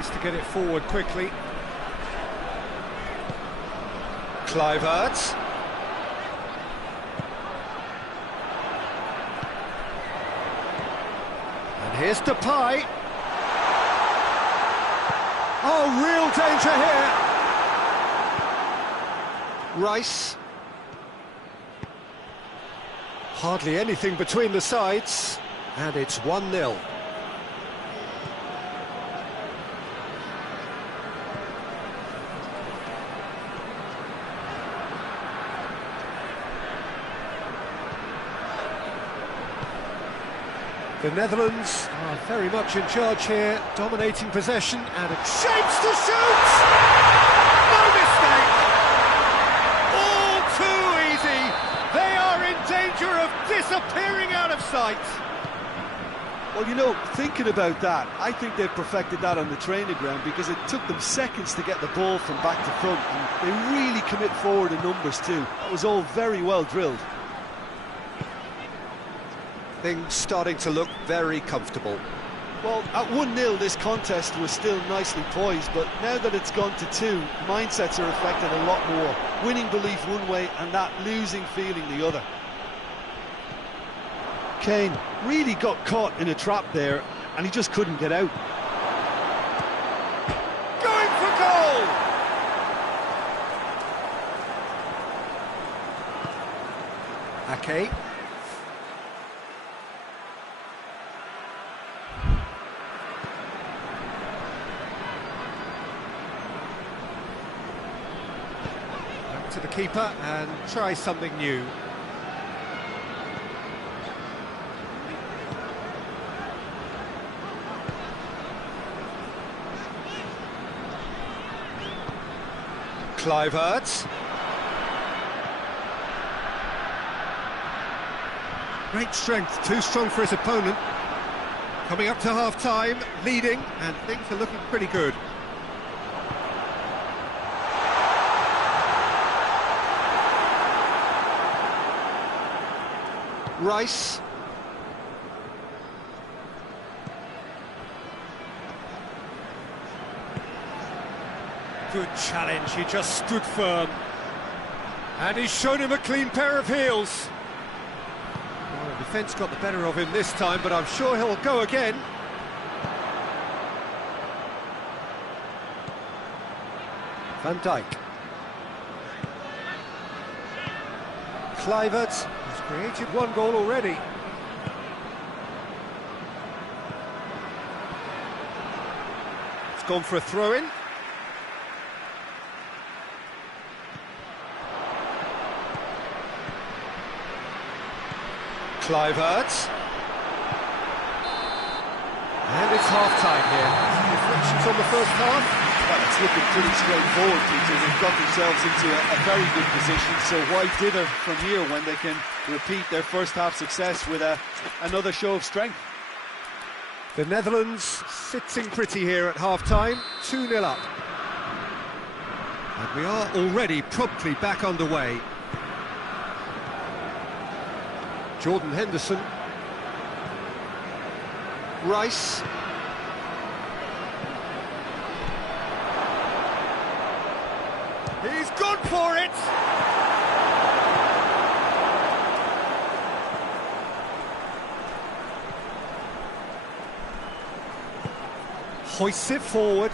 Tries to get it forward quickly. Kluivert. And here's Depay. Oh, real danger here. Rice. Hardly anything between the sides, and it's 1-0. The Netherlands are very much in charge here, dominating possession, and it shapes to shoot! No mistake! All too easy! They are in danger of disappearing out of sight! Well, you know, thinking about that, I think they've perfected that on the training ground because it took them seconds to get the ball from back to front, and they really commit forward in numbers too. That was all very well drilled. Things starting to look very comfortable. Well, at 1-0 this contest was still nicely poised, but now that it's gone to 2, mindsets are affected a lot more. Winning belief one way and that losing feeling the other. Kane really got caught in a trap there and he just couldn't get out. Going for goal! Ake. To the keeper and try something new. Kluivert. Great strength, too strong for his opponent. Coming up to half-time, leading, and things are looking pretty good. Rice. Good challenge, he just stood firm. And he's shown him a clean pair of heels. Well, the defence got the better of him this time, but I'm sure he'll go again. Van Dijk. Kluivert. He's created one goal already. It's gone for a throw-in. Kluivert. And it's half-time here. Reflections on the first half? Well, it's looking pretty straightforward, Peter. They've got themselves into a very good position, so why dither from here when they can repeat their first half success with another show of strength? The Netherlands sitting pretty here at half-time, 2-0 up. And we are already promptly back underway. Jordan Henderson. Rice. He's gone for it! Hoists it forward.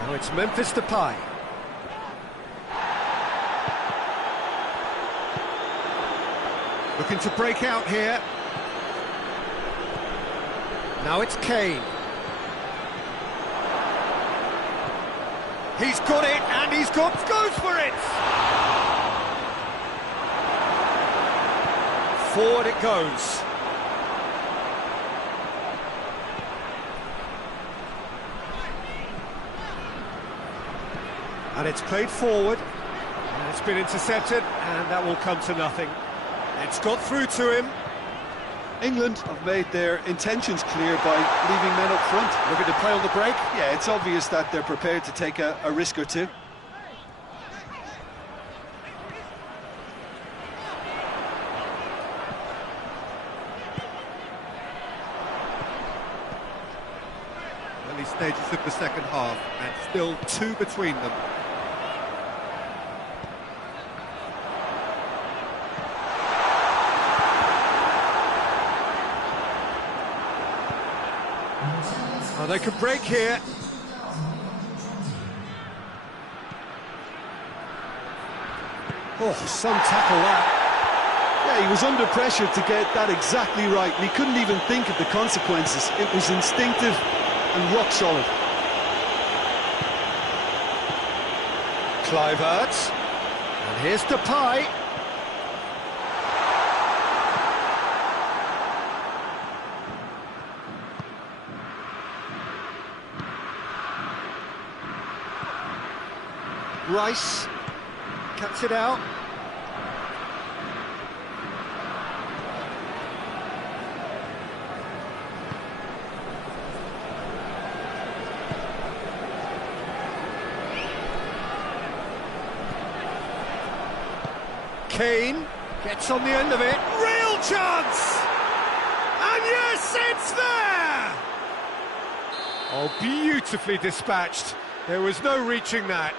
Now it's Memphis Depay. Looking to break out here. Now it's Kane. He's got it, and goes for it! Forward it goes. And it's played forward. And it's been intercepted, and that will come to nothing. It's got through to him. England have made their intentions clear by leaving men up front. Looking to play on the break. Yeah, it's obvious that they're prepared to take a risk or two. these stages of the second half, and still two between them. Oh, they could break here. Oh, some tackle that. Yeah, he was under pressure to get that exactly right, and he couldn't even think of the consequences. It was instinctive and rock solid. Kluivert, and here's Depay. Rice cuts it out. Kane gets on the end of it. Real chance! And yes, it's there! Oh, beautifully dispatched. There was no reaching that.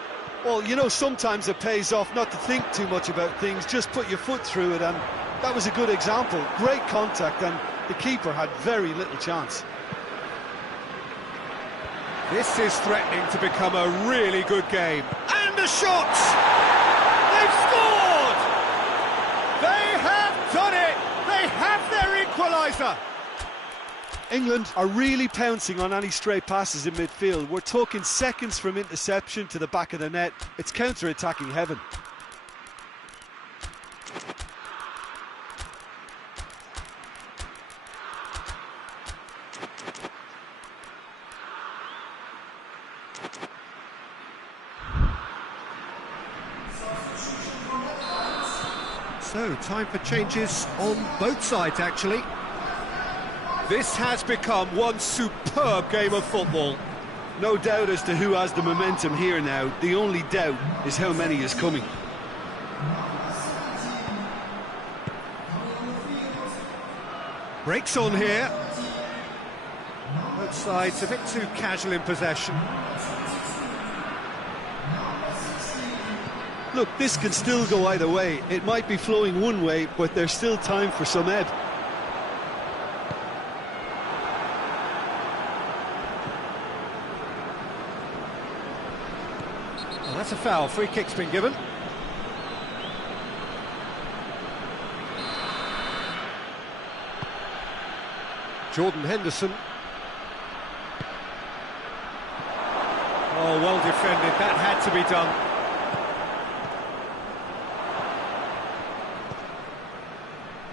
Well, you know, sometimes it pays off not to think too much about things, just put your foot through it, and that was a good example. Great contact, and the keeper had very little chance. This is threatening to become a really good game. And a shot! They've scored! They have done it! They have their equaliser! England are really pouncing on any stray passes in midfield. We're talking seconds from interception to the back of the net. It's counter-attacking heaven. So, time for changes on both sides, actually. This has become one superb game of football. No doubt as to who has the momentum here now. The only doubt is how many is coming. Breaks on here. Both sides a bit too casual in possession. Look, this can still go either way. It might be flowing one way, but there's still time for some ebb. Oh, that's a foul. Free kick's been given. Jordan Henderson. Oh, well defended. That had to be done.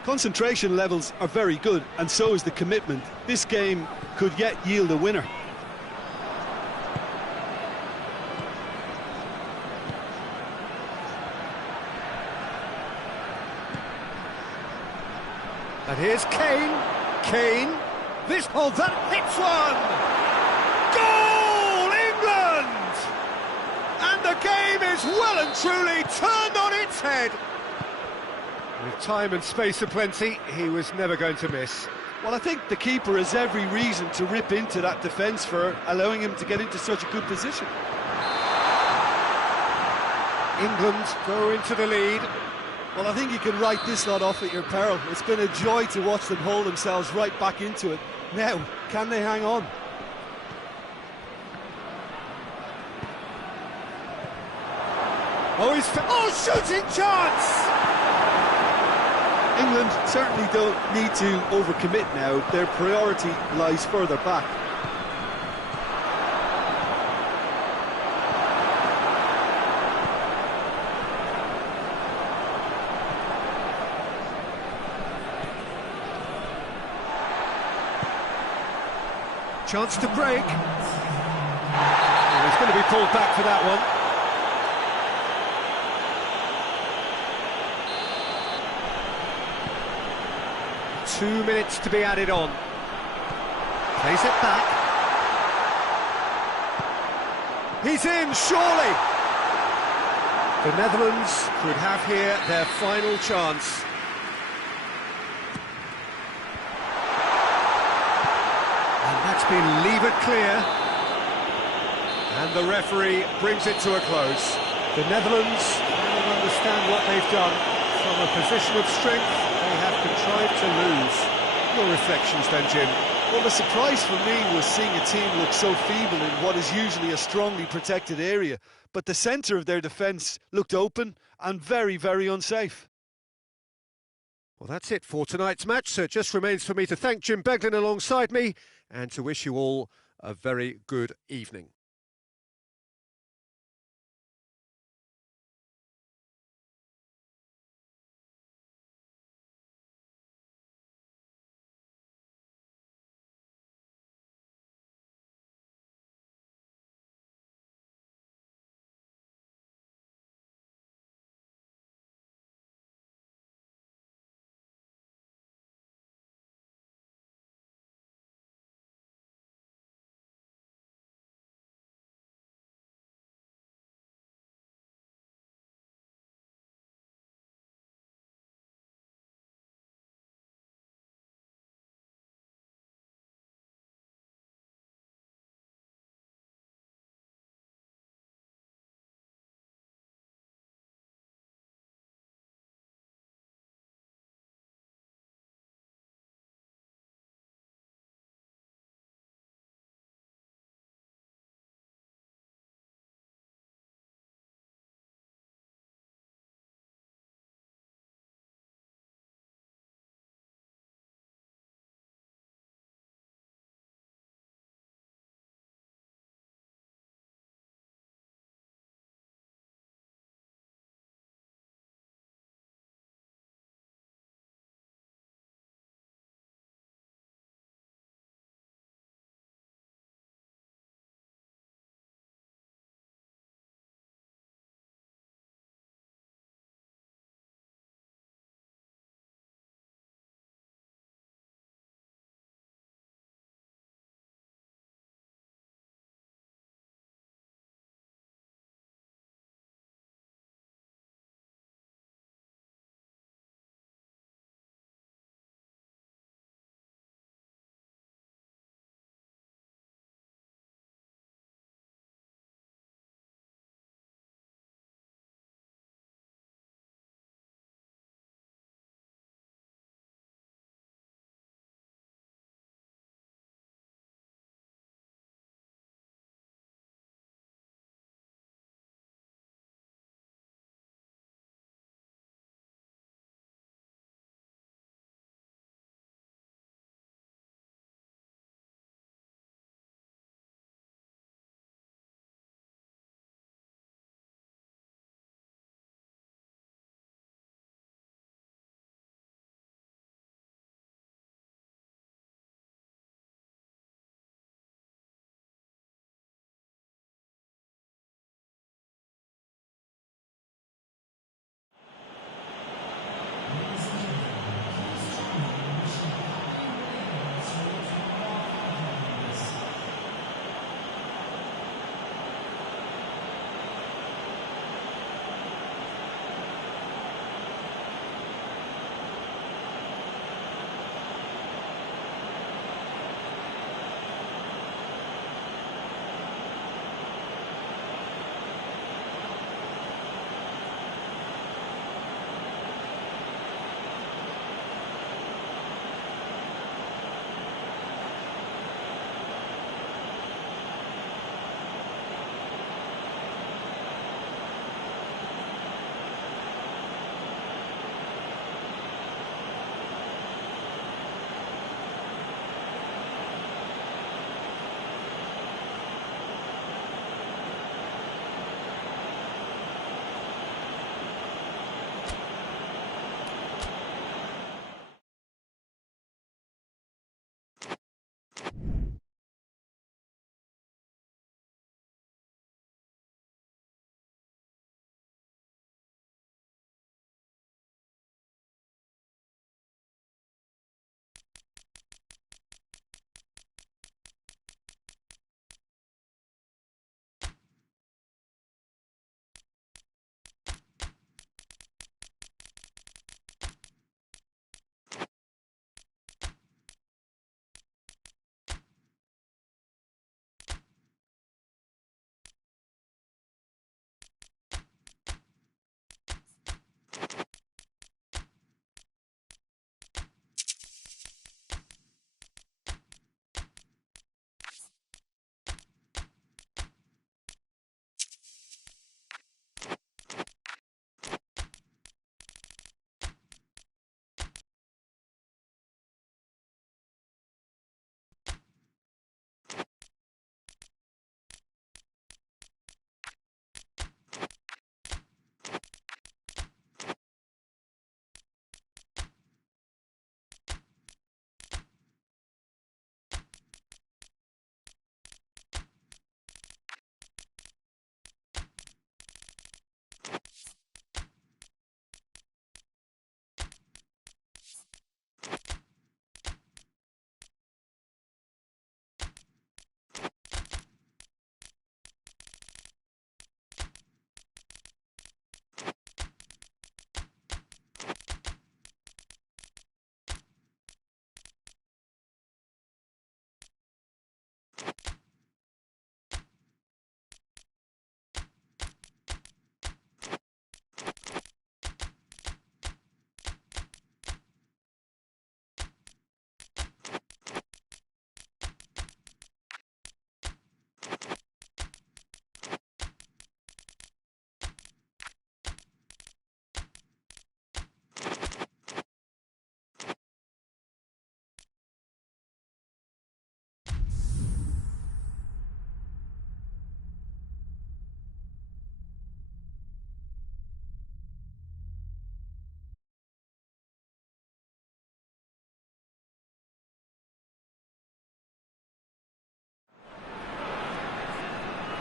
Concentration levels are very good, and so is the commitment. This game could yet yield a winner. And here's Kane. Kane. This, oh, that hits one! Goal, England! And the game is well and truly turned on its head. With time and space aplenty, he was never going to miss. Well, I think the keeper has every reason to rip into that defence for allowing him to get into such a good position. England go into the lead. Well, I think you can write this lot off at your peril. It's been a joy to watch them hold themselves right back into it. Now, can they hang on? Oh, shooting chance! England certainly don't need to overcommit now. Their priority lies further back. Chance to break. Oh, he's going to be pulled back for that one. Two minutes to be added on. Plays it back. He's in, surely! The Netherlands could have here their final chance. And that's been levered clear. And the referee brings it to a close. The Netherlands don't understand what they've done. From a position of strength, they have contrived to lose. Your reflections then, Jim? Well, the surprise for me was seeing a team look so feeble in what is usually a strongly protected area. But the centre of their defence looked open and very, very unsafe. Well, that's it for tonight's match, so it just remains for me to thank Jim Beglin alongside me and to wish you all a very good evening.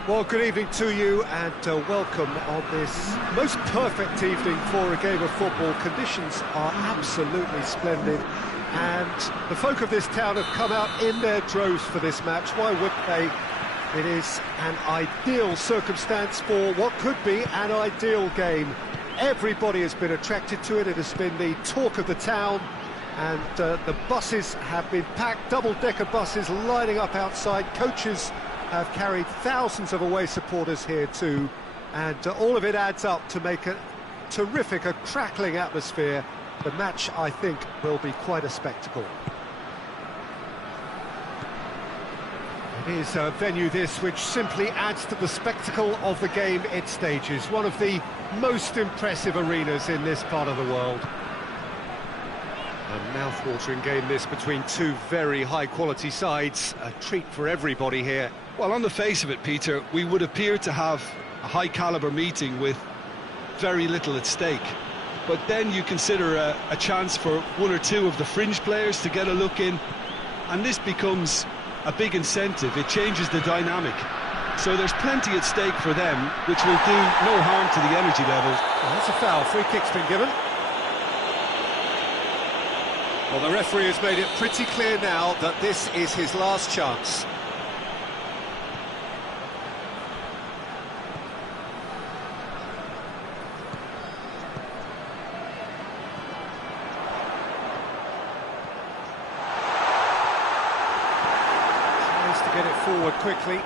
Well, good evening to you and welcome on this most perfect evening for a game of football. Conditions are absolutely splendid and the folk of this town have come out in their droves for this match. Why wouldn't they? It is an ideal circumstance for what could be an ideal game. Everybody has been attracted to it. It has been the talk of the town and the buses have been packed, double-decker buses lining up outside. Coaches have carried thousands of away supporters here too, and all of it adds up to make a terrific, a crackling atmosphere. The match, I think, will be quite a spectacle. It is a venue this which simply adds to the spectacle of the game it stages. One of the most impressive arenas in this part of the world. A mouth-watering game this between two very high-quality sides. A treat for everybody here. Well, on the face of it, Peter, we would appear to have a high-caliber meeting with very little at stake. But then you consider a chance for one or two of the fringe players to get a look in, and this becomes a big incentive. It changes the dynamic. So there's plenty at stake for them, which will do no harm to the energy levels. Well, that's a foul. Free kick's been given. Well, the referee has made it pretty clear now that this is his last chance. Tries to get it forward quickly.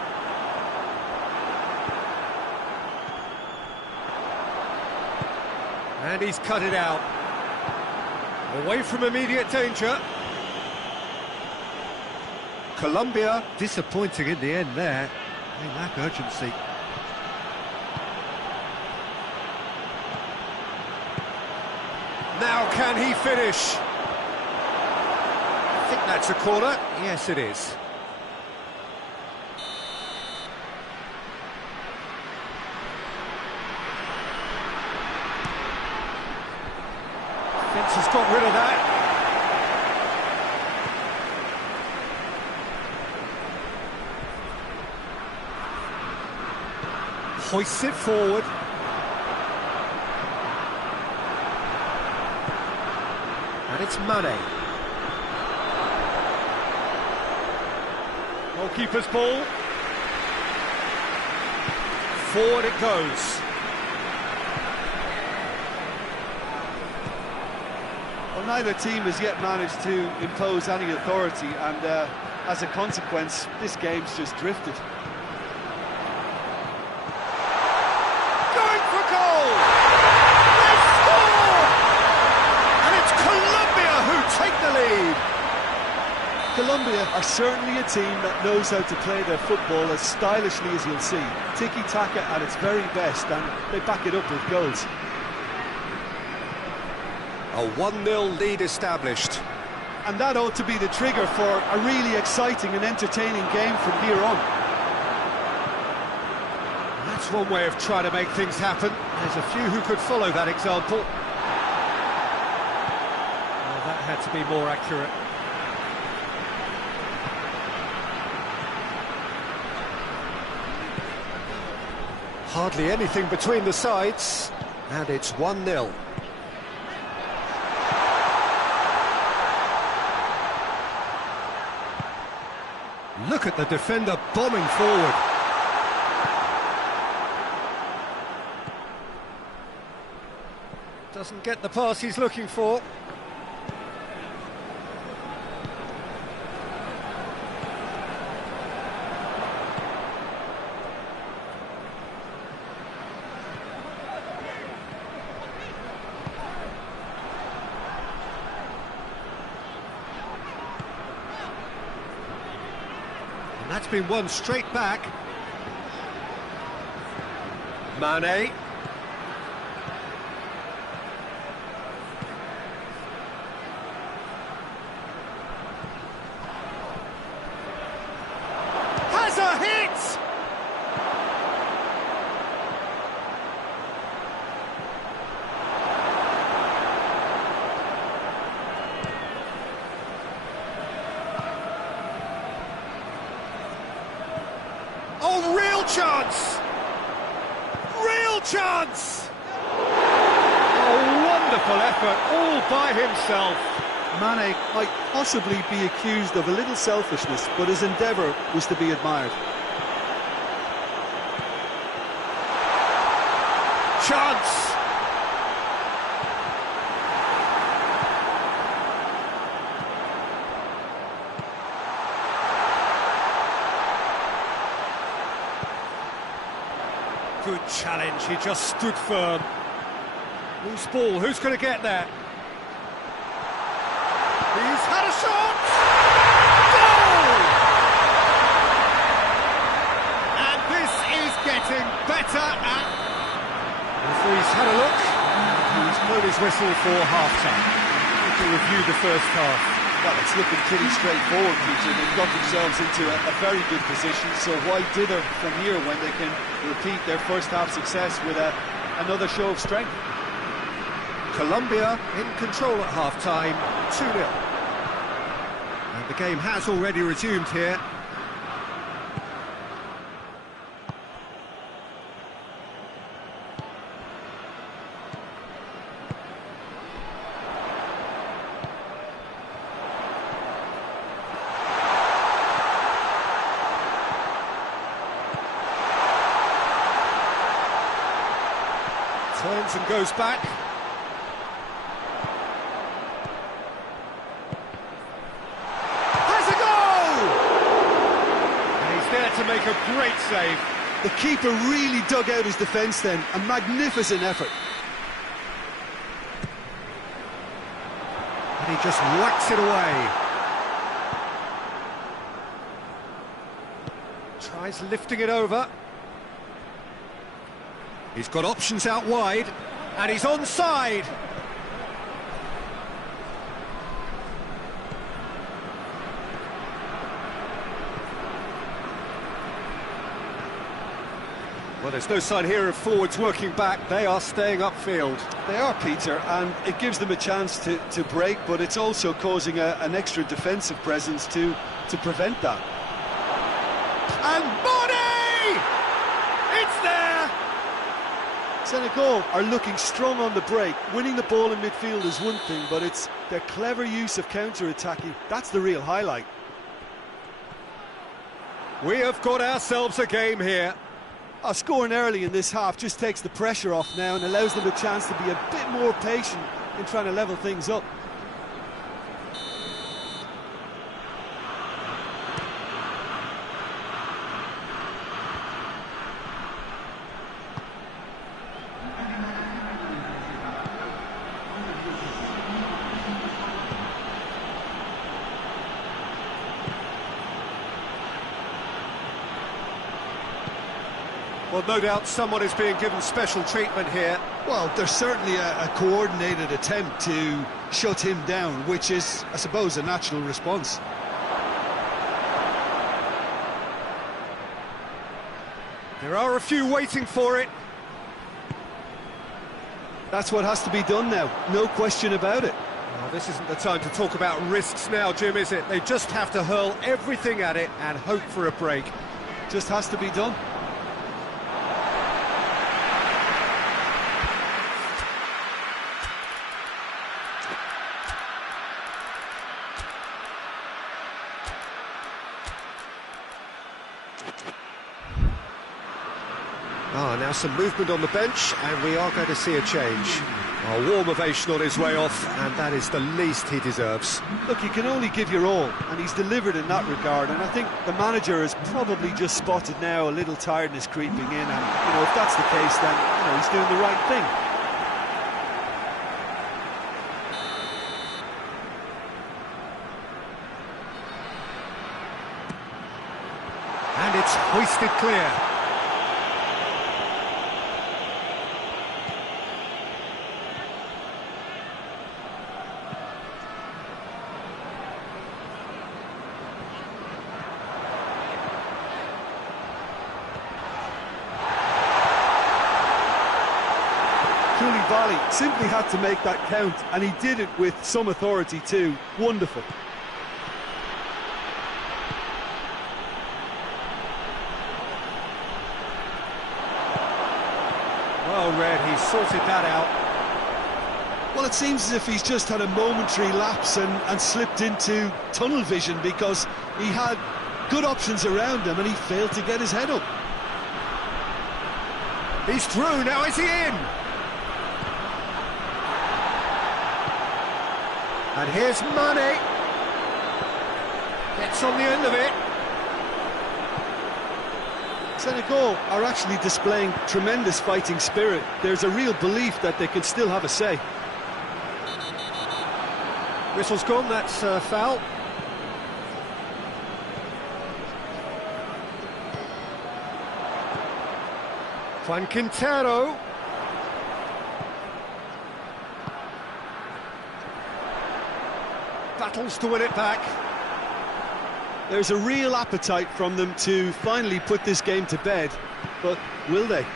And he's cut it out. Away from immediate danger. Colombia disappointing in the end there. They lack urgency. Now can he finish? I think that's a corner. Yes, it is. Has got rid of that. Hoists it forward. And it's Mane. Goalkeeper's ball. Forward it goes. Well, neither team has yet managed to impose any authority, and as a consequence, this game's just drifted. Going for goal! They score! And it's Colombia who take the lead. Colombia are certainly a team that knows how to play their football as stylishly as you'll see. Tiki-taka at its very best, and they back it up with goals. A 1-0 lead established. And that ought to be the trigger for a really exciting and entertaining game from here on. That's one way of trying to make things happen. There's a few who could follow that example. Well, that had to be more accurate. Hardly anything between the sides, and it's 1-0. Look at the defender bombing forward. Doesn't get the pass he's looking for. That's been won straight back. Mane. Has a hit! Oh, real chance! effort, all by himself. Mane might possibly be accused of a little selfishness, but his endeavour was to be admired. Chance! Good challenge, he just stood firm. Loose ball, who's going to get there? He's had a shot! Goal! And this is getting better and... The referee's had a look, and he's blown his whistle for half-time. We can review the first half. Well, it's looking pretty straightforward, Peter. They've got themselves into a very good position, so why dither from here when they can repeat their first half success with another show of strength? Colombia in control at half-time, 2-0. And the game has already resumed here. Turns and goes back. Has a goal! And he's there to make a great save. The keeper really dug out his defence then. A magnificent effort. And he just whacks it away. Tries lifting it over. He's got options out wide, and he's onside. Well, there's no sign here of forwards working back. They are staying upfield. They are, Peter, and it gives them a chance to break, but it's also causing an extra defensive presence to prevent that. And Body! It's there! Senegal are looking strong on the break. Winning the ball in midfield is one thing, but it's their clever use of counter-attacking. That's the real highlight. We have got ourselves a game here. Scoring early in this half just takes the pressure off now and allows them a chance to be a bit more patient in trying to level things up. Well, no doubt someone is being given special treatment here. Well, there's certainly a coordinated attempt to shut him down, which is, I suppose, a natural response. There are a few waiting for it. That's what has to be done now, no question about it. Well, this isn't the time to talk about risks now, Jim, is it? They just have to hurl everything at it and hope for a break. Just has to be done. Now some movement on the bench, and we are going to see a change. A warm ovation on his way off, and that is the least he deserves. Look, you can only give your all, and he's delivered in that regard, and I think the manager has probably just spotted now a little tiredness creeping in, and, if that's the case, then, he's doing the right thing. And it's hoisted clear. Koulibaly simply had to make that count, and he did it with some authority too. Wonderful. Well read, he sorted that out. Well, it seems as if he's just had a momentary lapse and slipped into tunnel vision, because he had good options around him and he failed to get his head up. He's through, now is he in? And here's Mane. Gets on the end of it. Senegal are actually displaying tremendous fighting spirit. There's a real belief that they can still have a say. Whistle's gone, that's foul. Juan Quintero. Battles to win it back. There's a real appetite from them to finally put this game to bed, but will they?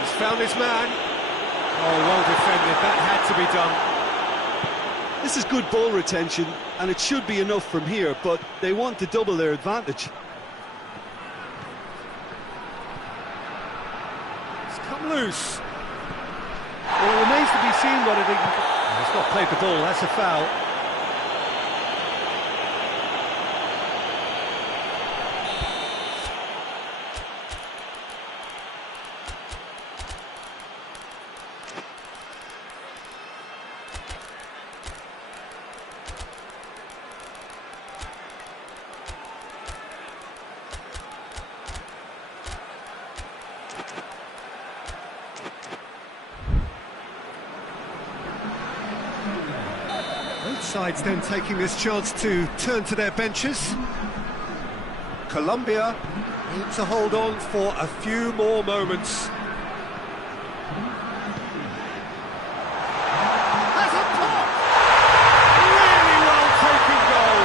He's found his man. Oh, well defended, that had to be done. This is good ball retention, and it should be enough from here, but they want to double their advantage. It's come loose. Well, it remains to be seen whether they can... He's not played the ball, that's a foul. Both sides then taking this chance to turn to their benches. Colombia need to hold on for a few more moments. Has a pop! Really well taken goal.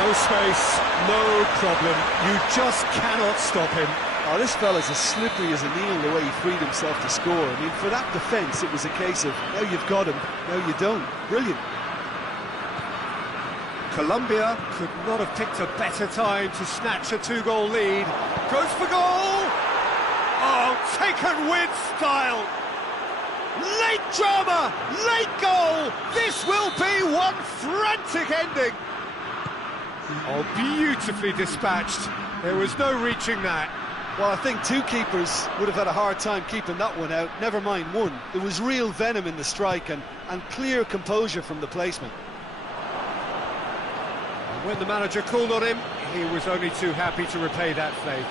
No space, no problem. You just cannot stop him. Oh, this fella's as slippery as a needle the way he freed himself to score. I mean, for that defence, it was a case of, now you've got him, now you don't. Brilliant. Colombia could not have picked a better time to snatch a two-goal lead. Goes for goal! Oh, taken with style! Late drama, late goal! This will be one frantic ending! Oh, beautifully dispatched. There was no reaching that. Well, I think two keepers would have had a hard time keeping that one out, never mind one. There was real venom in the strike and clear composure from the placement. And when the manager called on him, he was only too happy to repay that faith.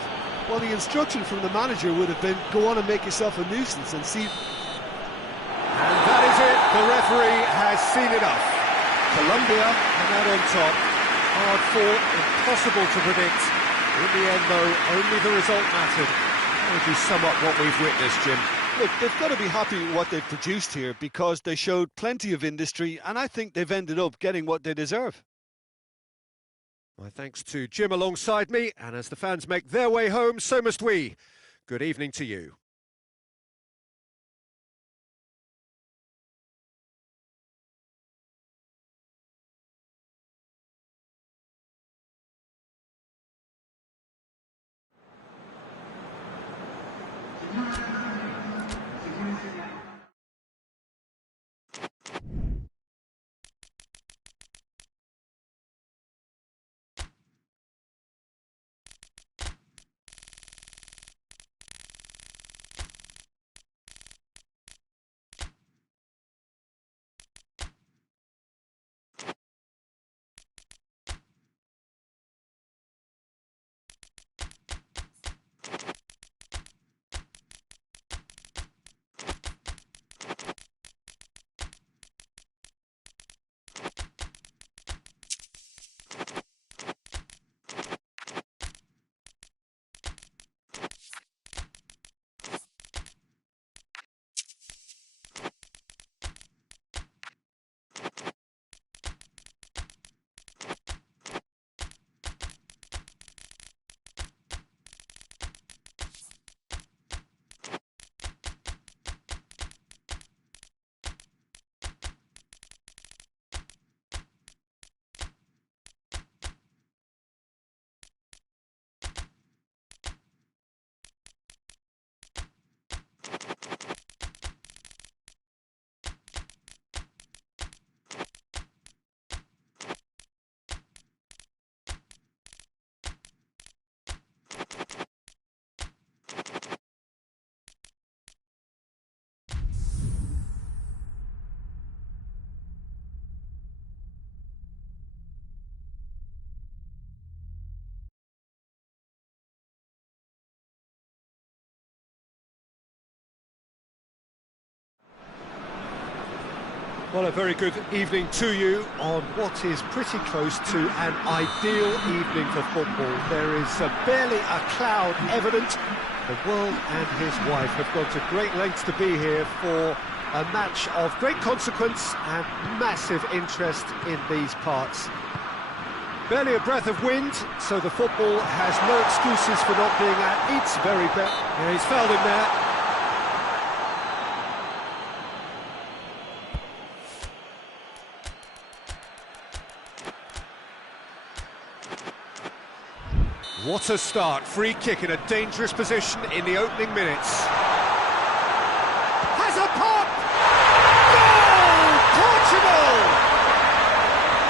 Well, the instruction from the manager would have been, go on and make yourself a nuisance and see... And that is it, the referee has seen enough. Colombia come out on top. Hard fought, impossible to predict. In the end, though, only the result mattered. How would you sum up what we've witnessed, Jim? Look, they've got to be happy with what they've produced here, because they showed plenty of industry, and I think they've ended up getting what they deserve. My thanks to Jim alongside me, and as the fans make their way home, so must we. Good evening to you. Well, a very good evening to you on what is pretty close to an ideal evening for football. There is barely a cloud evident. The world and his wife have gone to great lengths to be here for a match of great consequence and massive interest in these parts. Barely a breath of wind, so the football has no excuses for not being at its very best. Yeah, he's fouled him there. What a start, free kick in a dangerous position in the opening minutes. Has a pop! Goal! Portugal!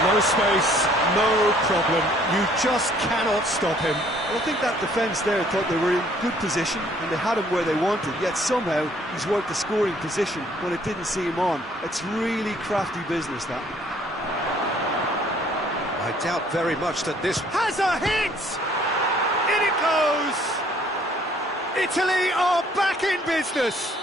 No space, no problem, you just cannot stop him. Well, I think that defence there thought they were in good position and they had him where they wanted, yet somehow he's worked the scoring position when it didn't see him on. It's really crafty business, that. I doubt very much that this has a hit! In it goes! Italy are back in business!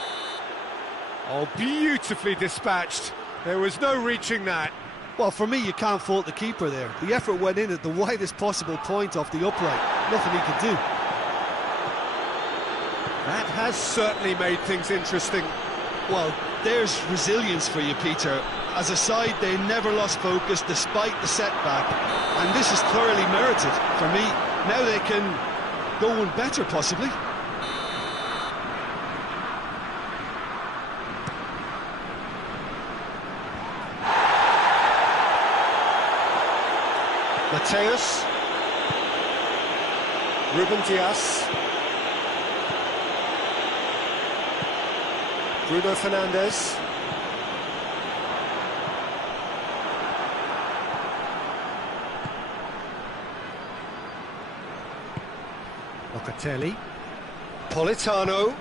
Oh, beautifully dispatched. There was no reaching that. Well, for me, you can't fault the keeper there. The effort went in at the widest possible point off the upright. Nothing he could do. That has certainly made things interesting. Well, there's resilience for you, Peter. As a side, they never lost focus despite the setback. And this is thoroughly merited for me. Now they can go one better, possibly. Mateus, Ruben Dias, Bruno Fernandes, Locatelli, Politano,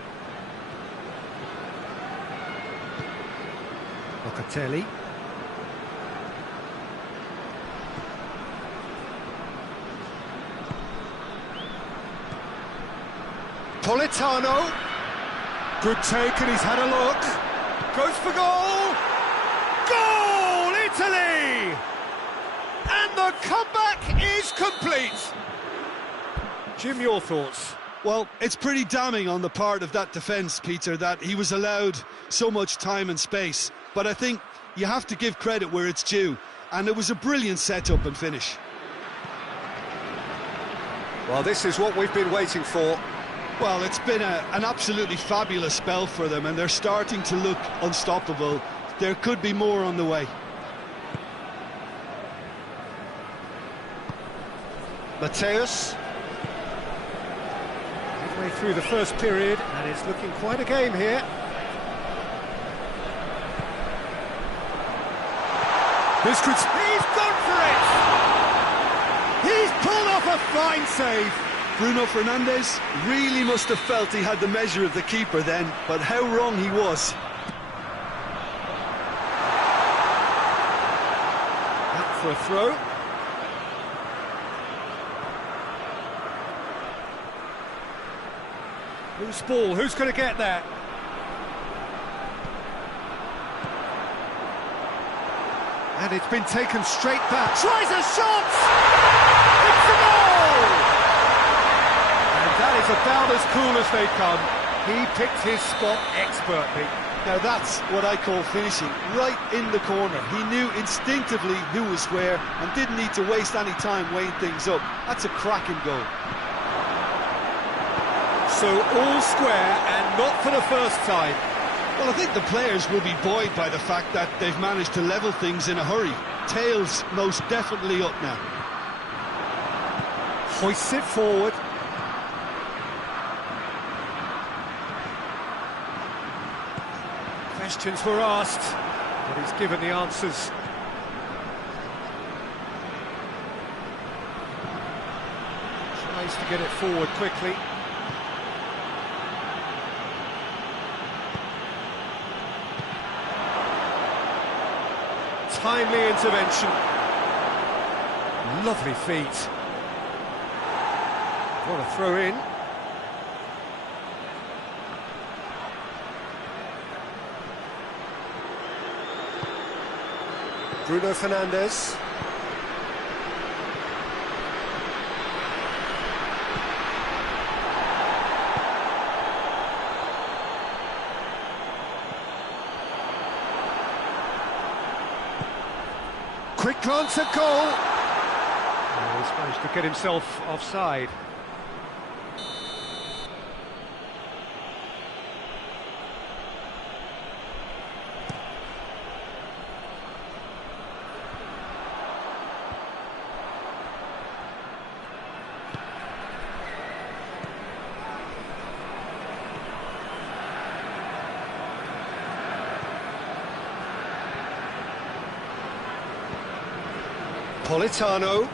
Locatelli, Politano, good take and he's had a look, goes for goal, goal Italy, and the comeback is complete. Jim, your thoughts? Well, it's pretty damning on the part of that defence, Peter, that he was allowed so much time and space, but I think you have to give credit where it's due, and it was a brilliant set-up and finish. Well, this is what we've been waiting for. Well, it's been an absolutely fabulous spell for them, and they're starting to look unstoppable. There could be more on the way. Mateus. Midway through the first period, and it's looking quite a game here. This could... He's gone for it! He's pulled off a fine save. Bruno Fernandes really must have felt he had the measure of the keeper then, but how wrong he was. Up for a throw. Loose ball, who's going to get that? And it's been taken straight back. Tries a shot! It's a goal! That is about as cool as they come. He picked his spot expertly. Now that's what I call finishing, right in the corner. He knew instinctively who was where and didn't need to waste any time weighing things up. That's a cracking goal. So all square and not for the first time. Well, I think the players will be buoyed by the fact that they've managed to level things in a hurry. Tails most definitely up now. Hoists it forward. Questions were asked, but he's given the answers. Tries to get it forward quickly. Timely intervention. Lovely feet. What a throw in. Bruno Fernandes. Quick glance at goal. Oh, he's managed to get himself offside. Politano.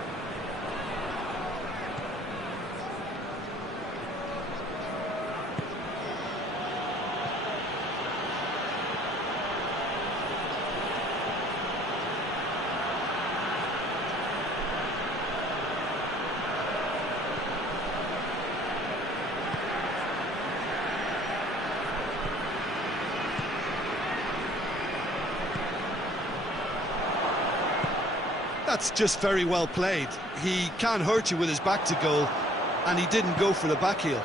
That's just very well played. He can hurt you with his back to goal, and he didn't go for the back heel.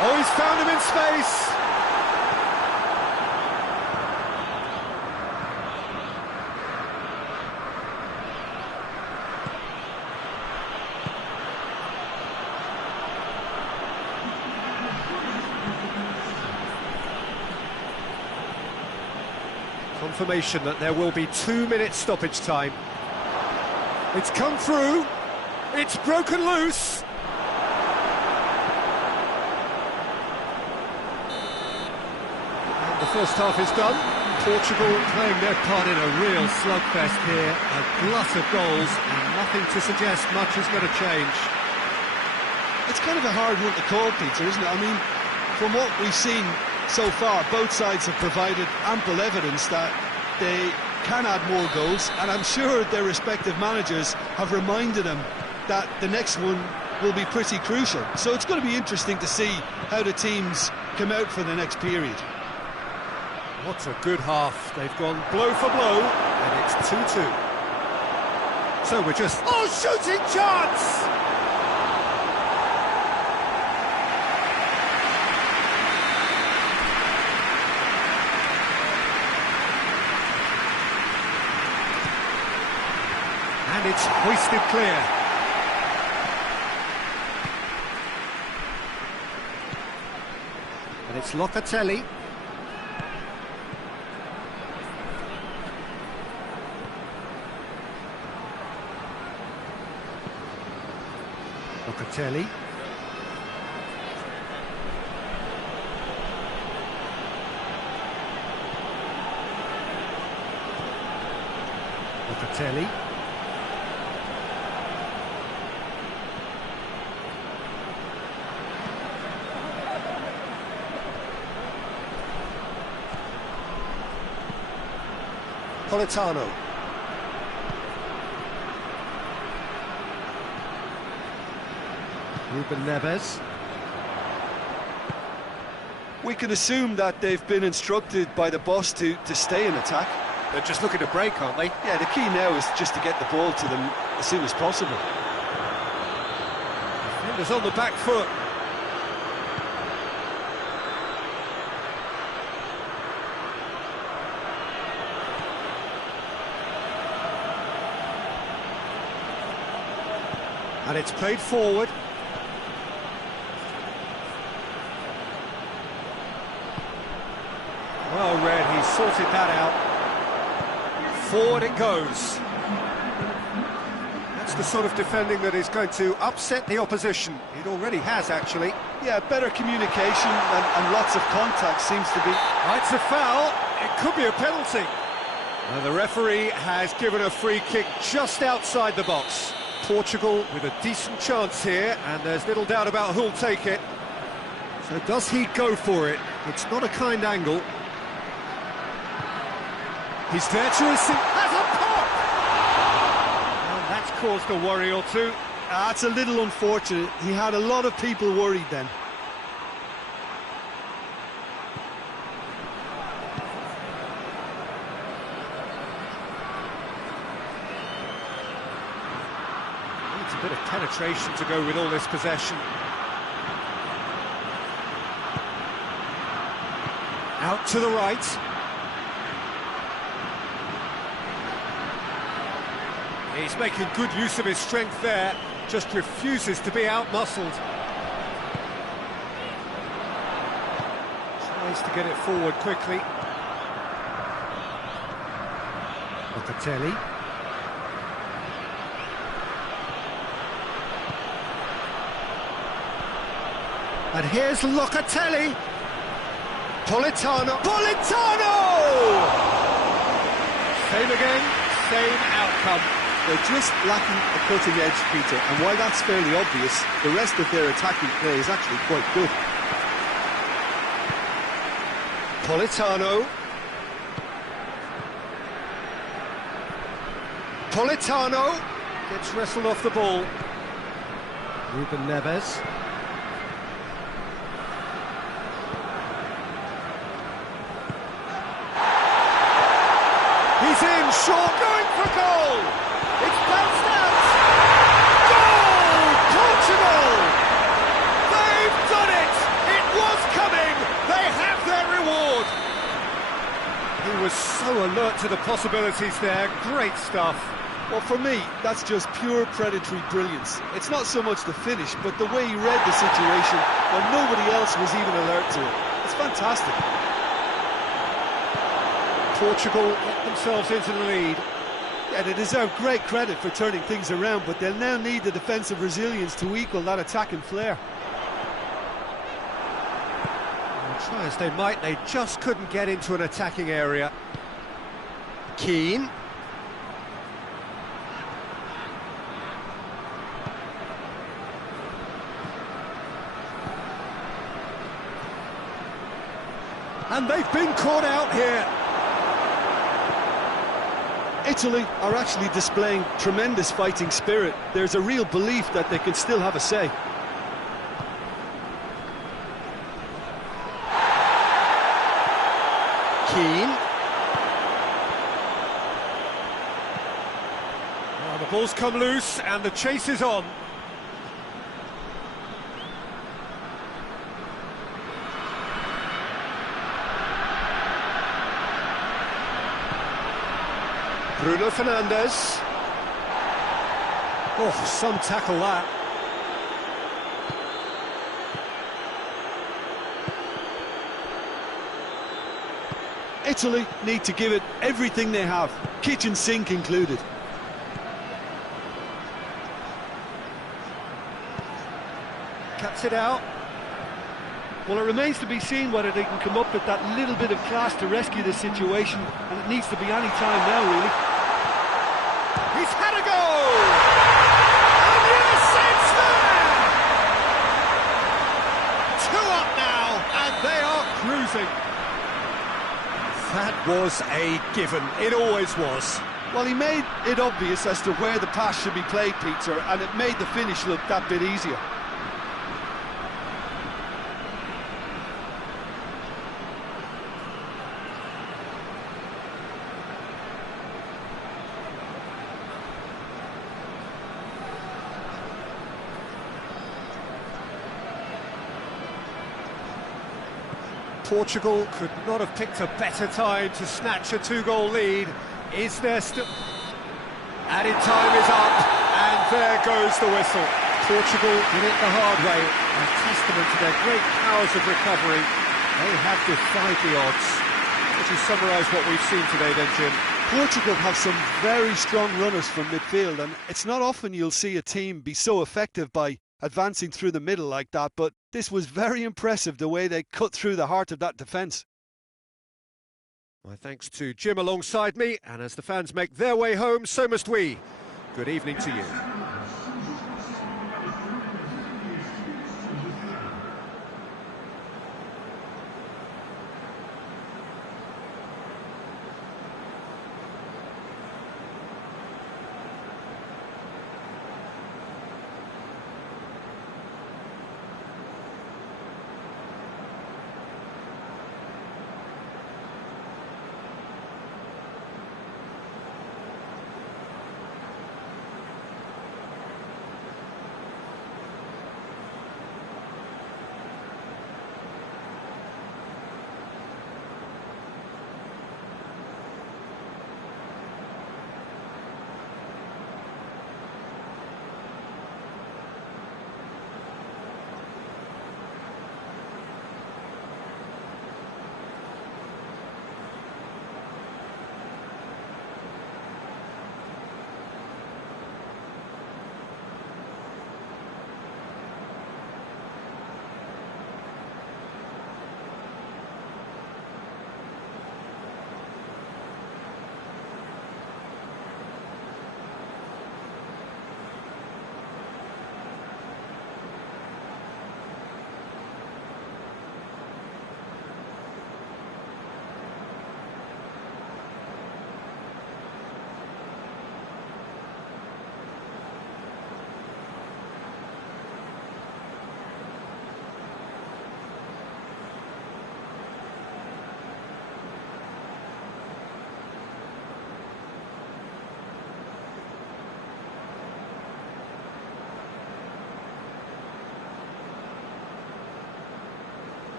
Oh, he's found him in space. Confirmation that there will be 2 minutes stoppage time. It's come through. It's broken loose. And the first half is done. Portugal playing their part in a real slugfest here. A glut of goals and nothing to suggest much is going to change. It's kind of a hard one to call, Peter, isn't it? I mean, from what we've seen so far, both sides have provided ample evidence that they can add more goals, and I'm sure their respective managers have reminded them that the next one will be pretty crucial. So it's going to be interesting to see how the teams come out for the next period. What a good half. They've gone blow for blow, and it's 2-2. So we're just... Oh, shooting chance! And it's hoisted clear. And it's Locatelli. Locatelli. Locatelli. Politano. Ruben Neves. We can assume that they've been instructed by the boss to stay in attack. They're just looking to break, aren't they? Yeah, the key now is just to get the ball to them as soon as possible. Defenders on the back foot. And it's played forward. Well read, he sorted that out. Forward it goes. That's the sort of defending that is going to upset the opposition. It already has, actually. Yeah, better communication and lots of contact seems to be... It's a foul. It could be a penalty. And the referee has given a free kick just outside the box. Portugal with a decent chance here, and there's little doubt about who'll take it. So does he go for it? It's not a kind angle. He's there to receive. Has a pop! And that's caused a worry or two. That's a little unfortunate. He had a lot of people worried then. Needs a bit of penetration to go with all this possession. Out to the right. He's making good use of his strength there, just refuses to be out-muscled. Tries to get it forward quickly. Locatelli. And here's Locatelli. Politano. Same again, same outcome. They're just lacking a cutting edge, Peter, and while that's fairly obvious, the rest of their attacking play is actually quite good. Politano. Gets wrestled off the ball. Ruben Neves. He's in, short, going for goal! It's bounced out! Goal! Portugal! They've done it! It was coming! They have their reward! He was so alert to the possibilities there. Great stuff. Well, for me, that's just pure predatory brilliance. It's not so much the finish, but the way he read the situation when nobody else was even alert to it. It's fantastic. Portugal get themselves into the lead. Yeah, they deserve great credit for turning things around, but they'll now need the defensive resilience to equal that attacking flair. And try as they might, they just couldn't get into an attacking area. Keane. And they've been caught out here. Italy are actually displaying tremendous fighting spirit. There's a real belief that they can still have a say. Keane. Well, the ball's come loose and the chase is on. Bruno Fernandes. Oh, some tackle that. Italy need to give it everything they have, kitchen sink included. Cuts it out. Well, it remains to be seen whether they can come up with that little bit of class to rescue the situation, and it needs to be any time now, really. He's had a go! And yes, it's there! 2 up now, and they are cruising. That was a given. It always was. Well, he made it obvious as to where the pass should be played, Peter, and it made the finish look that bit easier. Portugal could not have picked a better time to snatch a 2-goal lead. Is there still... Added time is up, and there goes the whistle. Portugal did it the hard way, a testament to their great powers of recovery. They have defied the odds. Would you summarise what we've seen today then, Jim? Portugal have some very strong runners from midfield, and it's not often you'll see a team be so effective by advancing through the middle like that, but this was very impressive the way they cut through the heart of that defence. My thanks to Jim alongside me, and as the fans make their way home, so must we. Good evening to you.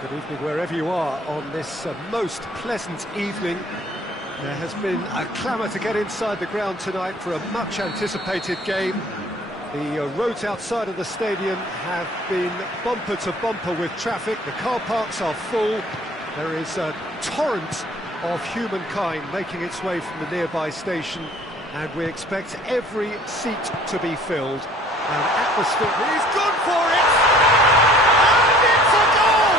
Good evening wherever you are on this most pleasant evening. There has been a clamour to get inside the ground tonight for a much anticipated game. The roads outside of the stadium have been bumper to bumper with traffic. The car parks are full. There is a torrent of humankind making its way from the nearby station, and we expect every seat to be filled. And atmosphere, he's gone for it! And it's a goal!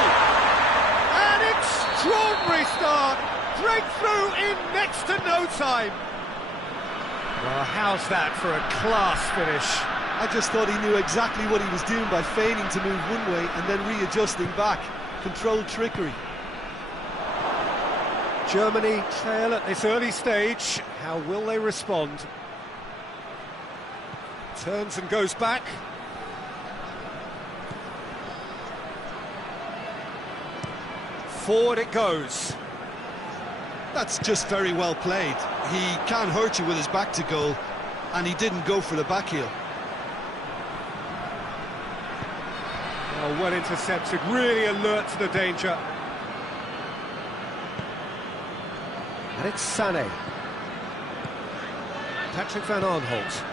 An extraordinary start! Breakthrough in next to no time! Well, how's that for a class finish? I just thought he knew exactly what he was doing by feigning to move one way and then readjusting back. Controlled trickery. Germany trail at this early stage. How will they respond? Turns and goes back. Forward it goes. That's just very well played. He can't hurt you with his back to goal, and he didn't go for the back heel. Oh, well intercepted, really alert to the danger. And it's Sané. Patrick van Aanholt.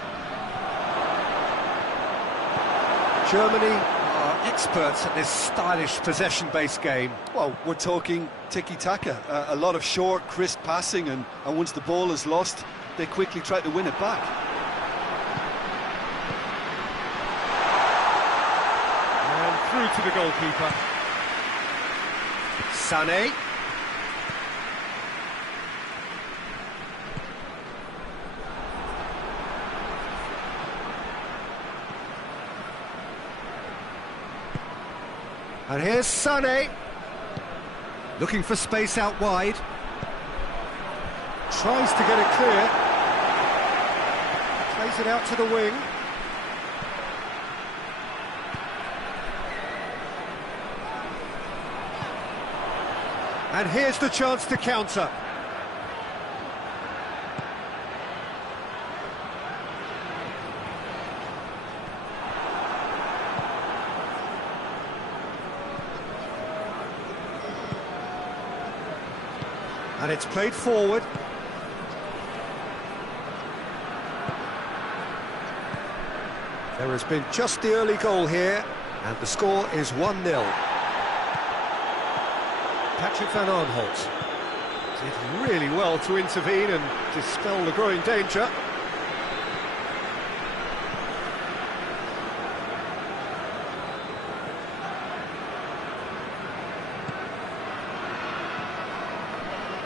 Germany are experts at this stylish possession-based game. Well, we're talking tiki-taka, a lot of short, crisp passing, and once the ball is lost, they quickly try to win it back. And through to the goalkeeper. Sané. And here's Sané, looking for space out wide. Tries to get it clear. Plays it out to the wing. And here's the chance to counter. And it's played forward. There has been just the early goal here, and the score is 1-0. Patrick van Aanholt did really well to intervene and dispel the growing danger.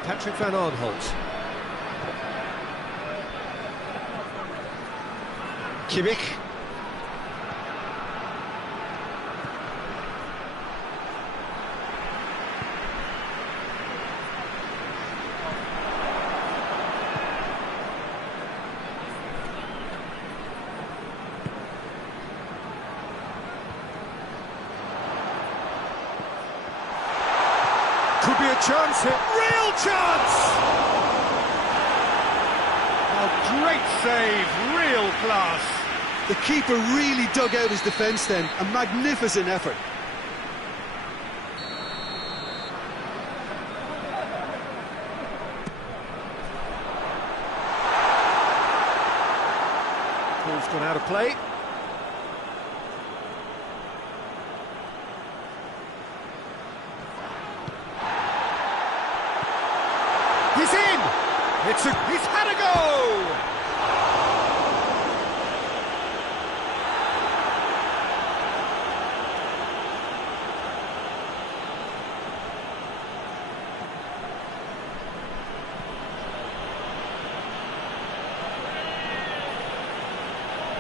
Patrick van Aanholt. Kimmich. Could be a chance here. Real chance! A great save, real class. The keeper really dug out his defence then. A magnificent effort. Ball's gone out of play. He's in! He's had a go!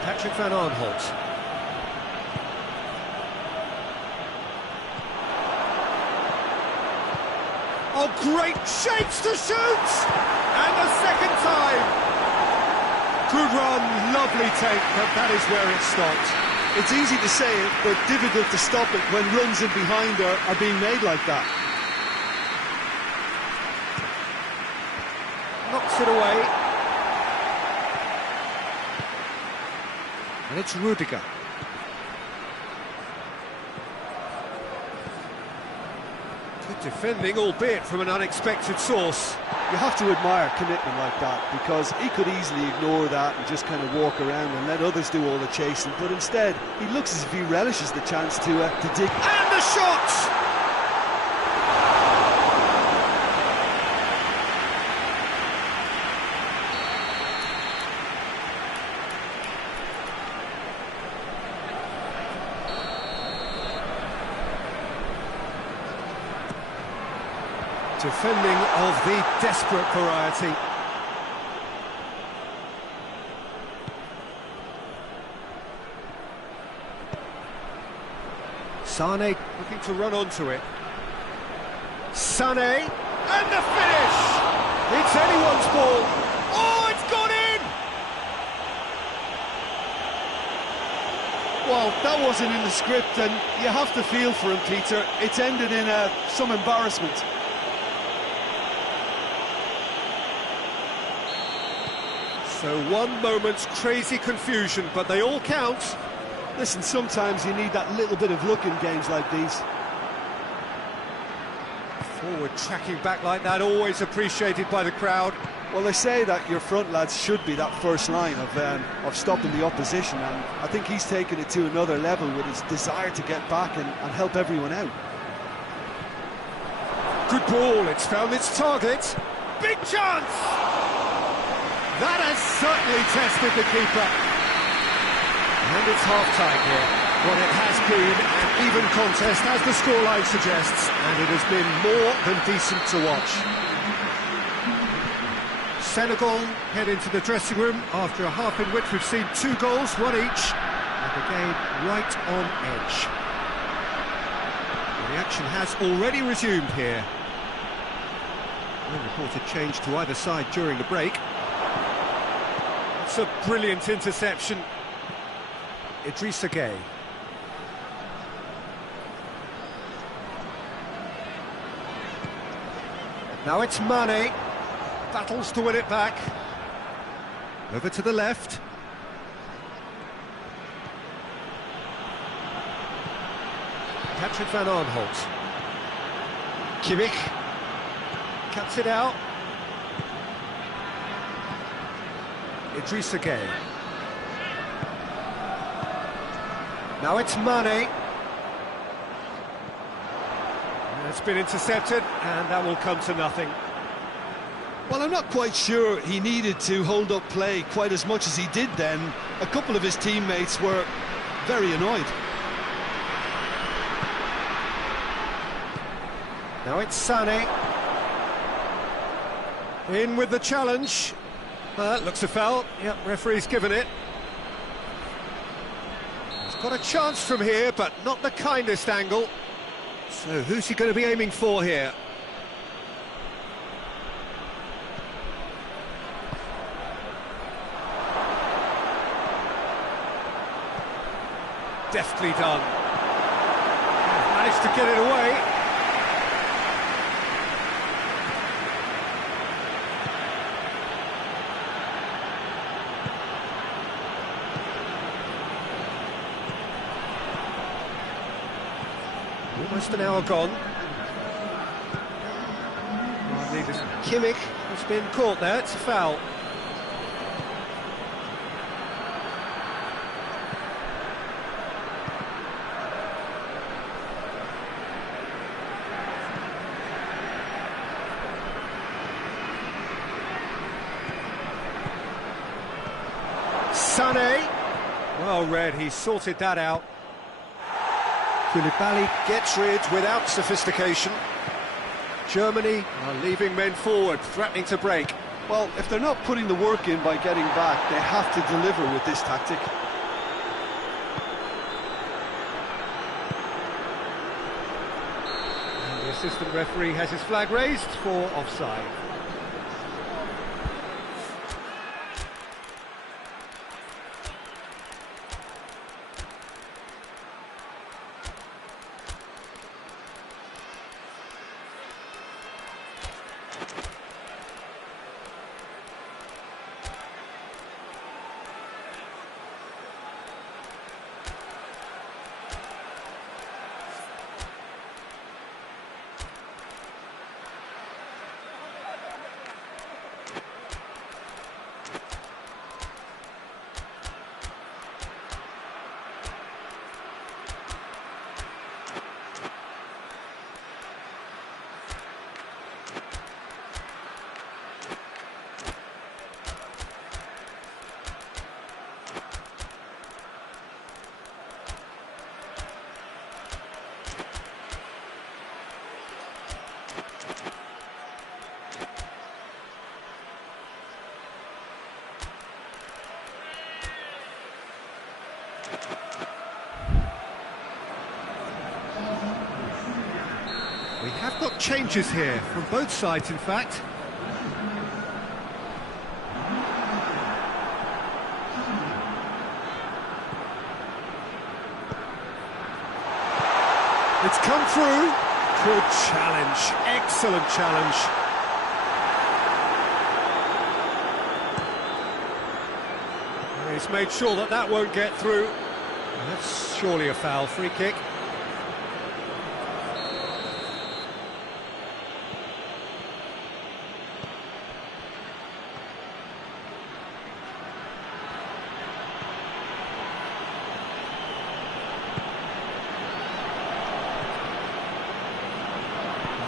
Patrick van Aanholt. Oh, great shapes to shoot! And the second time! Good run, lovely take, but that is where it stopped. It's easy to say it, but difficult to stop it when runs in behind are being made like that. Knocks it away. And it's Rudiger. Defending, albeit from an unexpected source. You have to admire commitment like that, because he could easily ignore that and just kind of walk around and let others do all the chasing, but instead he looks as if he relishes the chance to dig. And the shot! Defending of the desperate variety. Sane looking to run onto it. Sane, and the finish! It's anyone's ball. Oh, it's gone in! Well, that wasn't in the script, and you have to feel for him, Peter. It's ended in some embarrassment. So one moment's crazy confusion, but they all count. Listen, sometimes you need that little bit of luck in games like these. Forward tracking back like that, always appreciated by the crowd. Well, they say that your front lads should be that first line of stopping the opposition, and I think he's taken it to another level with his desire to get back and help everyone out. Good ball, it's found its target. Big chance! That has certainly tested the keeper. And it's half-time here. What it has been an even contest, as the scoreline suggests, and it has been more than decent to watch. Senegal head into the dressing room after a half in which we've seen 2 goals, one each, and the game right on edge. The action has already resumed here. No reported change to either side during the break. It's a brilliant interception. Idrissa Gueye. Now it's Mane. Battles to win it back. Over to the left. Patrick van Aanholt. Kimmich. Cuts it out. Idrissa Gueye. Now it's Mane. It's been intercepted, and that will come to nothing. Well, I'm not quite sure he needed to hold up play quite as much as he did then. A couple of his teammates were very annoyed. Now it's Sane. In with the challenge. Looks a foul. Yep, referee's given it. He's got a chance from here, but not the kindest angle. So who's he going to be aiming for here? Deftly done. Managed to get it away. Almost an hour gone. Kimmich has been caught there, it's a foul. Sane, well read, he sorted that out. Koulibaly gets rid without sophistication. Germany are leaving men forward, threatening to break. Well, if they're not putting the work in by getting back, they have to deliver with this tactic. And the assistant referee has his flag raised for offside. changes here, from both sides in fact. It's come through. Good challenge, excellent challenge. He's made sure that that won't get through. That's surely a foul, free kick.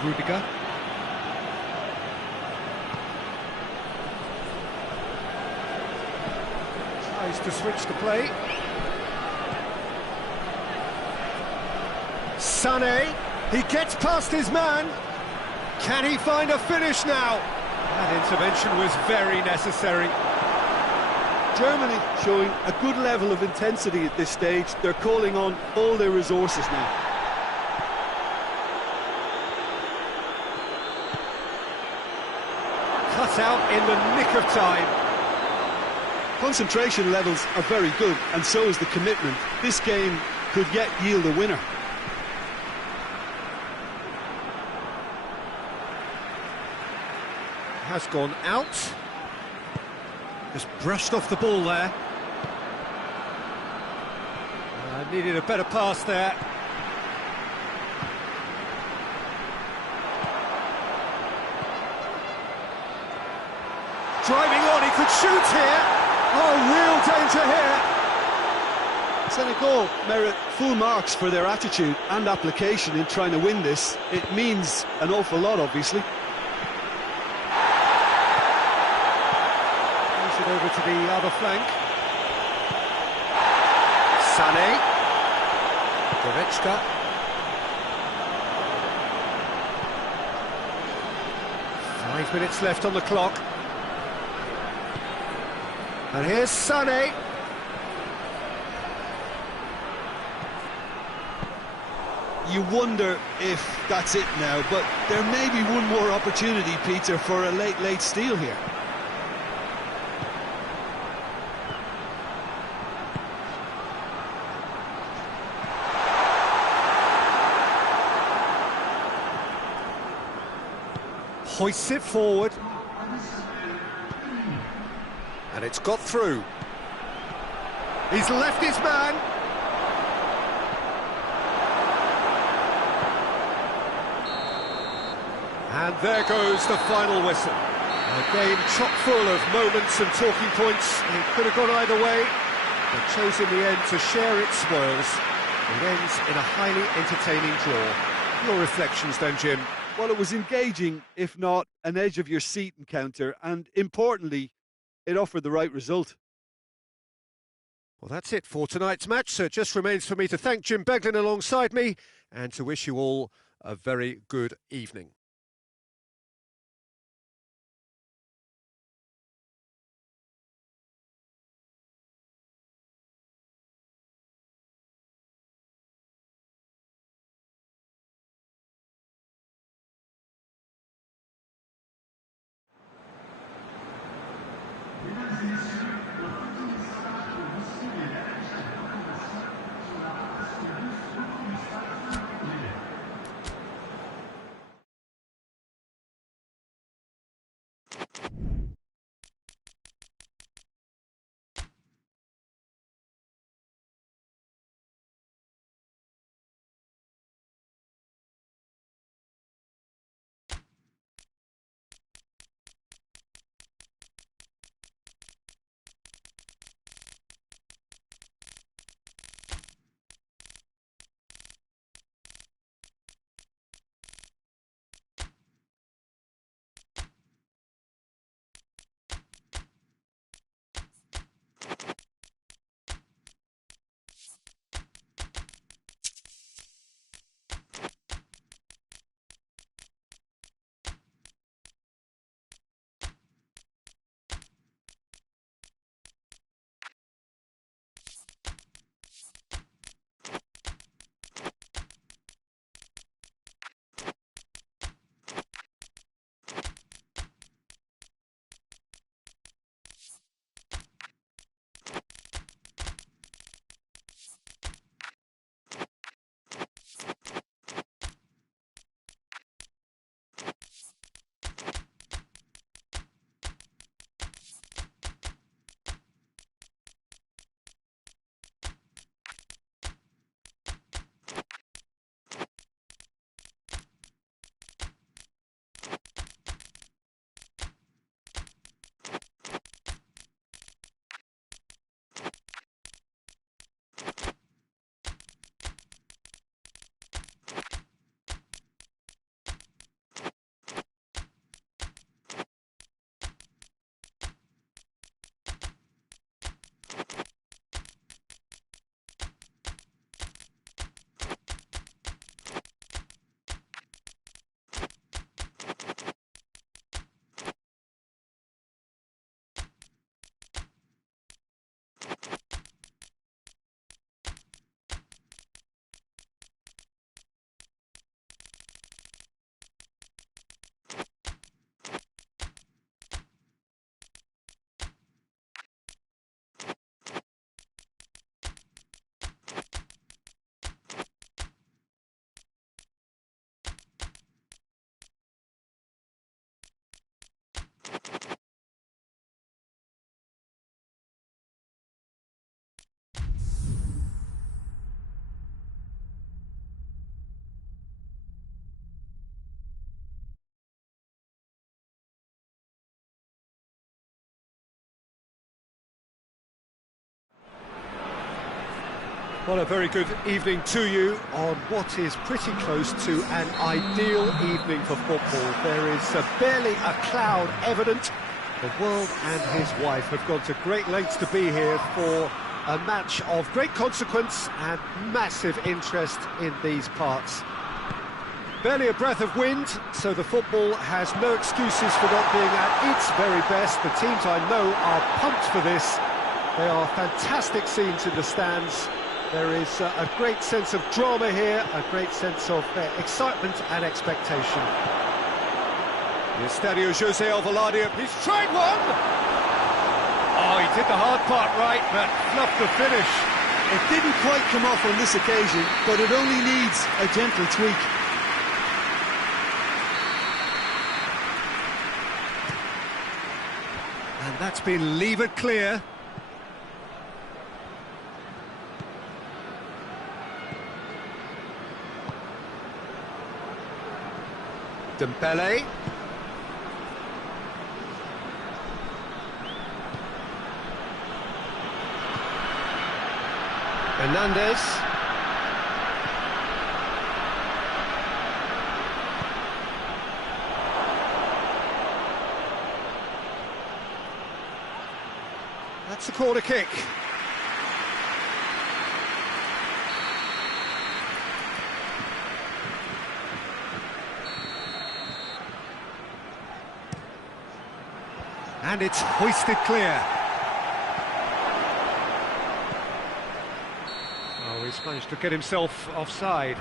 Rudiger. Tries to switch the play. Sané, he gets past his man. Can he find a finish now? That intervention was very necessary. Germany showing a good level of intensity at this stage. They're calling on all their resources now. Cut out in the nick of time. Concentration levels are very good, and so is the commitment. This game could yet yield a winner. Has gone out. Just brushed off the ball there. Needed a better pass there. Driving on, he could shoot here. Oh, real danger here. Senegal merit full marks for their attitude and application in trying to win this. It means an awful lot, obviously. Moves it over to the other flank. Sané. Goretzka. Five minutes left on the clock. And here's Sané. You wonder if that's it now, but there may be one more opportunity, Peter, for a late steal here. Hoists it forward. And it's got through. He's left his man. And there goes the final whistle. A game chock full of moments and talking points. It could have gone either way, but chose in the end to share its spoils. It ends in a highly entertaining draw. Your reflections then, Jim? Well, it was engaging, if not an edge-of-your-seat encounter, and importantly, it offered the right result. Well, that's it for tonight's match, so it just remains for me to thank Jim Beglin alongside me and to wish you all a very good evening. Well, a very good evening to you on what is pretty close to an ideal evening for football. There is barely a cloud evident. The world and his wife have gone to great lengths to be here for a match of great consequence and massive interest in these parts. Barely a breath of wind, so the football has no excuses for not being at its very best. The teams I know are pumped for this. They are fantastic scenes in the stands. There is a great sense of drama here, a great sense of excitement and expectation. The Estadio Jose Alvalade, he's tried one! Oh, he did the hard part right, but fluffed the finish. It didn't quite come off on this occasion, but it only needs a gentle tweak. And that's been levered clear. Dembele. Hernandez. That's a corner kick. And it's hoisted clear. Oh, he's managed to get himself offside.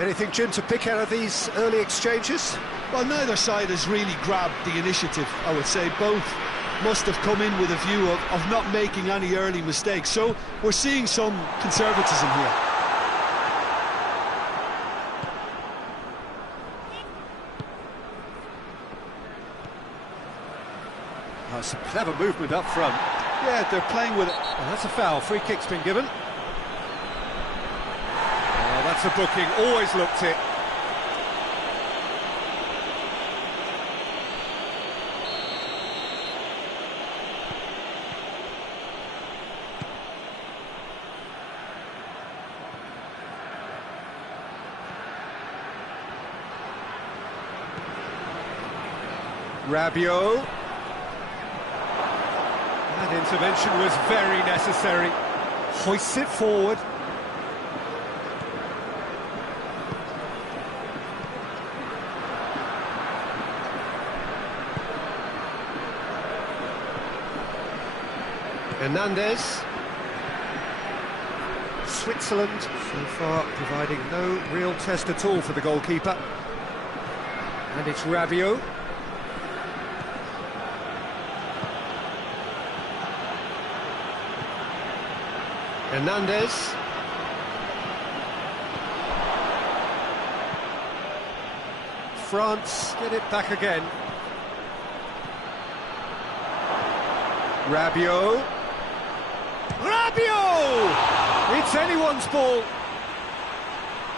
Anything, Jim, to pick out of these early exchanges? Well, neither side has really grabbed the initiative, I would say. Both must have come in with a view of not making any early mistakes. So we're seeing some conservatism here. Oh, some clever movement up front. Yeah, they're playing with it. Oh, that's a foul. Free kick's been given. That's a booking, always looked it. Rabiot. That intervention was very necessary. Hoists it forward. Hernandez. Switzerland so far providing no real test at all for the goalkeeper. And it's Rabiot. Hernandez. France get it back again. Rabiot. Rabiot! It's anyone's ball.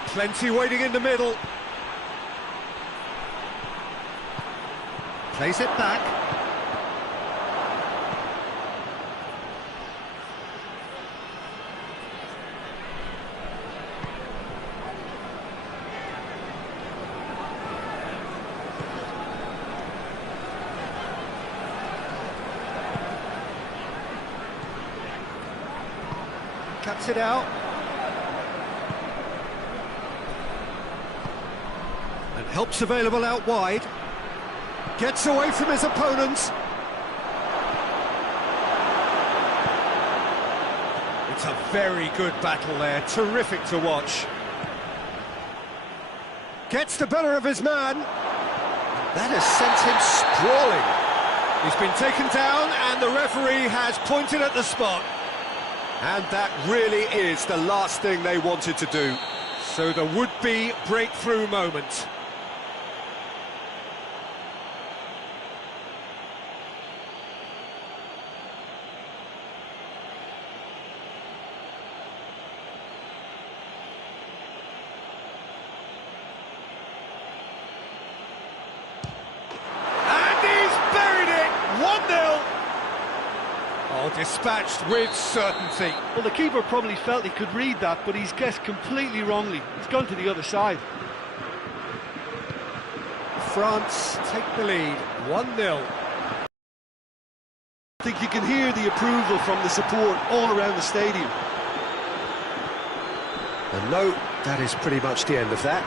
Plenty waiting in the middle. Plays it back. Cuts it out. And help's available out wide. Gets away from his opponents. It's a Very good battle there, terrific to watch. Gets the better of his man. That has sent him sprawling. He's been taken down and the referee has pointed at the spot. And that really is the last thing they wanted to do. So the would-be breakthrough moment. Dispatched with certainty. Well, the keeper probably felt he could read that, but he's guessed completely wrongly. He's gone to the other side. France take the lead, 1-0. I think you can hear the approval from the support all around the stadium. And no, that is pretty much the end of that.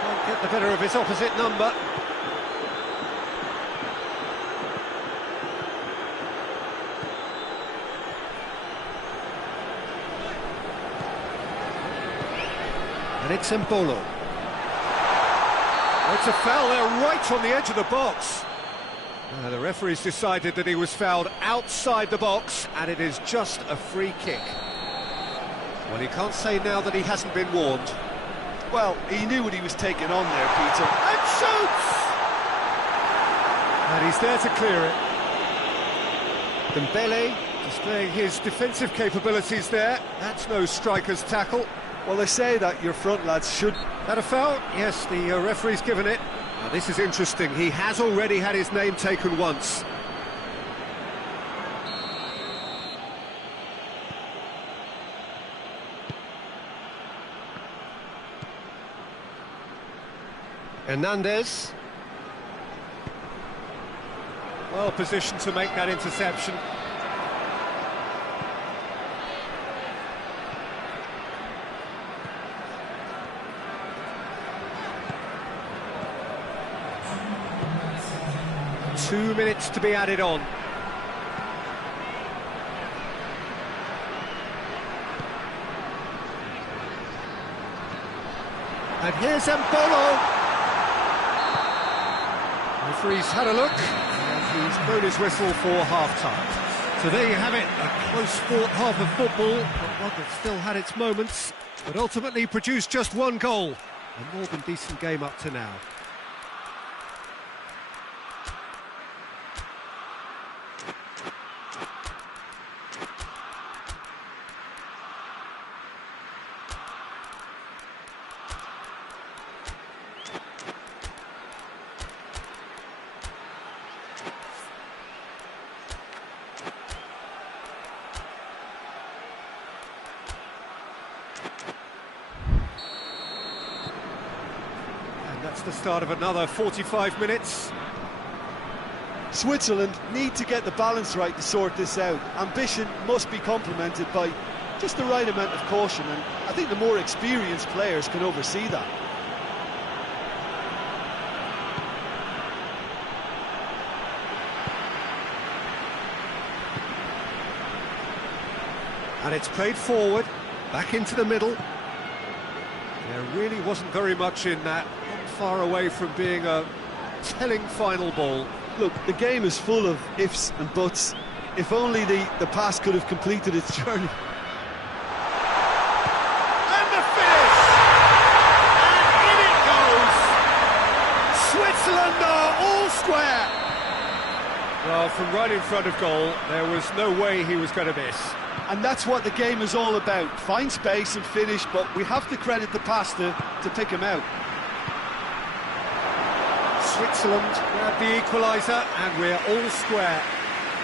Can't get the better of his opposite number. And it's Mbolo. It's a foul there right on the edge of the box. The referee's decided that he was fouled outside the box, and it is just a free kick. Well, he can't say now that he hasn't been warned. Well, he knew what he was taking on there, Peter. And shoots! And he's there to clear it. Dembele displaying his defensive capabilities there. That's no striker's tackle. Well, they say that your front lads should... That a foul? Yes, the referee's given it. Now, this is interesting. He has already had his name taken once. Hernandez. Well positioned to make that interception. Two minutes to be added on. And here's Mbolo. Referee's had a look, and he's blown his whistle for half-time. So there you have it, a close-fought half of football, but one that still had its moments, but ultimately produced just one goal. A more than decent game up to now. That's the start of another 45 minutes. Switzerland need to get the balance right to sort this out. Ambition must be complemented by just the right amount of caution, and I think the more experienced players can oversee that. And it's played forward, back into the middle. There really wasn't very much in that, not far away from being a telling final ball. Look, the game is full of ifs and buts. If only the pass could have completed its journey. And the finish! And in it goes! Switzerland are all square! Well, from right in front of goal, there was no way he was going to miss. And that's what the game is all about. Find space and finish, but we have to credit the pass to pick him out. Switzerland grabbed the equaliser, and we're all square.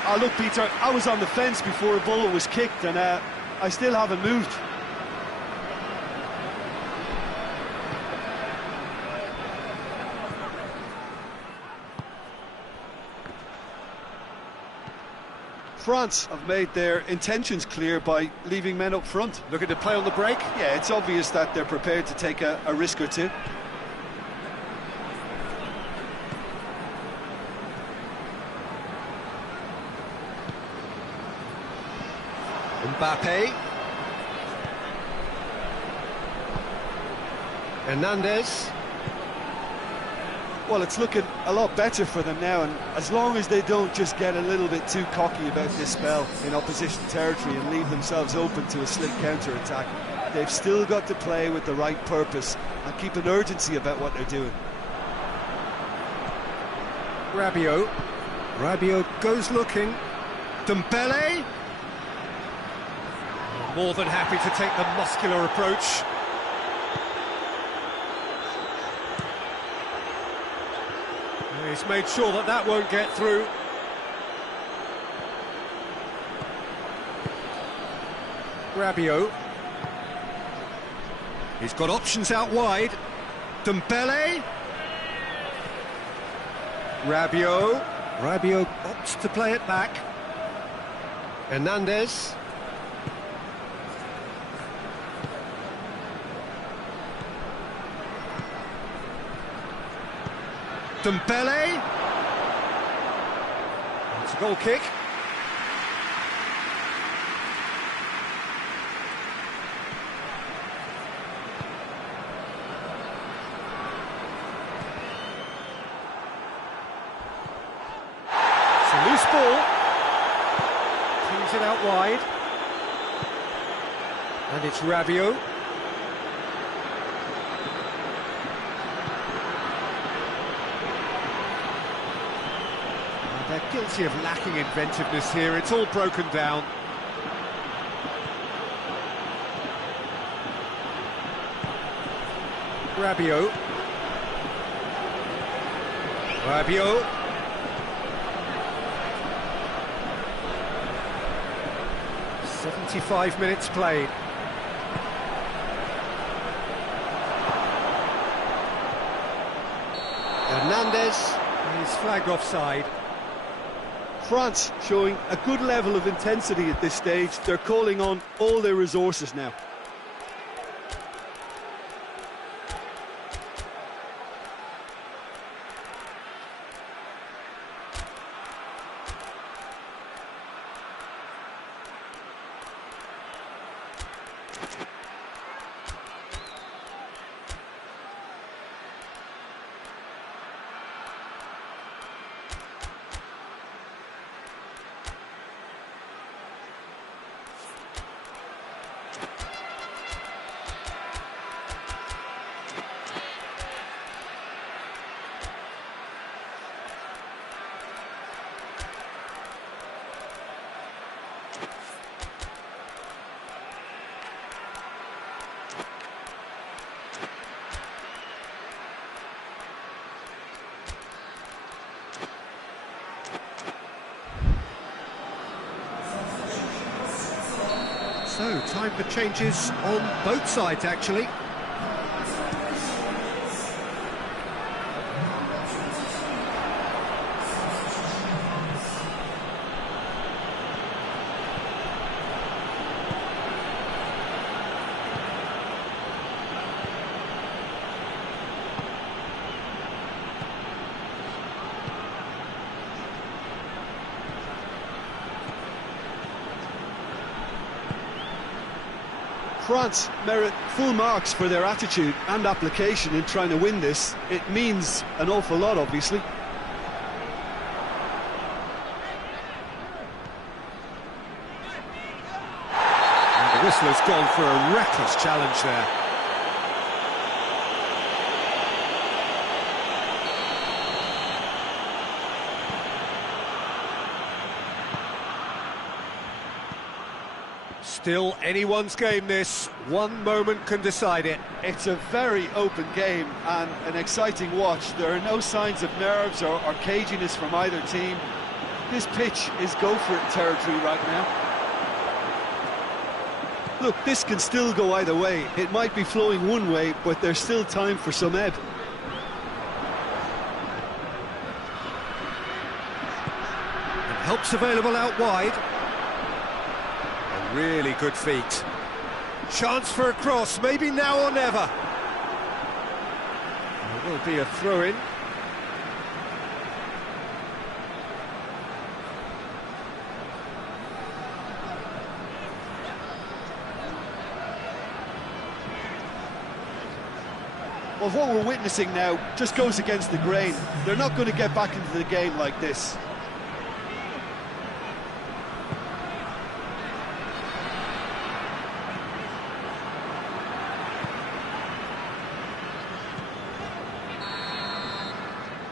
Oh, look, Peter, I was on the fence before a ball was kicked, and I still haven't moved. France have made their intentions clear by leaving men up front. Looking to play on the break? Yeah, it's obvious that they're prepared to take a risk or two. Mbappe. Hernandez. Well, it's looking a lot better for them now, and as long as they don't just get a little bit too cocky about this spell in opposition territory and leave themselves open to a slick counter-attack, they've still got to play with the right purpose and keep an urgency about what they're doing. Rabiot. Rabiot goes looking. Dembele. More than happy to take the muscular approach. He's made sure that that won't get through. Rabiot. He's got options out wide. Dembele. Rabiot. Rabiot opts to play it back. Hernandez. Dembele. It's a goal kick. It's a loose ball. Cleans it out wide. And it's Rabiot. They're guilty of lacking inventiveness here. It's all broken down. Rabiot. Rabiot. "75 minutes played. Hernandez. He's flagged offside. France showing a good level of intensity at this stage. They're calling on all their resources now. So, time for changes on both sides, actually. France merit full marks for their attitude and application in trying to win this. It means an awful lot, obviously. And the whistler's gone for a reckless challenge there. Still anyone's game, this. One moment can decide it. It's a very open game and an exciting watch. There are no signs of nerves or caginess from either team. This pitch is go-for-it territory right now. Look, this can still go either way. It might be flowing one way, but there's still time for some ebb. And help's available out wide. Really good feet. Chance for a cross, maybe now or never. There will be a throw-in. Well, what we're witnessing now just goes against the grain. They're not going to get back into the game like this.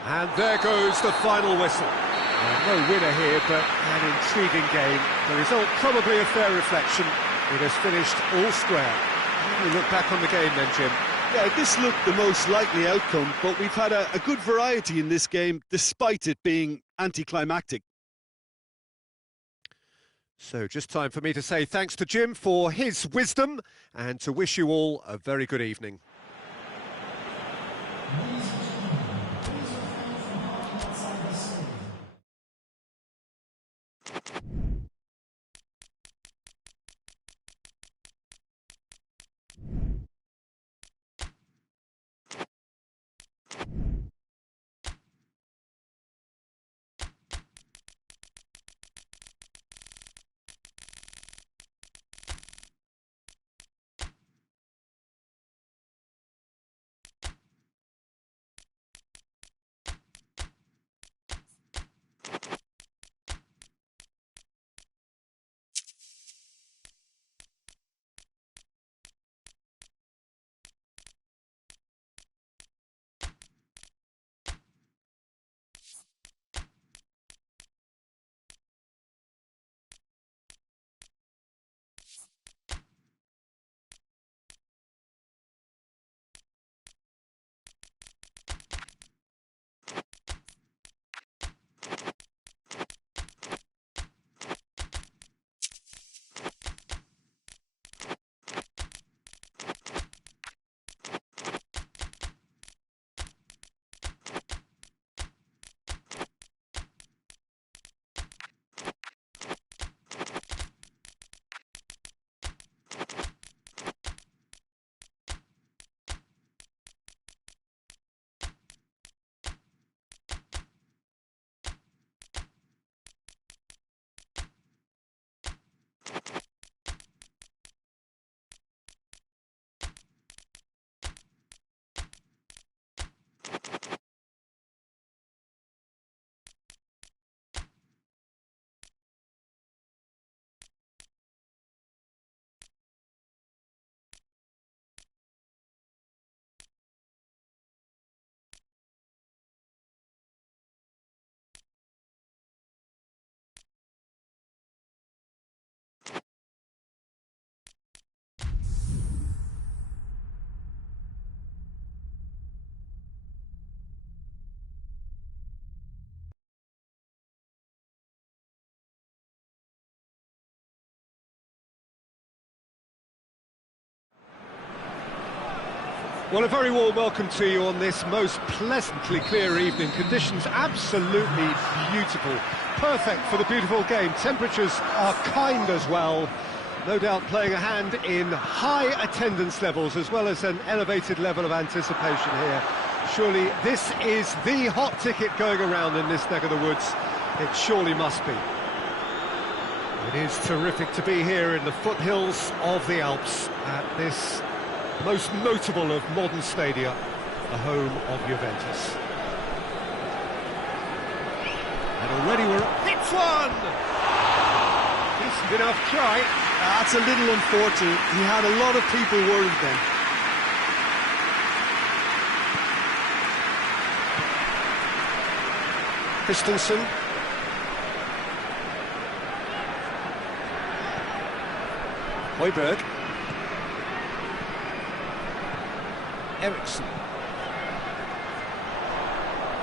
And there goes the final whistle. No winner here, but an intriguing game. The result probably a fair reflection. It has finished all square. How do you look back on the game then, Jim? Yeah, this looked the most likely outcome, but we've had a good variety in this game, despite it being anticlimactic. So just time for me to say thanks to Jim for his wisdom and to wish you all a very good evening. Well, a very warm welcome to you on this most pleasantly clear evening. Conditions absolutely beautiful. Perfect for the beautiful game. Temperatures are kind as well. No doubt playing a hand in high attendance levels as well as an elevated level of anticipation here. Surely this is the hot ticket going around in this neck of the woods. It surely must be. It is terrific to be here in the foothills of the Alps at this most notable of modern stadia, the home of Juventus. And already we're up. Hits one! Decent enough try. That's a little unfortunate. He had a lot of people worried then. Christensen. Højbjerg.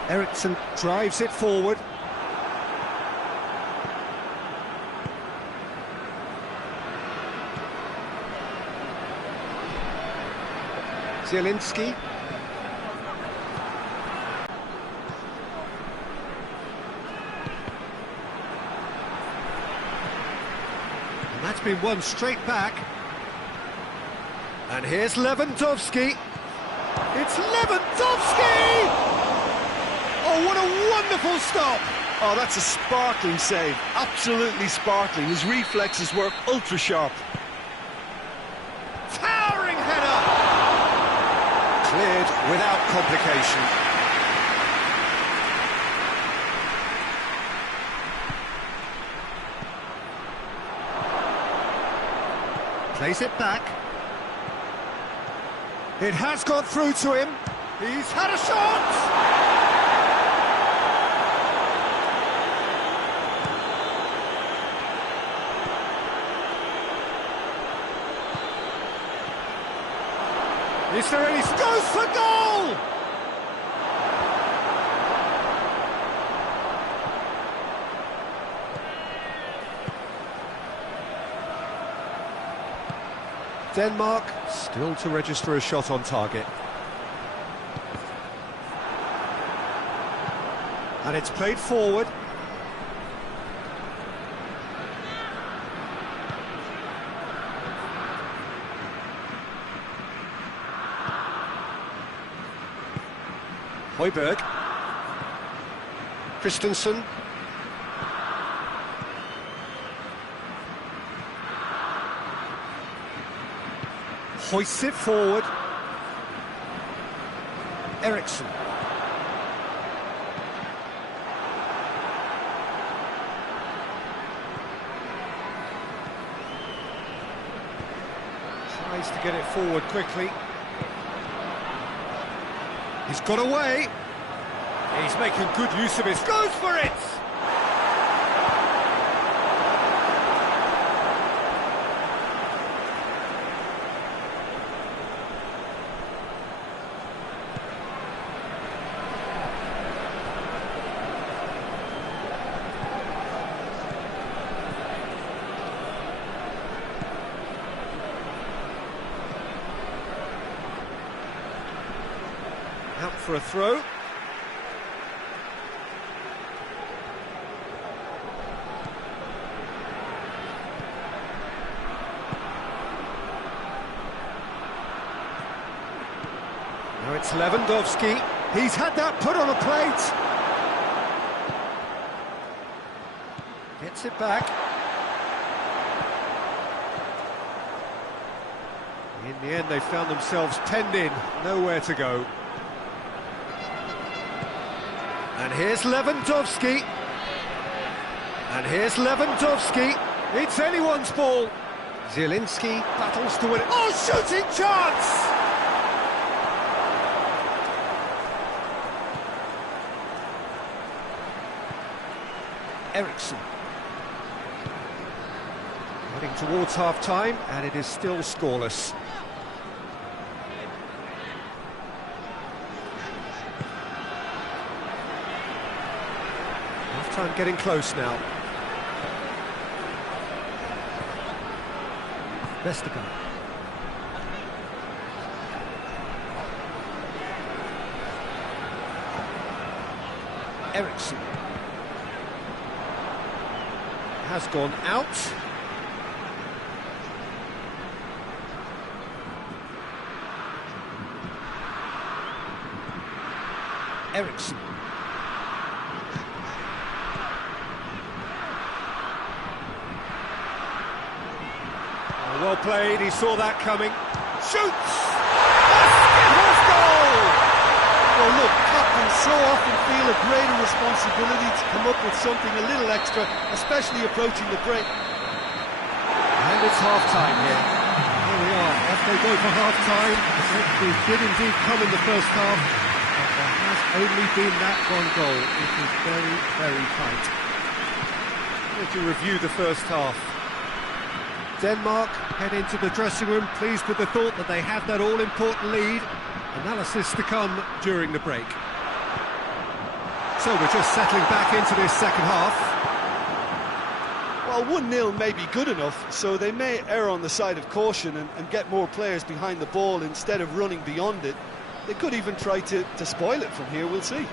Eriksson drives it forward. Zielinski. And that's been won straight back. And here's Lewandowski. It's Lewandowski! Oh, what a wonderful stop! Oh, that's a sparkling save. Absolutely sparkling. His reflexes were ultra sharp. Towering header! Cleared cleared without complication. Plays it back. It has gone through to him. He's had a shot! Is there any... Goes for goal! Denmark still to register a shot on target. And it's played forward. Højbjerg. Christensen. Hoists it forward. Eriksson. Tries to get it forward quickly. He's got away. He's making good use of it. Goes for it! Out for a throw. Now it's Lewandowski. He's had that put on a plate. Gets it back. In the end, they found themselves penned in, nowhere to go. And here's Lewandowski. And here's Lewandowski. It's anyone's ball. Zielinski battles to win it. Oh, shooting chance! Eriksson. Heading towards half-time, and it is still scoreless. Half-time getting close now. Vestergaard. Eriksson. Has gone out. Eriksson. Well played, he saw that coming. Shoots! Skipper's goal! Well, look, captains so often feel a greater responsibility to come up with something a little extra, especially approaching the break. And it's half-time here. Here we are, off they go for half-time. It did indeed come in the first half, but there has only been that one goal. It was very, very tight. To review the first half. Denmark head into the dressing room pleased with the thought that they have that all-important lead. Analysis to come during the break. So we're just settling back into this second half. Well, 1-0 may be good enough, so they may err on the side of caution and get more players behind the ball instead of running beyond it. They could even try to spoil it from here, we'll see.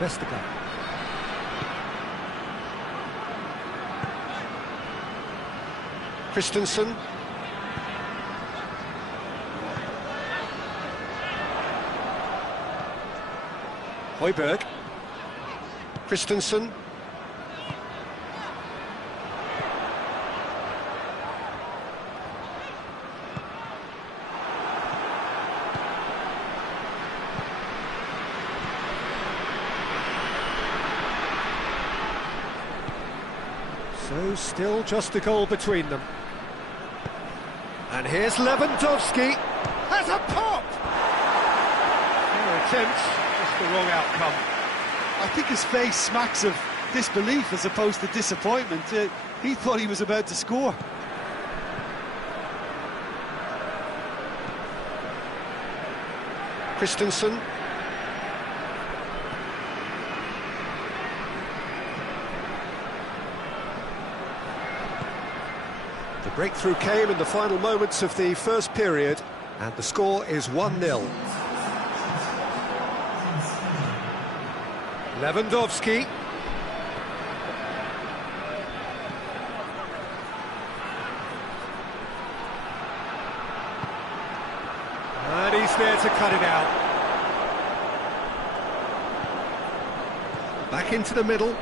Vestergaard. Christensen. Højbjerg. Christensen. So still just a goal between them. And here's Lewandowski. Has a pop! Fair attempt, just the wrong outcome. I think his face smacks of disbelief as opposed to disappointment. He thought he was about to score. Christensen. The breakthrough came in the final moments of the first period, and the score is 1-0. Lewandowski. And he's there to cut it out. Back into the middle.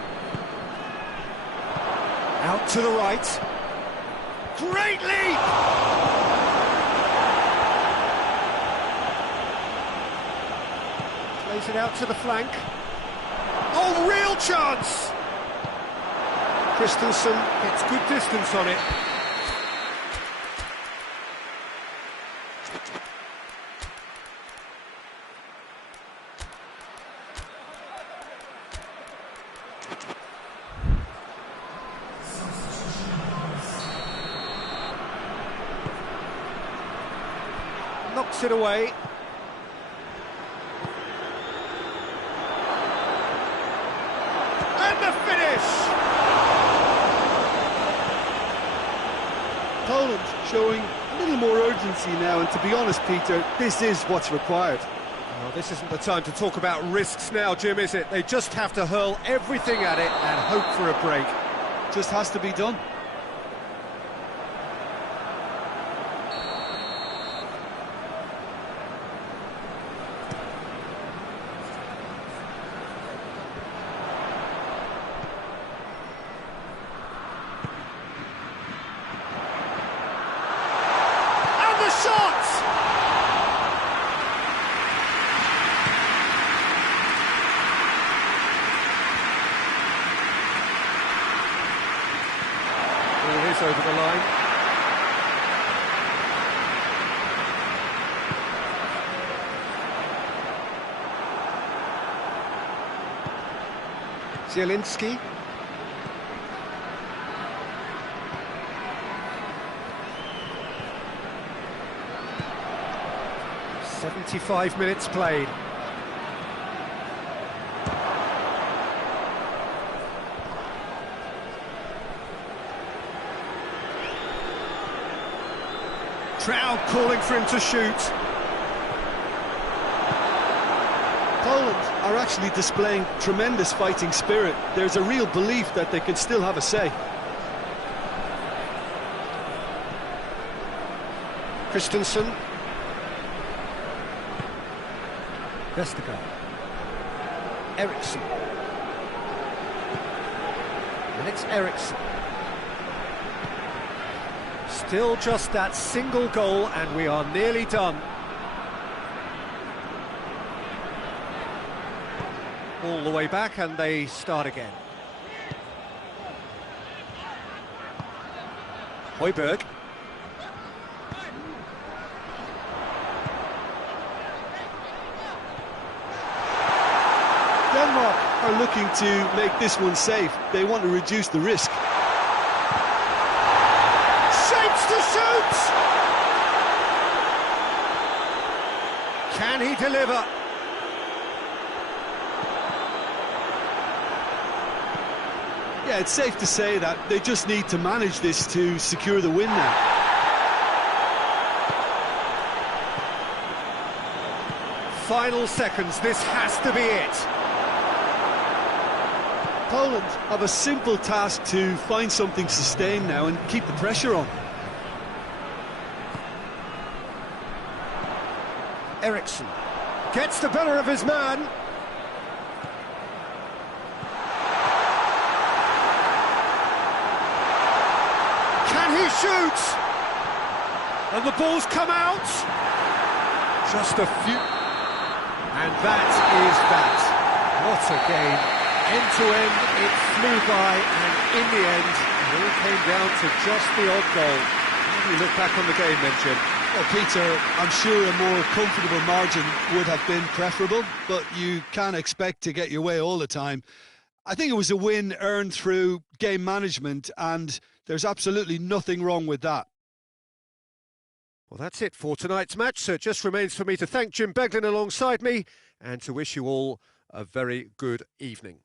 Out to the right. Great leap! Plays it out to the flank. Oh, real chance! Christensen gets good distance on it. Knocks it away. And the finish! Poland showing a little more urgency now, and to be honest, Peter, this is what's required. Well, this isn't the time to talk about risks now, Jim, is it? They just have to hurl everything at it and hope for a break. Just has to be done. Over the line. Zielinski. "75 minutes played. Crowd calling for him to shoot. Poland are actually displaying tremendous fighting spirit. There's a real belief that they can still have a say. Christensen. Vestergaard. Eriksson. And it's Eriksson. Still just that single goal, and we are nearly done. All the way back, and they start again. Højbjerg. Denmark are looking to make this one safe. They want to reduce the risk. To shoot! Can he deliver? Yeah, it's safe to say that they just need to manage this to secure the win now. Final seconds, this has to be it. Poland have a simple task to find something sustained now and keep the pressure on. Eriksson gets the better of his man. Can he shoot? And the ball's come out. Just a few. And that is that. What a game. End to end, it flew by, and in the end, It all came down to just the odd goal. How do you look back on the game then, Jim? Well, Peter, I'm sure a more comfortable margin would have been preferable, but you can't expect to get your way all the time. I think it was a win earned through game management, and there's absolutely nothing wrong with that. Well, that's it for tonight's match, so it just remains for me to thank Jim Beglin alongside me and to wish you all a very good evening.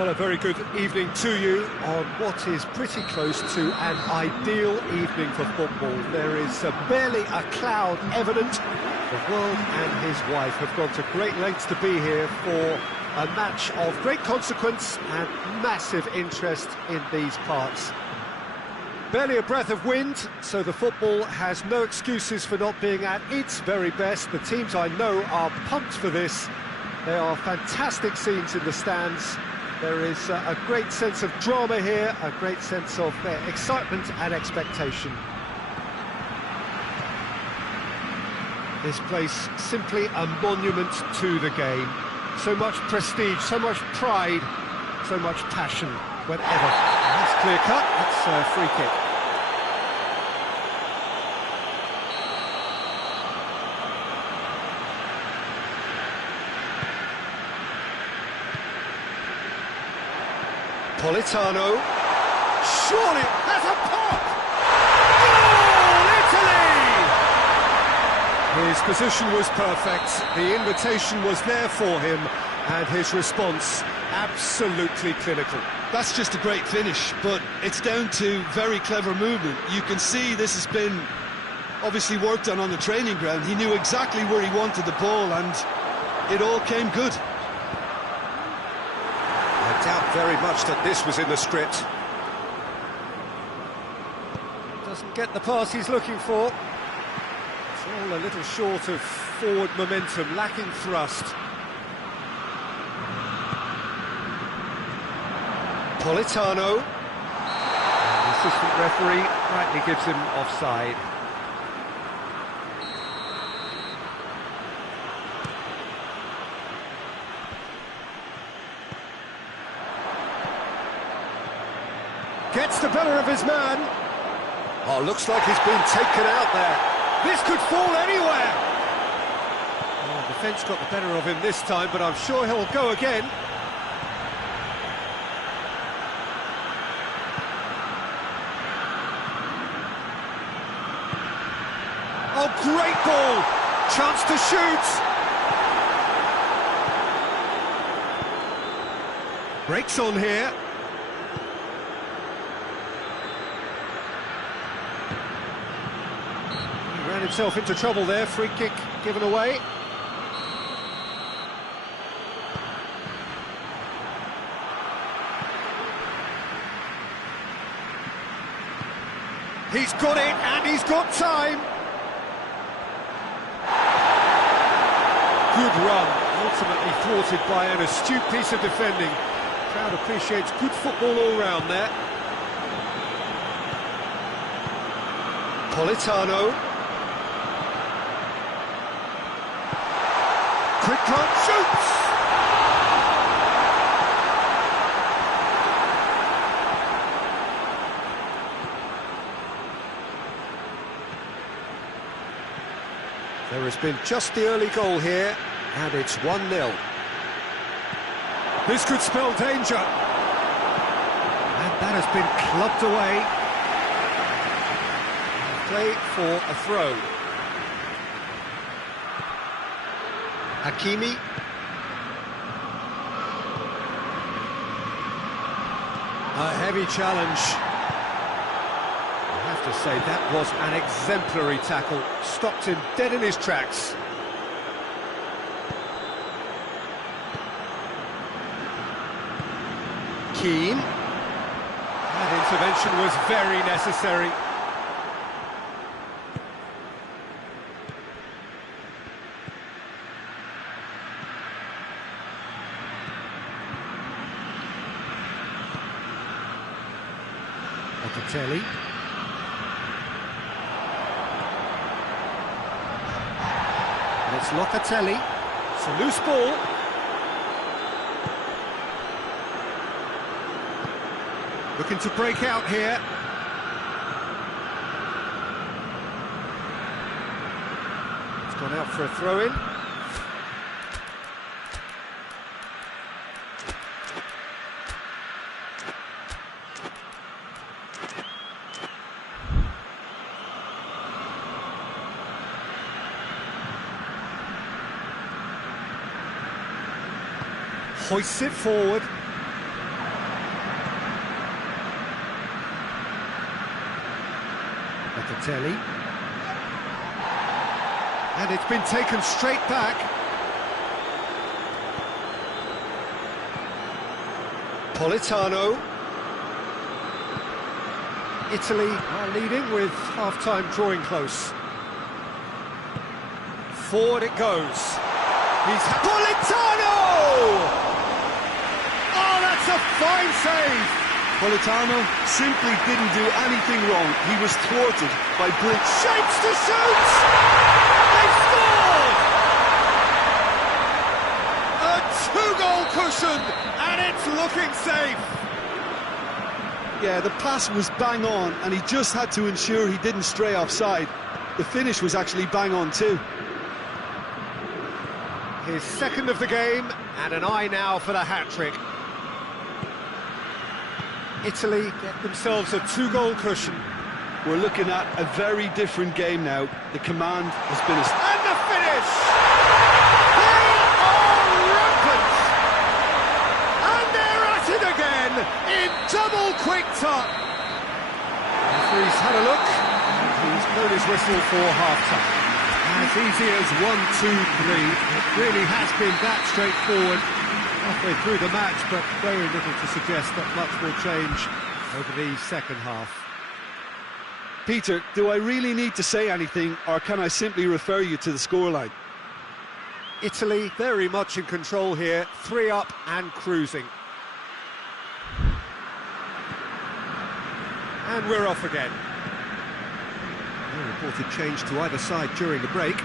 Well, a very good evening to you on what is pretty close to an ideal evening for football. There is barely a cloud evident. The world and his wife have gone to great lengths to be here for a match of great consequence and massive interest in these parts. Barely a breath of wind, so the football has no excuses for not being at its very best. The teams I know are pumped for this. There are fantastic scenes in the stands. There is a great sense of drama here, a great sense of excitement and expectation. This place simply a monument to the game. So much prestige, so much pride, so much passion whenever. That's clear cut, that's a free kick. Politano. Surely has a pop! Goal, Italy! His position was perfect, the invitation was there for him, and his response absolutely clinical. That's just a great finish, but it's down to very clever movement. You can see this has been obviously worked on the training ground. He knew exactly where he wanted the ball, and it all came good. I doubt very much that this was in the script. Doesn't get the pass he's looking for. It's all a little short of forward momentum, lacking thrust. Politano. And the assistant referee rightly gives him offside. Gets the better of his man. Oh, looks like he's been taken out there. This could fall anywhere. Oh, defence got the better of him this time, but I'm sure he'll go again. Oh, great ball! Chance to shoot! Breaks on here. He ran himself into trouble there, free kick given away. He's got it, and he's got time! Good run, ultimately thwarted by an astute piece of defending. Crowd appreciates good football all round there. Politano. Quick run, shoots! There has been just the early goal here, and it's 1-0. This could spell danger. And that has been clubbed away. Play for a throw. Hakimi. A heavy challenge. I have to say, that was an exemplary tackle. Stopped him dead in his tracks. Keane. That intervention was very necessary. Locatelli. And it's Locatelli. It's a loose ball. Looking to break out here. It's gone out for a throw-in. Hoists it forward. Locatelli. And it's been taken straight back. Politano. Italy are leading with half-time drawing close. Forward it goes. He's Politano! Oh, that's a fine save! Politano simply didn't do anything wrong. He was thwarted by Blitz. Shapes to shoot! They scored! A two-goal cushion, and it's looking safe. Yeah, the pass was bang on, and he just had to ensure he didn't stray offside. The finish was actually bang on too. His second of the game, and an eye now for the hat-trick. Italy get themselves a 2-goal cushion. We're looking at a very different game now. The command has been... And the finish! They are rampant! And they're at it again in double quick time. Referee's had a look, and he's blown his whistle for half-time. As easy as 1, 2, 3. It really has been that straightforward. Halfway through the match, but very little to suggest that much will change over the second half. Peter, do I really need to say anything, or can I simply refer you to the scoreline? Italy very much in control here, 3 up and cruising. And we're off again. No reported change to either side during the break.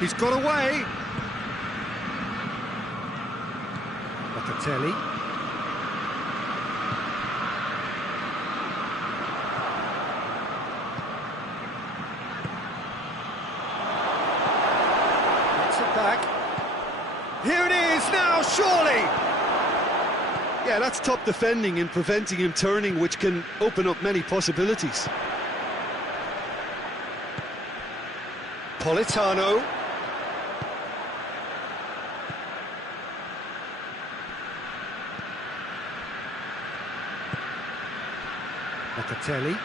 He's got away. Locatelli. Gets it back. Here it is now, surely. Yeah, that's top defending and preventing him turning, which can open up many possibilities. Politano. Locatelli.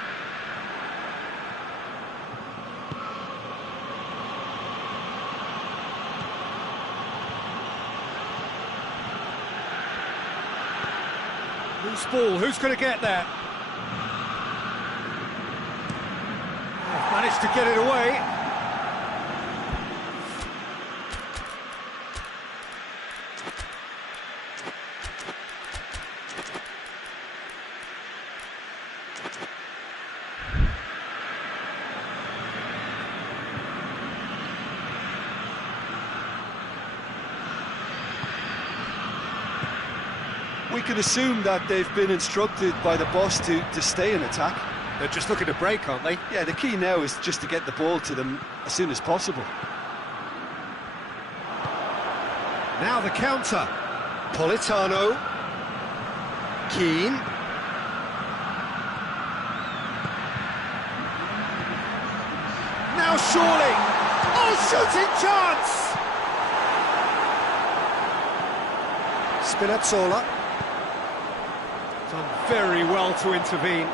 Loose ball, who's going to get there? They've managed to get it away. We can assume that they've been instructed by the boss to stay in attack. They're just looking to break, aren't they? Yeah, the key now is just to get the ball to them as soon as possible. Now the counter. Politano. Keane. Now surely. Oh, shooting chance! Spinazzola. Done very well to intervene.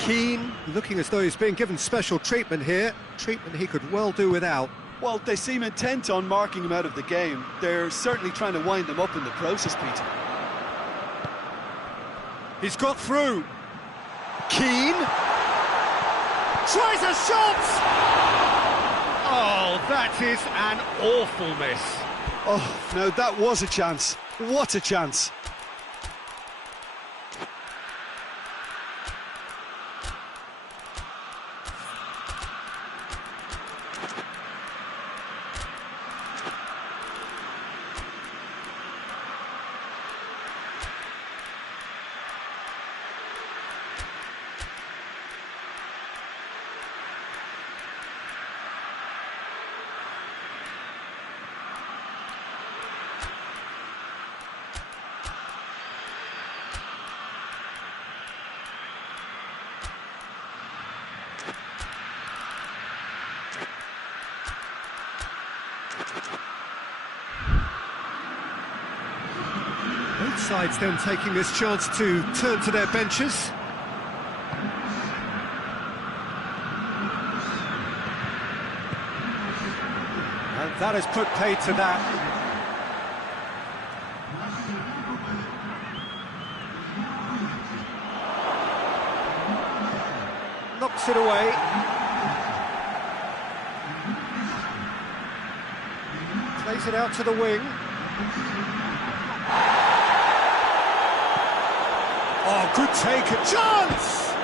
Keane, looking as though he's being given special treatment here. Treatment he could well do without. Well, they seem intent on marking him out of the game. They're certainly trying to wind him up in the process, Peter. He's got through. Keane tries a shot. Oh, that is an awful miss. Oh, no, that was a chance. What a chance. Both sides then taking this chance to turn to their benches. And that has put paid to that. Knocks it away. Plays it out to the wing. Oh, good take, a chance!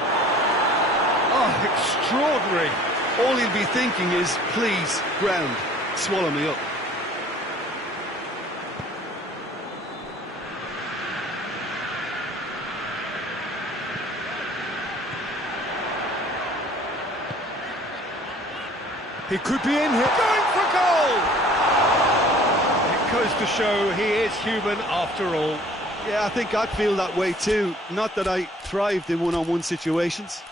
Oh, extraordinary. All he'll be thinking is, please, ground, swallow me up. He could be in here. Going for goal! It goes to show he is human after all. Yeah, I think I'd feel that way too. Not that I thrived in one-on-one situations.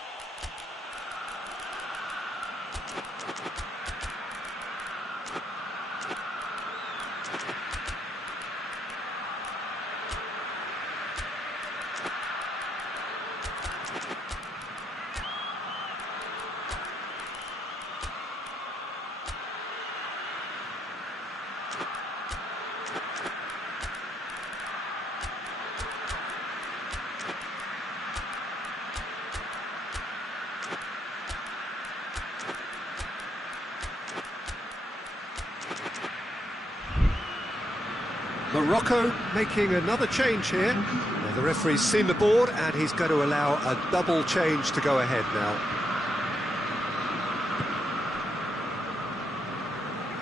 Morocco making another change here. Now, the referee's seen the board and he's going to allow a double change to go ahead now.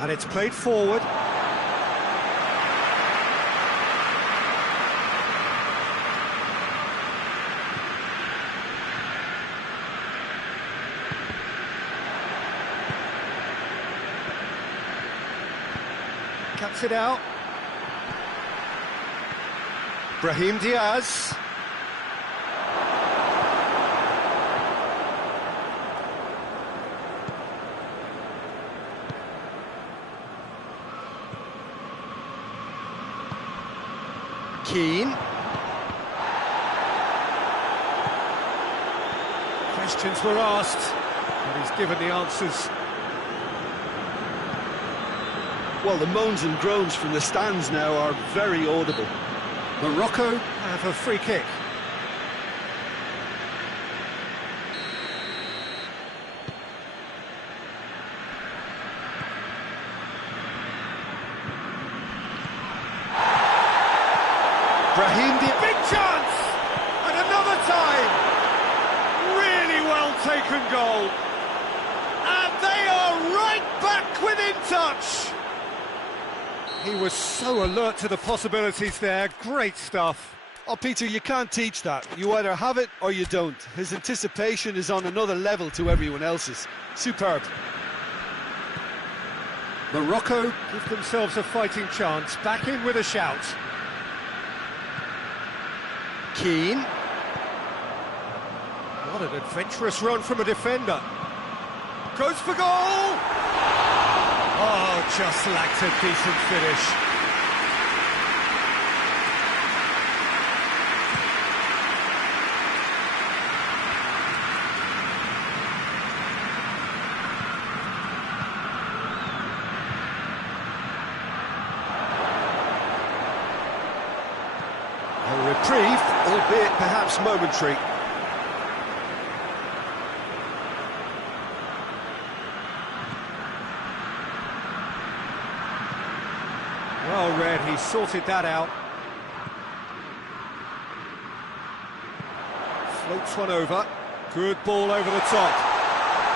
And it's played forward. Cuts it out. Brahim Diaz. Keane. Questions were asked, and he's given the answers. Well, the moans and groans from the stands now are very audible. Morocco have a free kick. Brahim Diaz, big chance! And another time! Really well taken goal. And they are right back within touch. He was so alert to the possibilities there. Great stuff. Oh, Peter, you can't teach that. You either have it or you don't. His anticipation is on another level to everyone else's. Superb. Morocco give themselves a fighting chance. Back in with a shout. Keane. What an adventurous run from a defender. Goes for goal! Oh, just lacked a decent finish. A reprieve, albeit perhaps momentary. Well read, he sorted that out. Floats one over. Good ball over the top.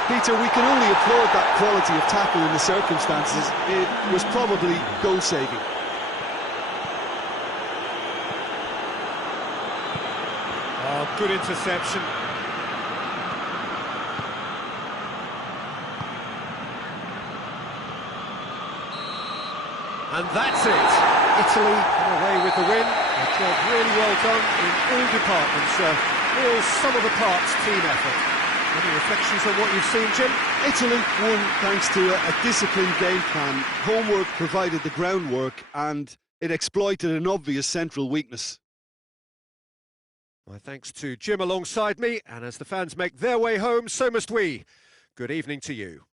Peter, we can only applaud that quality of tackle in the circumstances. It was probably goal-saving. Oh, good interception. And that's it. Italy come away with the win. A job really well done in all departments. Real sum-of-the-parts team effort. Any reflections on what you've seen, Jim? Italy won thanks to a disciplined game plan. Homework provided the groundwork and it exploited an obvious central weakness. My thanks to Jim alongside me, and as the fans make their way home, so must we. Good evening to you.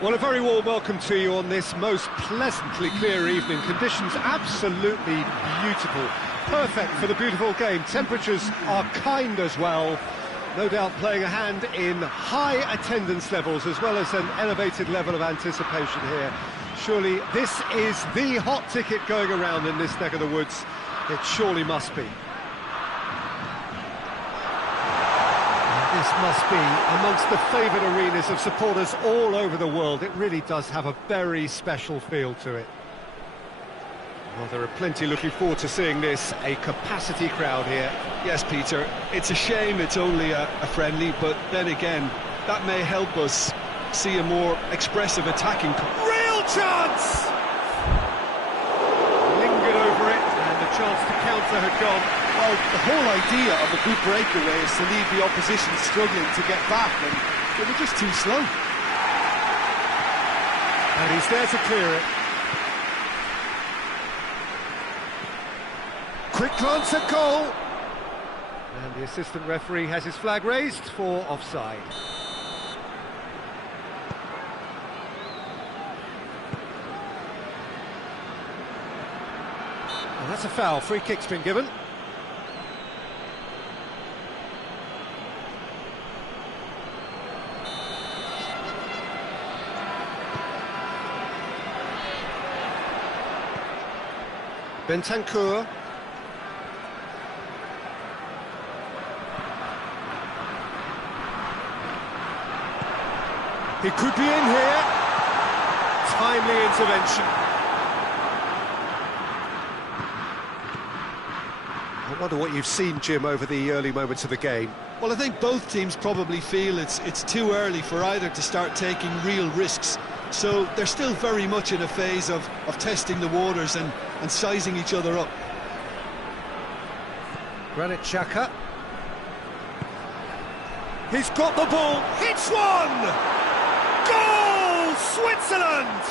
Well, a very warm welcome to you on this most pleasantly clear evening. Conditions absolutely beautiful. Perfect for the beautiful game. Temperatures are kind as well. No doubt playing a hand in high attendance levels as well as an elevated level of anticipation here. Surely this is the hot ticket going around in this neck of the woods. It surely must be. This must be amongst the favoured arenas of supporters all over the world. It really does have a very special feel to it. Well, there are plenty looking forward to seeing this, a capacity crowd here. Yes, Peter, it's a shame it's only a friendly, but then again, that may help us see a more expressive attacking... Real chance! Lingered over it, and the chance to counter had gone. Well, the whole idea of a good breakaway is to leave the opposition struggling to get back, and they were just too slow. And he's there to clear it. Quick glance at goal. And the assistant referee has his flag raised for offside. And that's a foul. Free kick's been given. Bentancur. He could be in here. Timely intervention. I wonder what you've seen, Jim, over the early moments of the game. Well, I think both teams probably feel it's too early for either to start taking real risks. So they're still very much in a phase of testing the waters and sizing each other up. Granit Xhaka. He's got the ball. Hits one! Goal! Switzerland!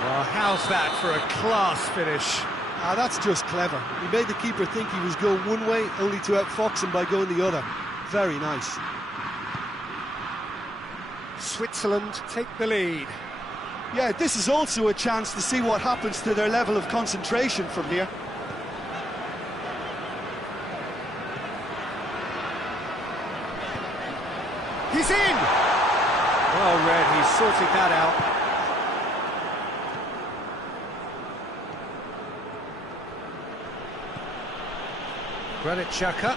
Well, how's that for a class finish? Ah, that's just clever. He made the keeper think he was going one way, only to outfox him by going the other. Very nice. Switzerland take the lead. Yeah, this is also a chance to see what happens to their level of concentration from here. He's in! Well read, he's sorted that out. Granit Xhaka.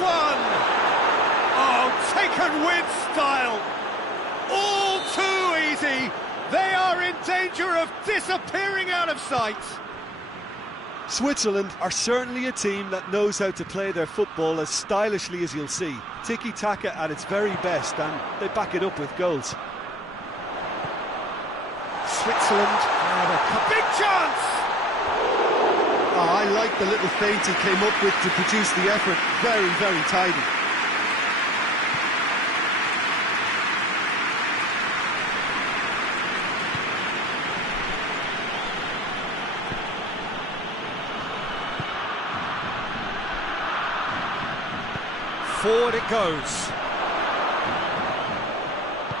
One! Oh, taken with style! All too easy! They are in danger of disappearing out of sight! Switzerland are certainly a team that knows how to play their football as stylishly as you'll see. Tiki-taka at its very best, and they back it up with goals. Switzerland have a big chance! Oh, I like the little feint he came up with to produce the effort. Very, very tidy. Forward it goes.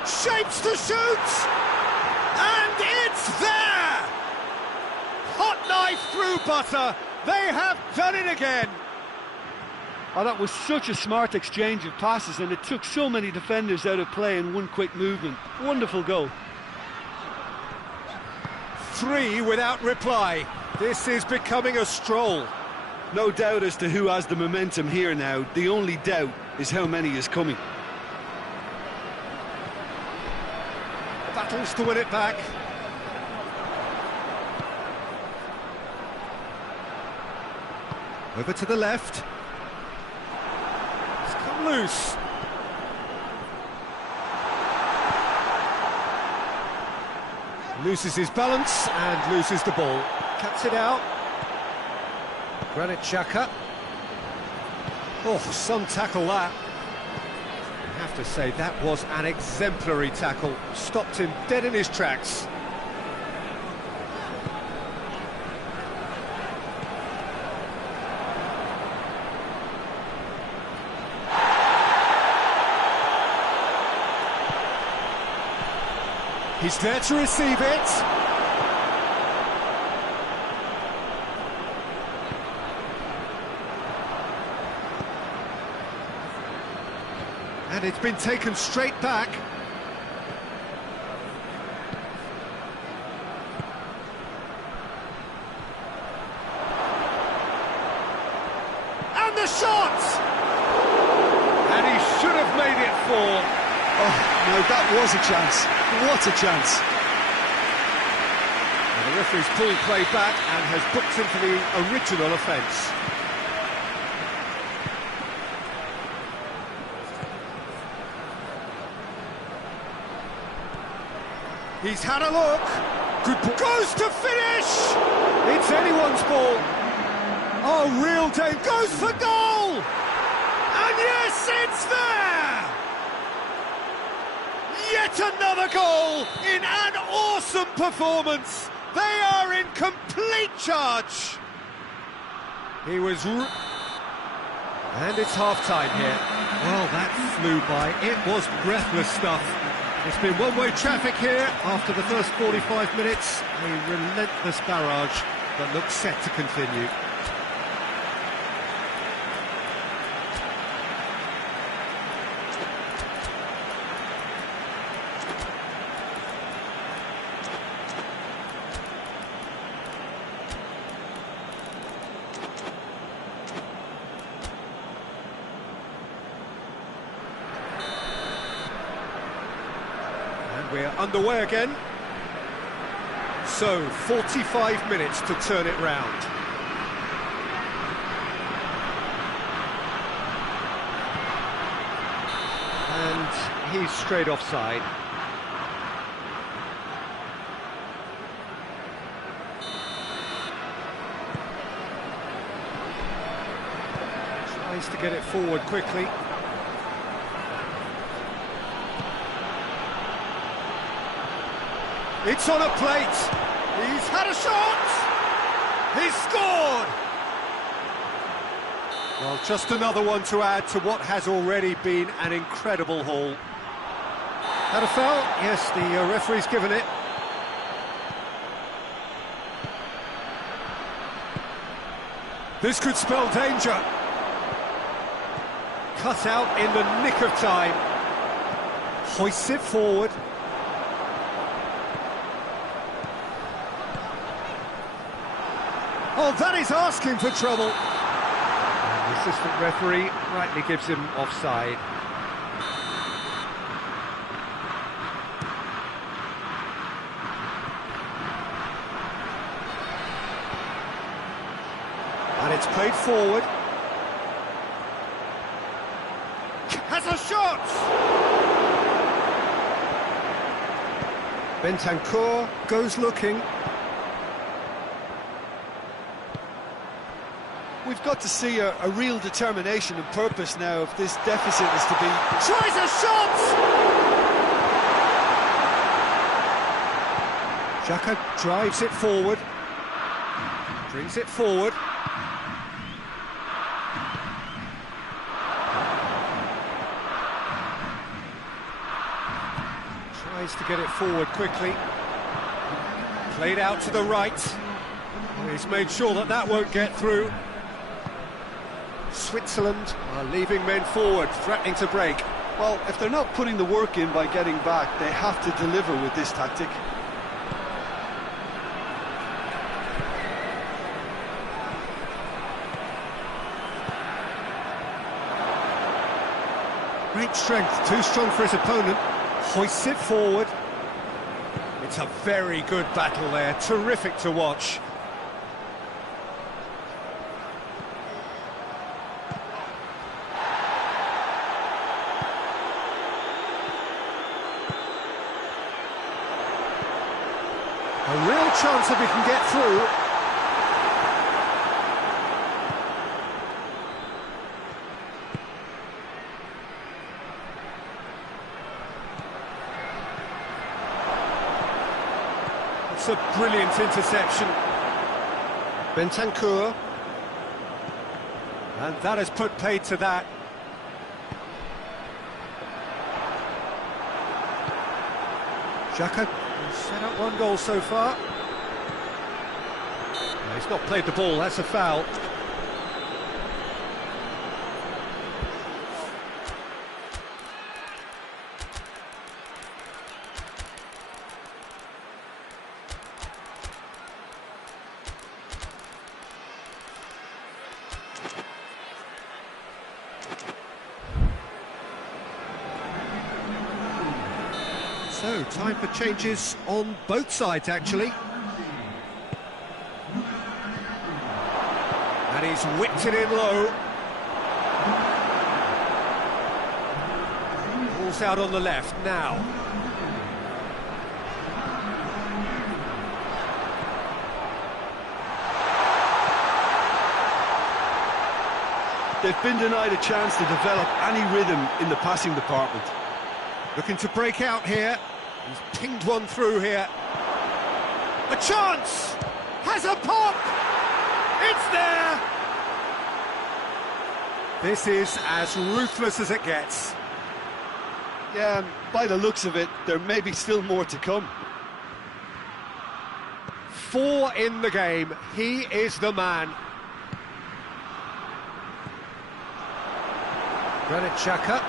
Shapes to shoot! And it's there! Hot knife through butter. They have done it again. Oh, that was such a smart exchange of passes, and it took so many defenders out of play in one quick movement. Wonderful goal. 3 without reply. This is becoming a stroll. No doubt as to who has the momentum here now. The only doubt is how many is coming. Battles to win it back. Over to the left. It's come loose. Loses his balance and loses the ball. Cuts it out. Granit Xhaka. Oh, some tackle that. I have to say, that was an exemplary tackle. Stopped him dead in his tracks. He's there to receive it. And it's been taken straight back. And the shot! And he should have made it four. Oh, no, that was a chance. What a chance. And the referee's pulled play back and has booked him for the original offence. He's had a look. Good ball. Goes to finish! It's anyone's ball. Oh, real Dave goes for goal! And yes, it's there! Yet another goal in an awesome performance. They are in complete charge. He was... And it's half-time here. Well, that flew by. It was breathless stuff. It's been one-way traffic here after the first 45 minutes. A relentless barrage that looks set to continue. We're underway again. So, 45 minutes to turn it round. And he's straight offside. Tries to get it forward quickly. It's on a plate. He's had a shot. He's scored. Well, just another one to add to what has already been an incredible haul. Had a foul? Yes, the referee's given it. This could spell danger. Cut out in the nick of time. Hoists it forward. Oh, that is asking for trouble. And the assistant referee rightly gives him offside. And it's played forward. Has a shot! Bentancur goes looking. We've got to see a real determination and purpose now if this deficit is to be... Tries a shot! Xhaka drives it forward. Brings it forward. Tries to get it forward quickly. Played out to the right. He's made sure that that won't get through. Switzerland are leaving men forward, threatening to break. Well, if they're not putting the work in by getting back, they have to deliver with this tactic. Great strength, too strong for his opponent. Hoists it forward. It's a very good battle there, terrific to watch. A real chance if he can get through. It's a brilliant interception. Bentancur. And that has put paid to that. Xhaka has set up one goal so far. No, he's not played the ball, that's a foul. So, time for changes on both sides, actually. And he's whipped it in low. Ball's out on the left now. They've been denied a chance to develop any rhythm in the passing department. Looking to break out here. He's pinged one through here. A chance! Has a pop! It's there! This is as ruthless as it gets. Yeah, and by the looks of it, there may be still more to come. 4 in the game. He is the man. Granit Xhaka.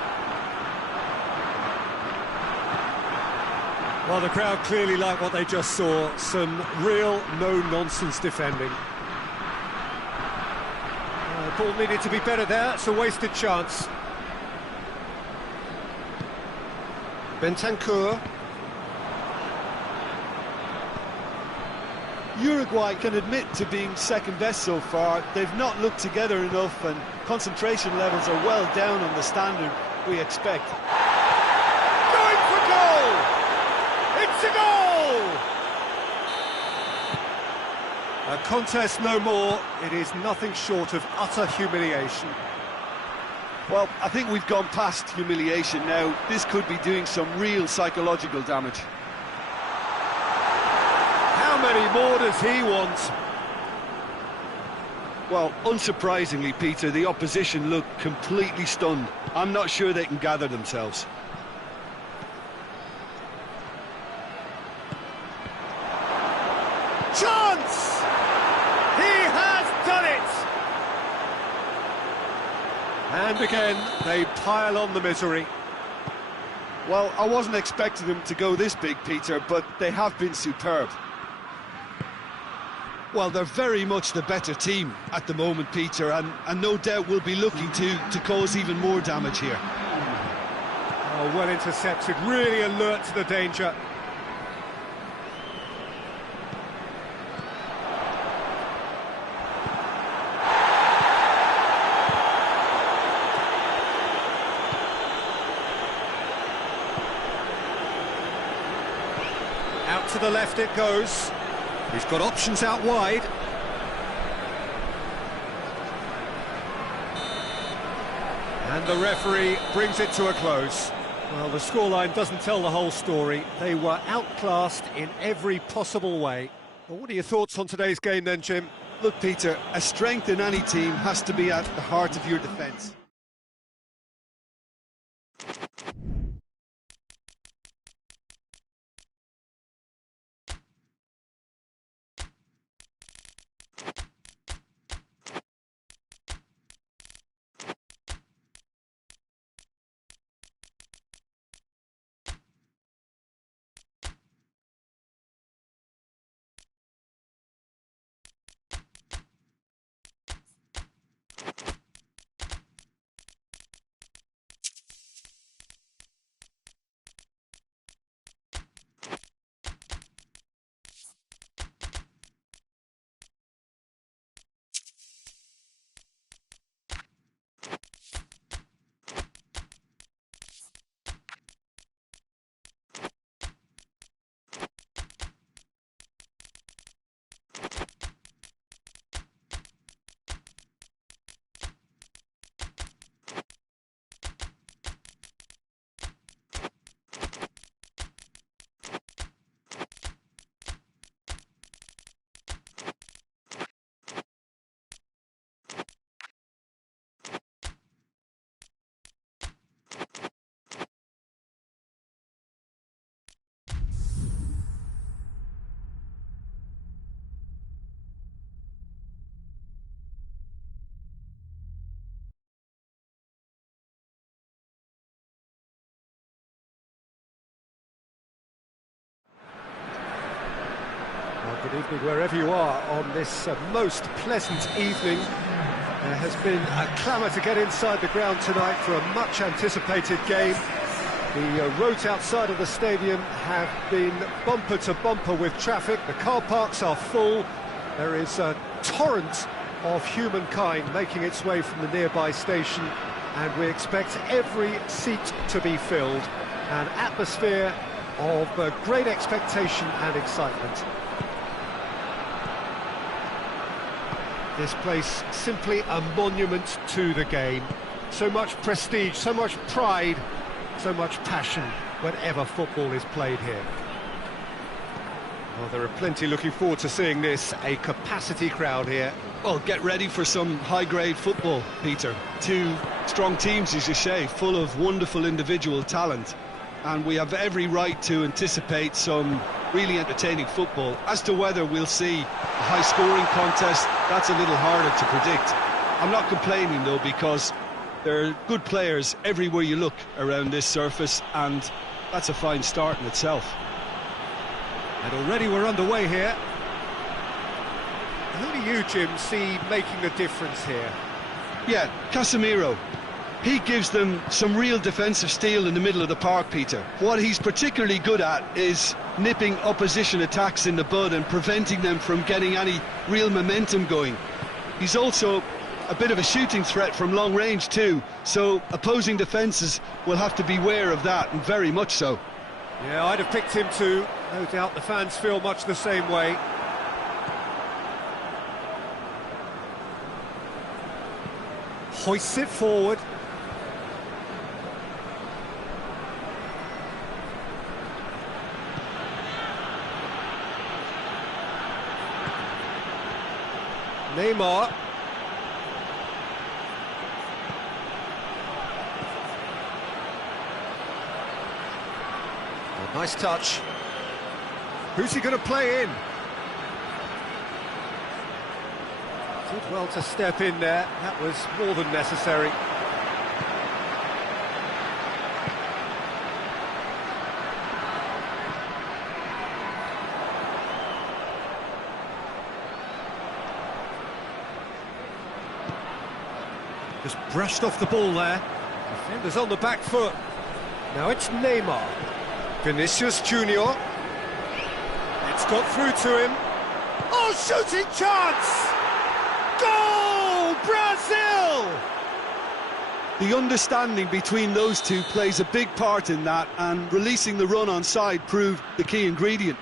Well, the crowd clearly like what they just saw. Some real no-nonsense defending. The ball needed to be better there. It's a wasted chance. Bentancur. Uruguay can admit to being second best so far. They've not looked together enough, and concentration levels are well down on the standard we expect. Going for goal! It's a goal! A contest no more. It is nothing short of utter humiliation. Well, I think we've gone past humiliation now. This could be doing some real psychological damage. How many more does he want? Well, unsurprisingly, Peter, the opposition look completely stunned. I'm not sure they can gather themselves. Chance! He has done it! And again, they pile on the misery. Well, I wasn't expecting them to go this big, Peter, but they have been superb. Well, they're very much the better team at the moment, Peter, and no doubt will be looking to cause even more damage here. Oh, well intercepted, really alert to the danger. Out to the left it goes. He's got options out wide. And the referee brings it to a close. Well, the scoreline doesn't tell the whole story. They were outclassed in every possible way. Well, what are your thoughts on today's game then, Jim? Look, Peter, a strength in any team has to be at the heart of your defence. Good evening wherever you are on this most pleasant evening. There has been a clamour to get inside the ground tonight for a much anticipated game. The roads outside of the stadium have been bumper to bumper with traffic. The car parks are full. There is a torrent of humankind making its way from the nearby station, and we expect every seat to be filled. An atmosphere of great expectation and excitement. This place simply a monument to the game. So much prestige, so much pride, so much passion whenever football is played here. Well, there are plenty looking forward to seeing this, a capacity crowd here. Well, get ready for some high-grade football, Peter. Two strong teams, as you say, full of wonderful individual talent. And we have every right to anticipate some really entertaining football. As to whether we'll see a high-scoring contest, that's a little harder to predict. I'm not complaining, though, because there are good players everywhere you look around this surface, and that's a fine start in itself. And already we're underway here. Who do you, Jim, see making the difference here? Yeah, Casemiro. He gives them some real defensive steel in the middle of the park, Peter. What he's particularly good at is nipping opposition attacks in the bud and preventing them from getting any real momentum going. He's also a bit of a shooting threat from long range too, so opposing defences will have to beware of that, and very much so. Yeah, I'd have picked him too. No doubt the fans feel much the same way. Hoists it forward. Neymar. Oh, nice touch. Who's he going to play in? Did well to step in there. That was more than necessary. Just brushed off the ball there. Defender's on the back foot. Now it's Neymar. Vinicius Junior. It's got through to him. Oh, shooting chance! Goal! Brazil! The understanding between those two plays a big part in that, and releasing the run on side proved the key ingredient.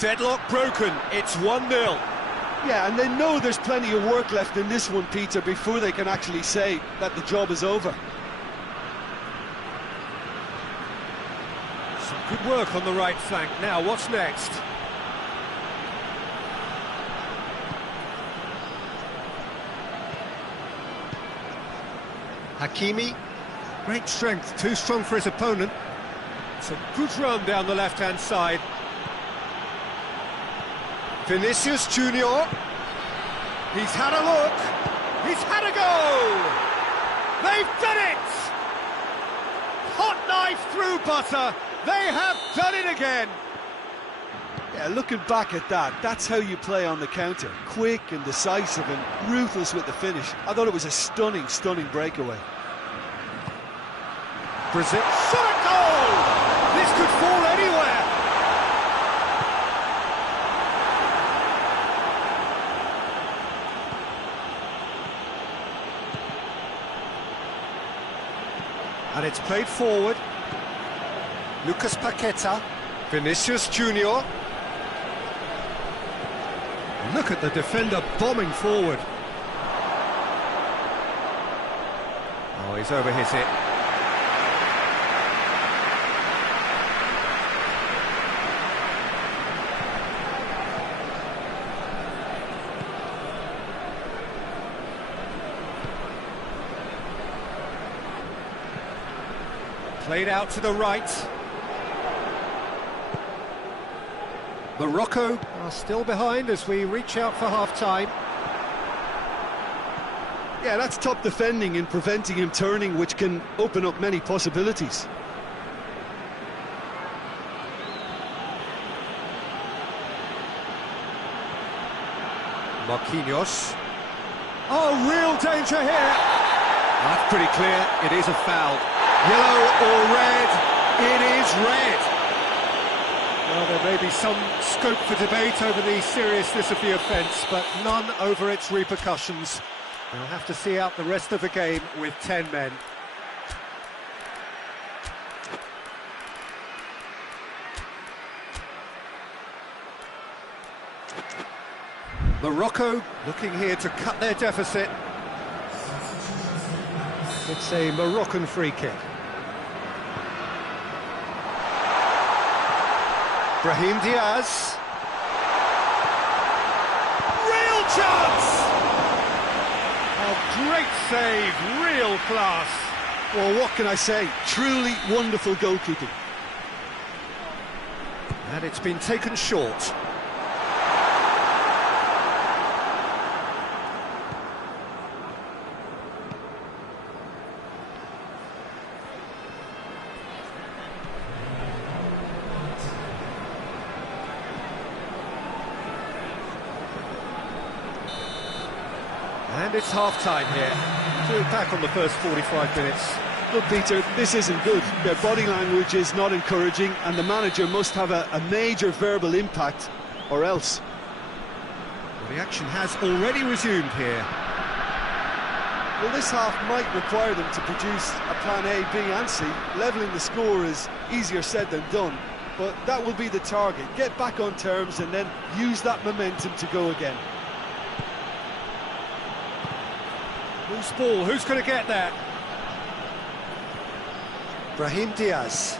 Deadlock broken. It's 1-0. Yeah, and they know there's plenty of work left in this one, Peter, before they can actually say that the job is over. Some good work on the right flank. Now, what's next? Hakimi. Great strength, too strong for his opponent. It's a good run down the left-hand side. Vinicius Junior. He's had a look. He's had a go. They've done it. Hot knife through butter. They have done it again. Yeah, looking back at that, that's how you play on the counter. Quick and decisive and ruthless with the finish. I thought it was a stunning, stunning breakaway. Brazil. Shot a goal. This could fall anywhere. And it's played forward. Lucas Paqueta. Vinicius Junior. Look at the defender bombing forward. Oh, he's overhit it. Played out to the right. Morocco are still behind as we reach out for half-time. Yeah, that's top defending and preventing him turning, which can open up many possibilities. Marquinhos. Oh, real danger here. That's pretty clear, it is a foul. Yellow or red, it is red. Well, there may be some scope for debate over the seriousness of the offence, but none over its repercussions. They'll have to see out the rest of the game with 10 men. Morocco looking here to cut their deficit. It's a Moroccan free kick. Brahim Diaz. Real chance! A great save, real class. Well, what can I say? Truly wonderful goalkeeping. And it's been taken short. And it's half-time here. Doing back on the first 45 minutes. Look, Peter, this isn't good. Their body language is not encouraging, and the manager must have a major verbal impact, or else. Well, the action has already resumed here. Well, this half might require them to produce a plan A, B and C. Levelling the score is easier said than done, but that will be the target. Get back on terms and then use that momentum to go again. Loose ball, who's going to get that? Brahim Diaz.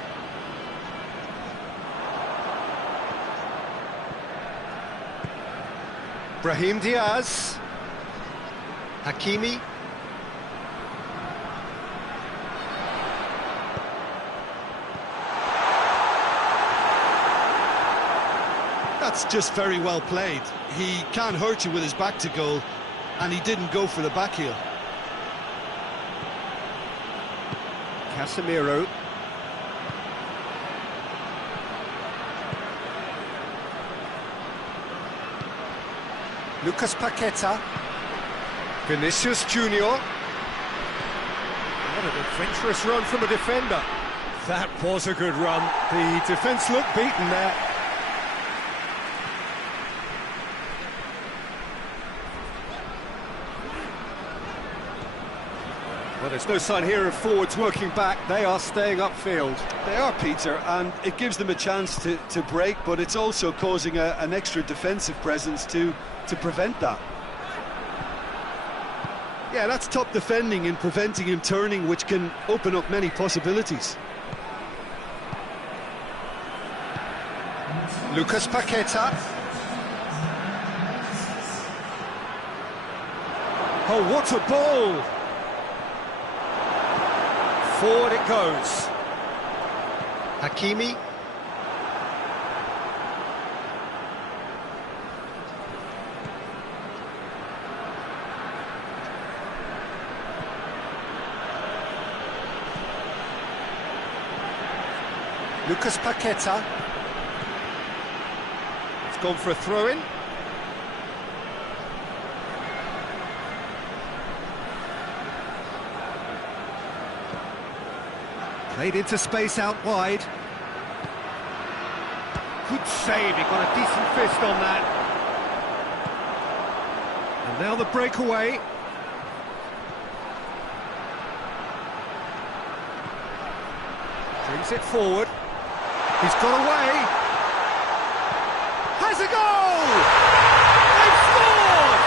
Brahim Diaz. Hakimi. That's just very well played. He can't hurt you with his back to goal, and he didn't go for the back heel. Casemiro. Lucas Paqueta. Vinicius Junior. What an adventurous run from a defender. That was a good run. The defence looked beaten there. Well, there's no sign here of forwards working back. They are staying upfield. They are, Peter, and it gives them a chance to break, but it's also causing an extra defensive presence to prevent that. Yeah, that's top defending and preventing him turning, which can open up many possibilities. Lucas Paqueta. Oh, what a ball! Forward it goes. Hakimi. Lucas Paqueta. It's gone for a throw-in. Played into space out wide. Good save, he got a decent fist on that. And now the breakaway. Brings it forward. He's got away. Has a goal! They've scored!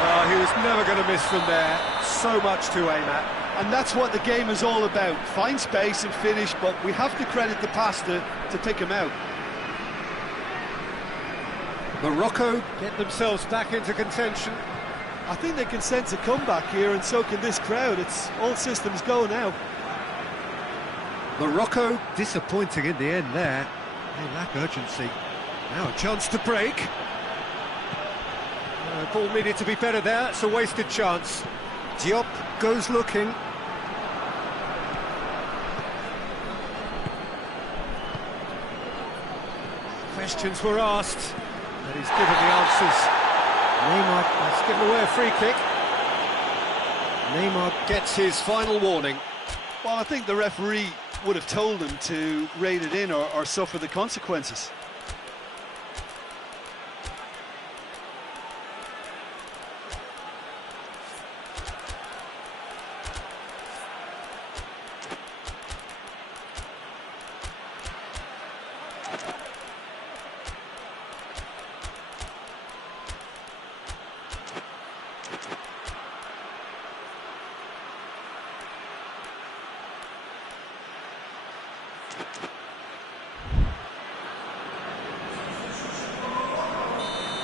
Well, he was never going to miss from there. So much to aim at. And that's what the game is all about. Find space and finish, but we have to credit the pass to pick him out. Morocco get themselves back into contention. I think they can sense a comeback here, and so can this crowd. It's all systems go now. Morocco disappointing in the end there. They lack urgency. Now a chance to break. Ball needed to be better there. It's a wasted chance. Diop goes looking. Questions were asked, and he's given the answers. Neymar has given away a free kick. Neymar gets his final warning. Well, I think the referee would have told him to rate it in or suffer the consequences.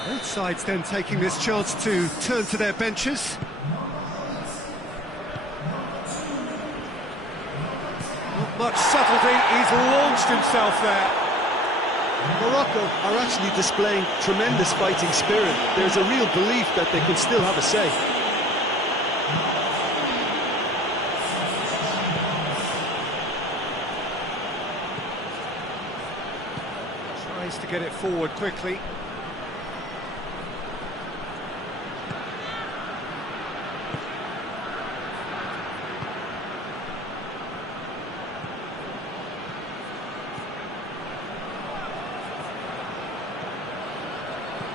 Both sides then taking this chance to turn to their benches. Not much subtlety, he's launched himself there. Morocco are actually displaying tremendous fighting spirit. There's a real belief that they can still have a say. Tries to get it forward quickly.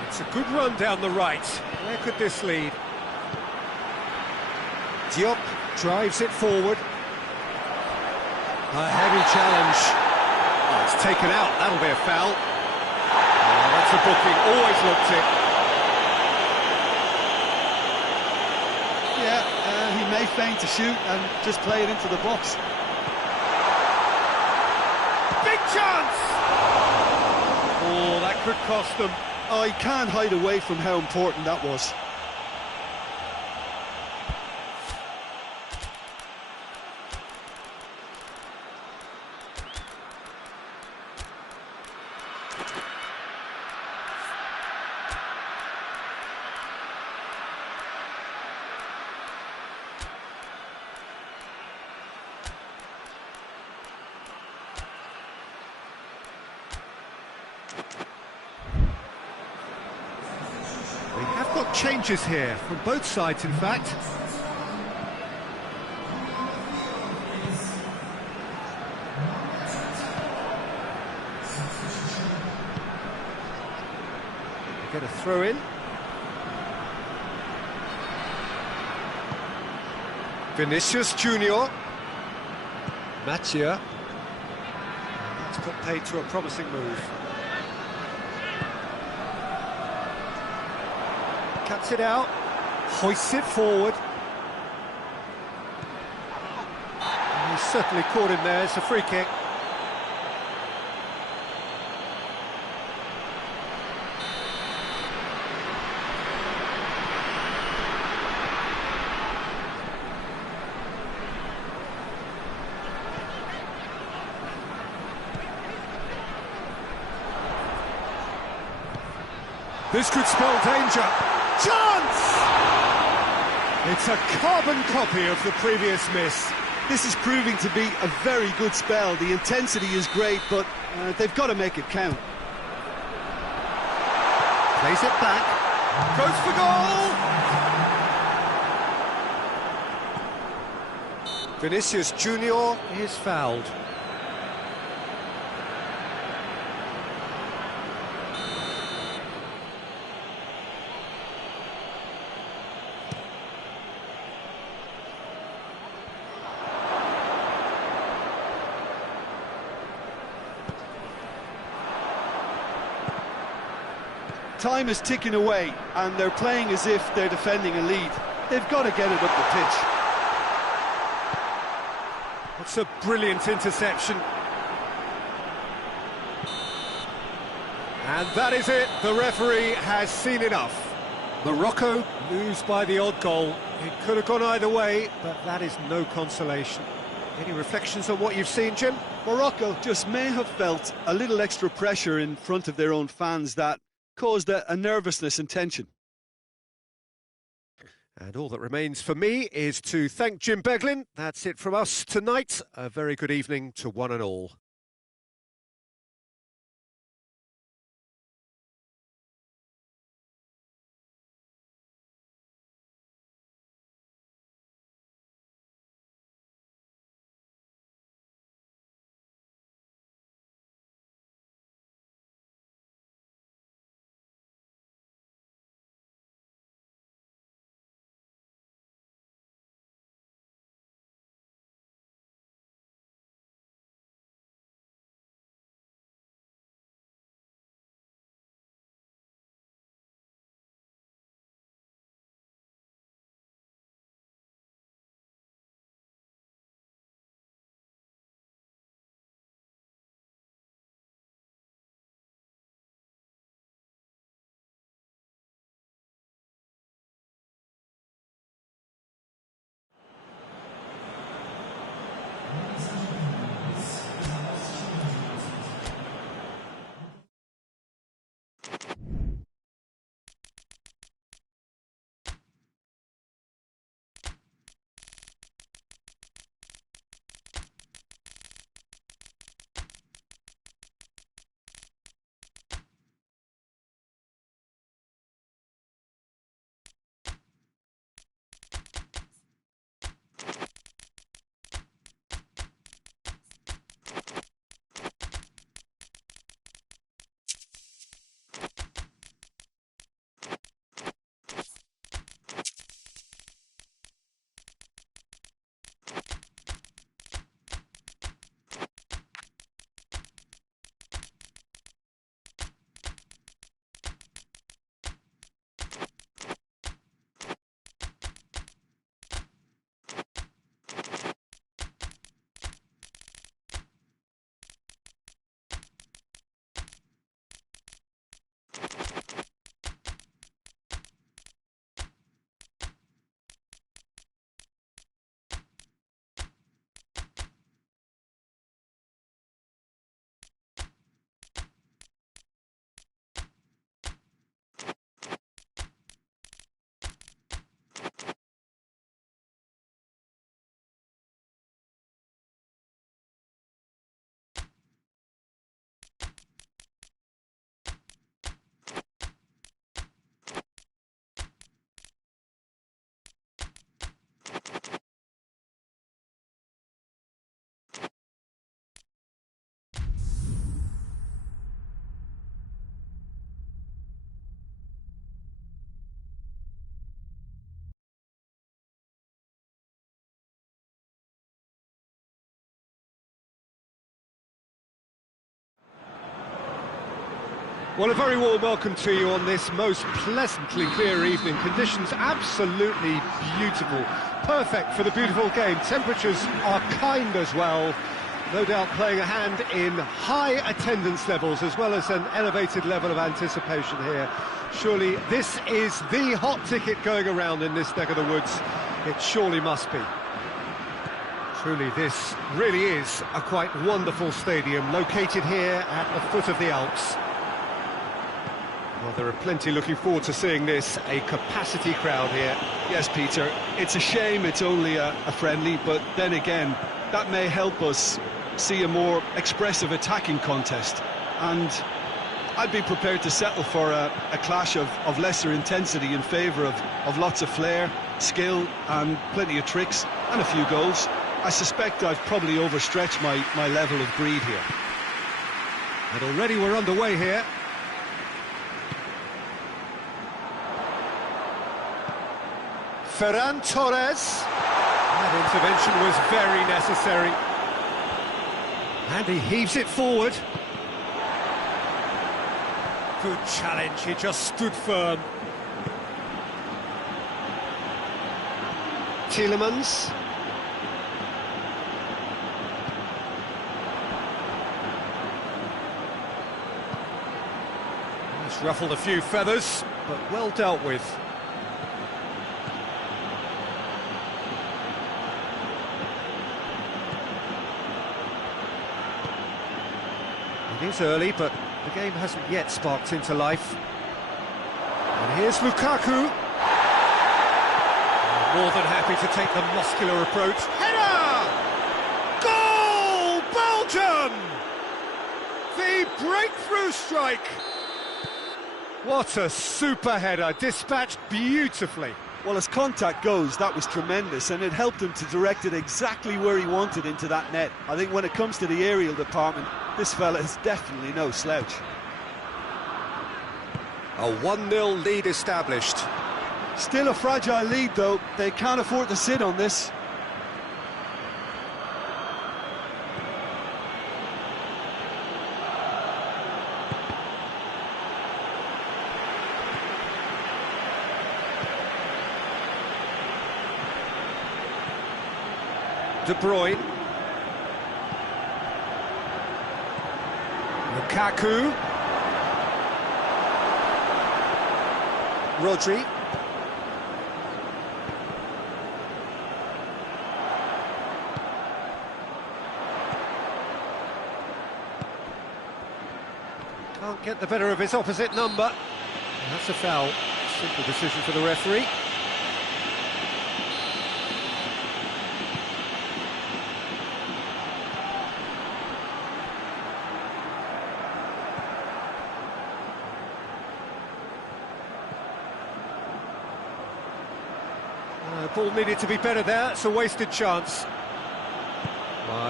It's a good run down the right. Where could this lead? Diop drives it forward. A heavy challenge. Oh, it's taken out. That'll be a foul. Oh, that's a booking. Always looked it. Yeah, he may feign to shoot and just play it into the box. Big chance! Oh, that could cost them. Oh, he can't hide away from how important that was. We have got changes here, from both sides in fact. They get a throw in. Vinicius Junior. Matia. That's put paid to a promising move. Cuts it out, hoists it forward. And he's certainly caught him there, it's a free kick. This could spell danger. Chance! It's a carbon copy of the previous miss. This is proving to be a very good spell. The intensity is great, but they've got to make it count. Plays it back. Goes for goal! Vinicius Junior is fouled. Time is ticking away, and they're playing as if they're defending a lead. They've got to get it up the pitch. That's a brilliant interception. And that is it. The referee has seen enough. Morocco lose by the odd goal. It could have gone either way, but that is no consolation. Any reflections on what you've seen, Jim? Morocco just may have felt a little extra pressure in front of their own fans that caused a nervousness and tension. And all that remains for me is to thank Jim Beglin. That's it from us tonight. A very good evening to one and all. Well, a very warm welcome to you on this most pleasantly clear evening. Conditions absolutely beautiful. Perfect for the beautiful game. Temperatures are kind as well. No doubt playing a hand in high attendance levels as well as an elevated level of anticipation here. Surely this is the hot ticket going around in this neck of the woods. It surely must be. Truly, this really is a quite wonderful stadium located here at the foot of the Alps. Well, there are plenty looking forward to seeing this, a capacity crowd here. Yes, Peter, it's a shame it's only a friendly, but then again, that may help us see a more expressive attacking contest. And I'd be prepared to settle for a clash of lesser intensity in favour of lots of flair, skill and plenty of tricks and a few goals. I suspect I've probably overstretched my level of greed here. And already we're underway here. Ferran Torres. That intervention was very necessary. And he heaves it forward. Good challenge, he just stood firm. Tielemans. He's ruffled a few feathers, but well dealt with. It is early, but the game hasn't yet sparked into life. And here's Lukaku. More than happy to take the muscular approach. Header! Goal! Belgium! The breakthrough strike! What a super header, dispatched beautifully. Well, as contact goes, that was tremendous, and it helped him to direct it exactly where he wanted into that net. I think when it comes to the aerial department, this fella is definitely no slouch. A 1-0 lead established. Still a fragile lead, though. They can't afford to sit on this. De Bruyne. Lukaku. Rodri. Can't get the better of his opposite number. That's a foul. Simple decision for the referee. Ball needed to be better there, it's a wasted chance.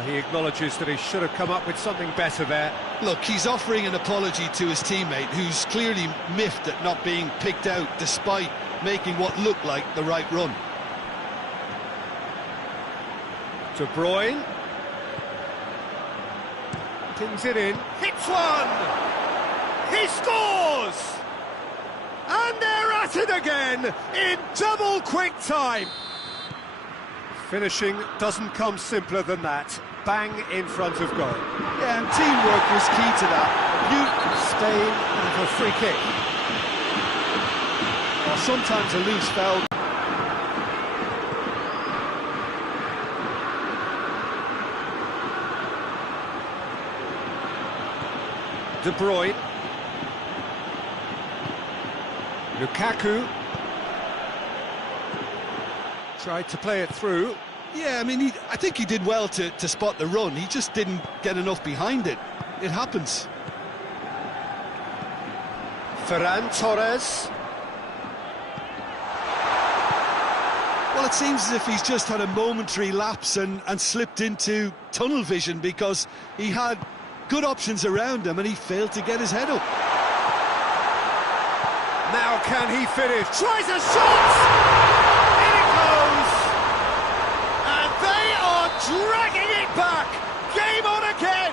He acknowledges that he should have come up with something better there. Look, he's offering an apology to his teammate, who's clearly miffed at not being picked out despite making what looked like the right run. De Bruyne. Pings it in. Hits one! He scores! And they're at it again in double quick time. Finishing doesn't come simpler than that. Bang in front of goal. Yeah, and teamwork was key to that. Spain have a free kick. Well, sometimes a loose foul. De Bruyne. Lukaku tried to play it through. Yeah, I mean, I think he did well to spot the run. He just didn't get enough behind it. It happens. Ferran Torres. Well, it seems as if he's just had a momentary lapse and slipped into tunnel vision, because he had good options around him and he failed to get his head up. Now can he finish? Tries a shot! In it goes! And they are dragging it back! Game on again!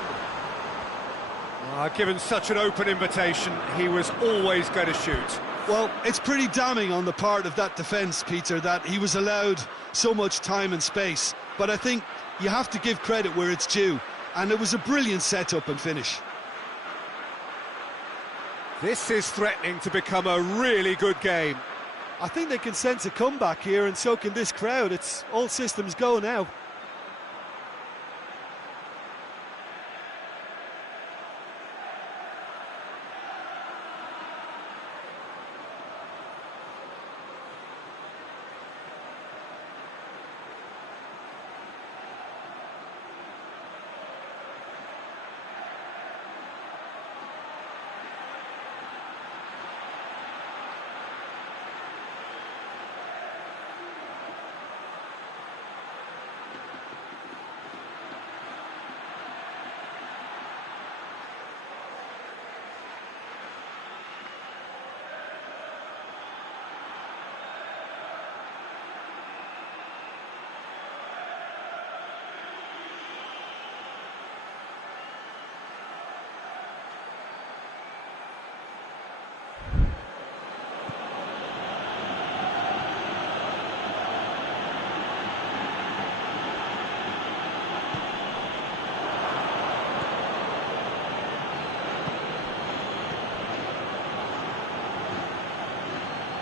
Given such an open invitation, he was always going to shoot. Well, it's pretty damning on the part of that defence, Peter, that he was allowed so much time and space. But I think you have to give credit where it's due, and it was a brilliant setup and finish. This is threatening to become a really good game. I think they can sense a comeback here, and so can this crowd. It's all systems go now.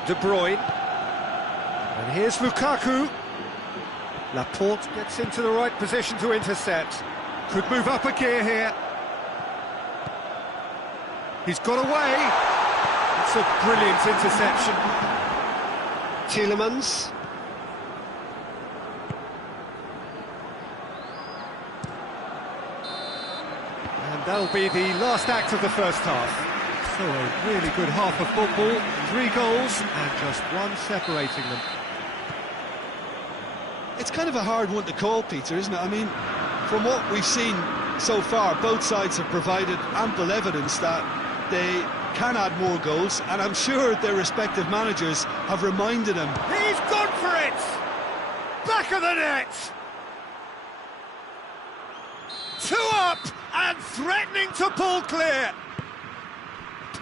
De Bruyne, and here's Lukaku. Laporte gets into the right position to intercept. Could move up a gear here. He's got away. It's a brilliant interception. Tielemans. And that'll be the last act of the first half. So a really good half of football, 3 goals and just one separating them. It's kind of a hard one to call, Peter, isn't it? I mean, from what we've seen so far, both sides have provided ample evidence that they can add more goals, and I'm sure their respective managers have reminded them. He's gone for it! Back of the net! 2 up and threatening to pull clear.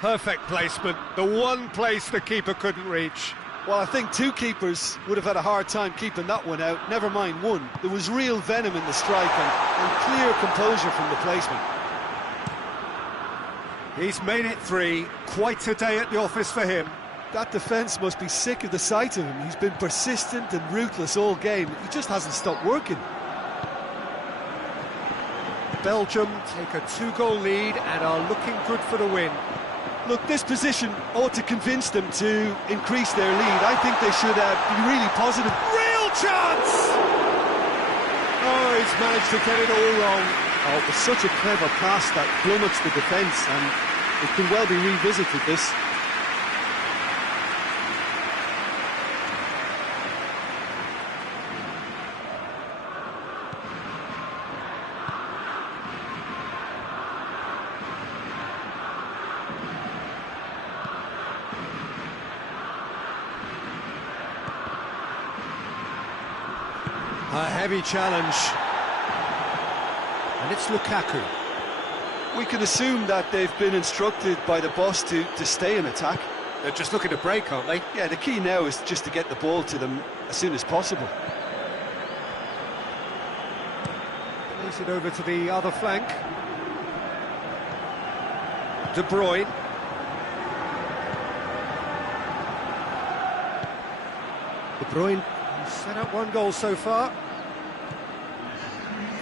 Perfect placement, the one place the keeper couldn't reach. Well, I think 2 keepers would have had a hard time keeping that one out, never mind 1. There was real venom in the strike and clear composure from the placement. He's made it 3, quite a day at the office for him. That defence must be sick of the sight of him. He's been persistent and ruthless all game. He just hasn't stopped working. Belgium take a 2-goal lead and are looking good for the win. Look, this position ought to convince them to increase their lead. I think they should be really positive. Real chance! Oh, he's managed to get it all wrong. Oh, it was such a clever pass that flummoxed the defence, and it can well be revisited, this. A heavy challenge. And it's Lukaku. We can assume that they've been instructed by the boss to stay in attack. They're just looking to break, aren't they? Yeah, the key now is just to get the ball to them as soon as possible. Plays it over to the other flank. De Bruyne. De Bruyne set up 1 goal so far.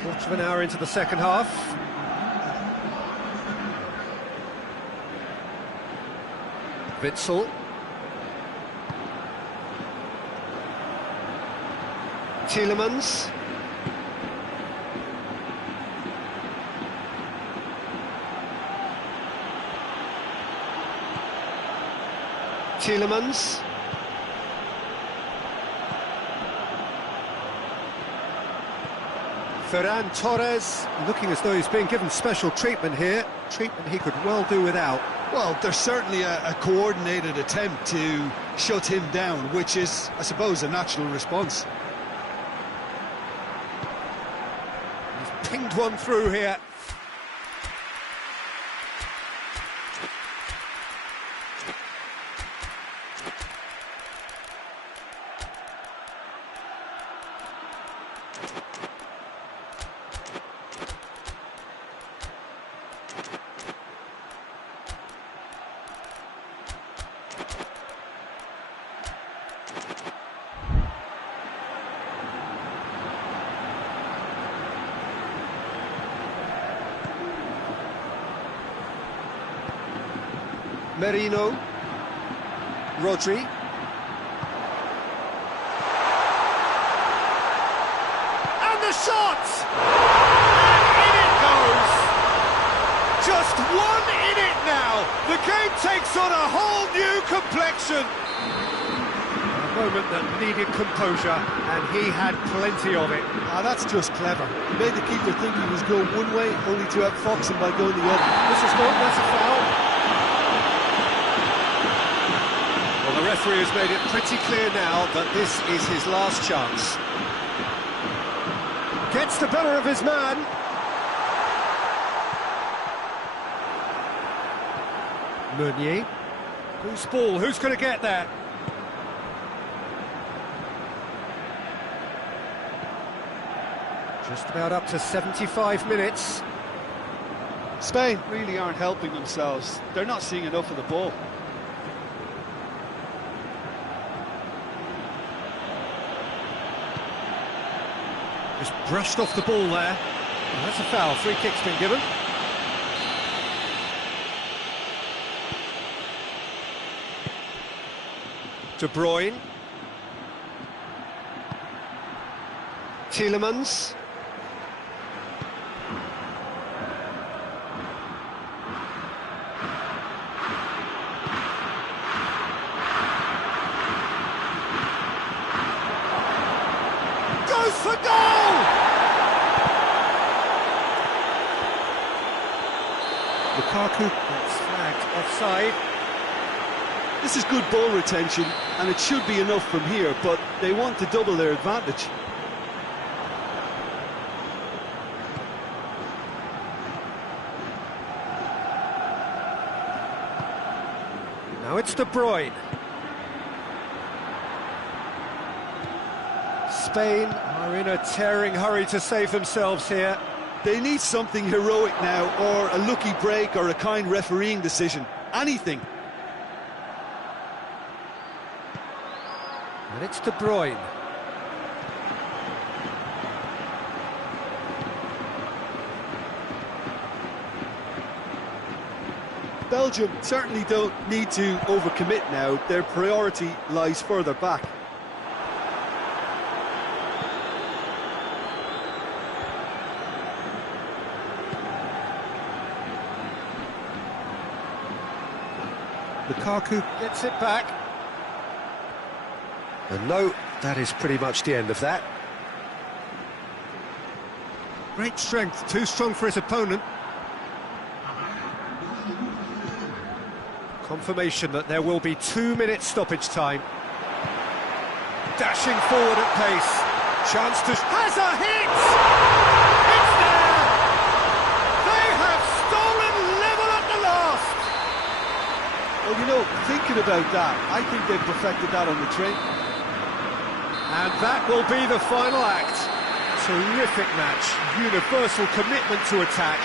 Quarter of an hour into the second half. Witsel. Tielemans. Tielemans. Ferran Torres, looking as though he's being given special treatment here. Treatment he could well do without. Well, there's certainly a coordinated attempt to shut him down, which is, I suppose, a natural response. He's pinged one through here. Merino. Rodri. And the shot! And in it goes! Just one in it now! The game takes on a whole new complexion! A moment that needed composure, and he had plenty of it. That's just clever. He made the keeper think he was going one way, only to outfox him by going the other. This is not, that's a foul. Well, the referee has made it pretty clear now that this is his last chance. Gets the better of his man. Meunier. Whose ball? Who's going to get there? Just about up to 75 minutes. Spain really aren't helping themselves. They're not seeing enough of the ball. Just brushed off the ball there. Well, that's a foul. Free kick's been given. De Bruyne. Tielemans. Goes for goal! Lukaku gets flagged offside. This is good ball retention, and it should be enough from here, but they want to double their advantage. Now it's De Bruyne. Spain are in a tearing hurry to save themselves here. They need something heroic now, or a lucky break, or a kind refereeing decision. Anything. And it's De Bruyne. Belgium certainly don't need to overcommit now. Their priority lies further back. Lukaku gets it back. And no, that is pretty much the end of that. Great strength, too strong for his opponent. Confirmation that there will be 2 minutes stoppage time. Dashing forward at pace. Chance to... Has a hit! It's there! They have stolen level at the last! Well, you know, thinking about that, I think they've perfected that on the train. And that will be the final act. Terrific match, universal commitment to attack,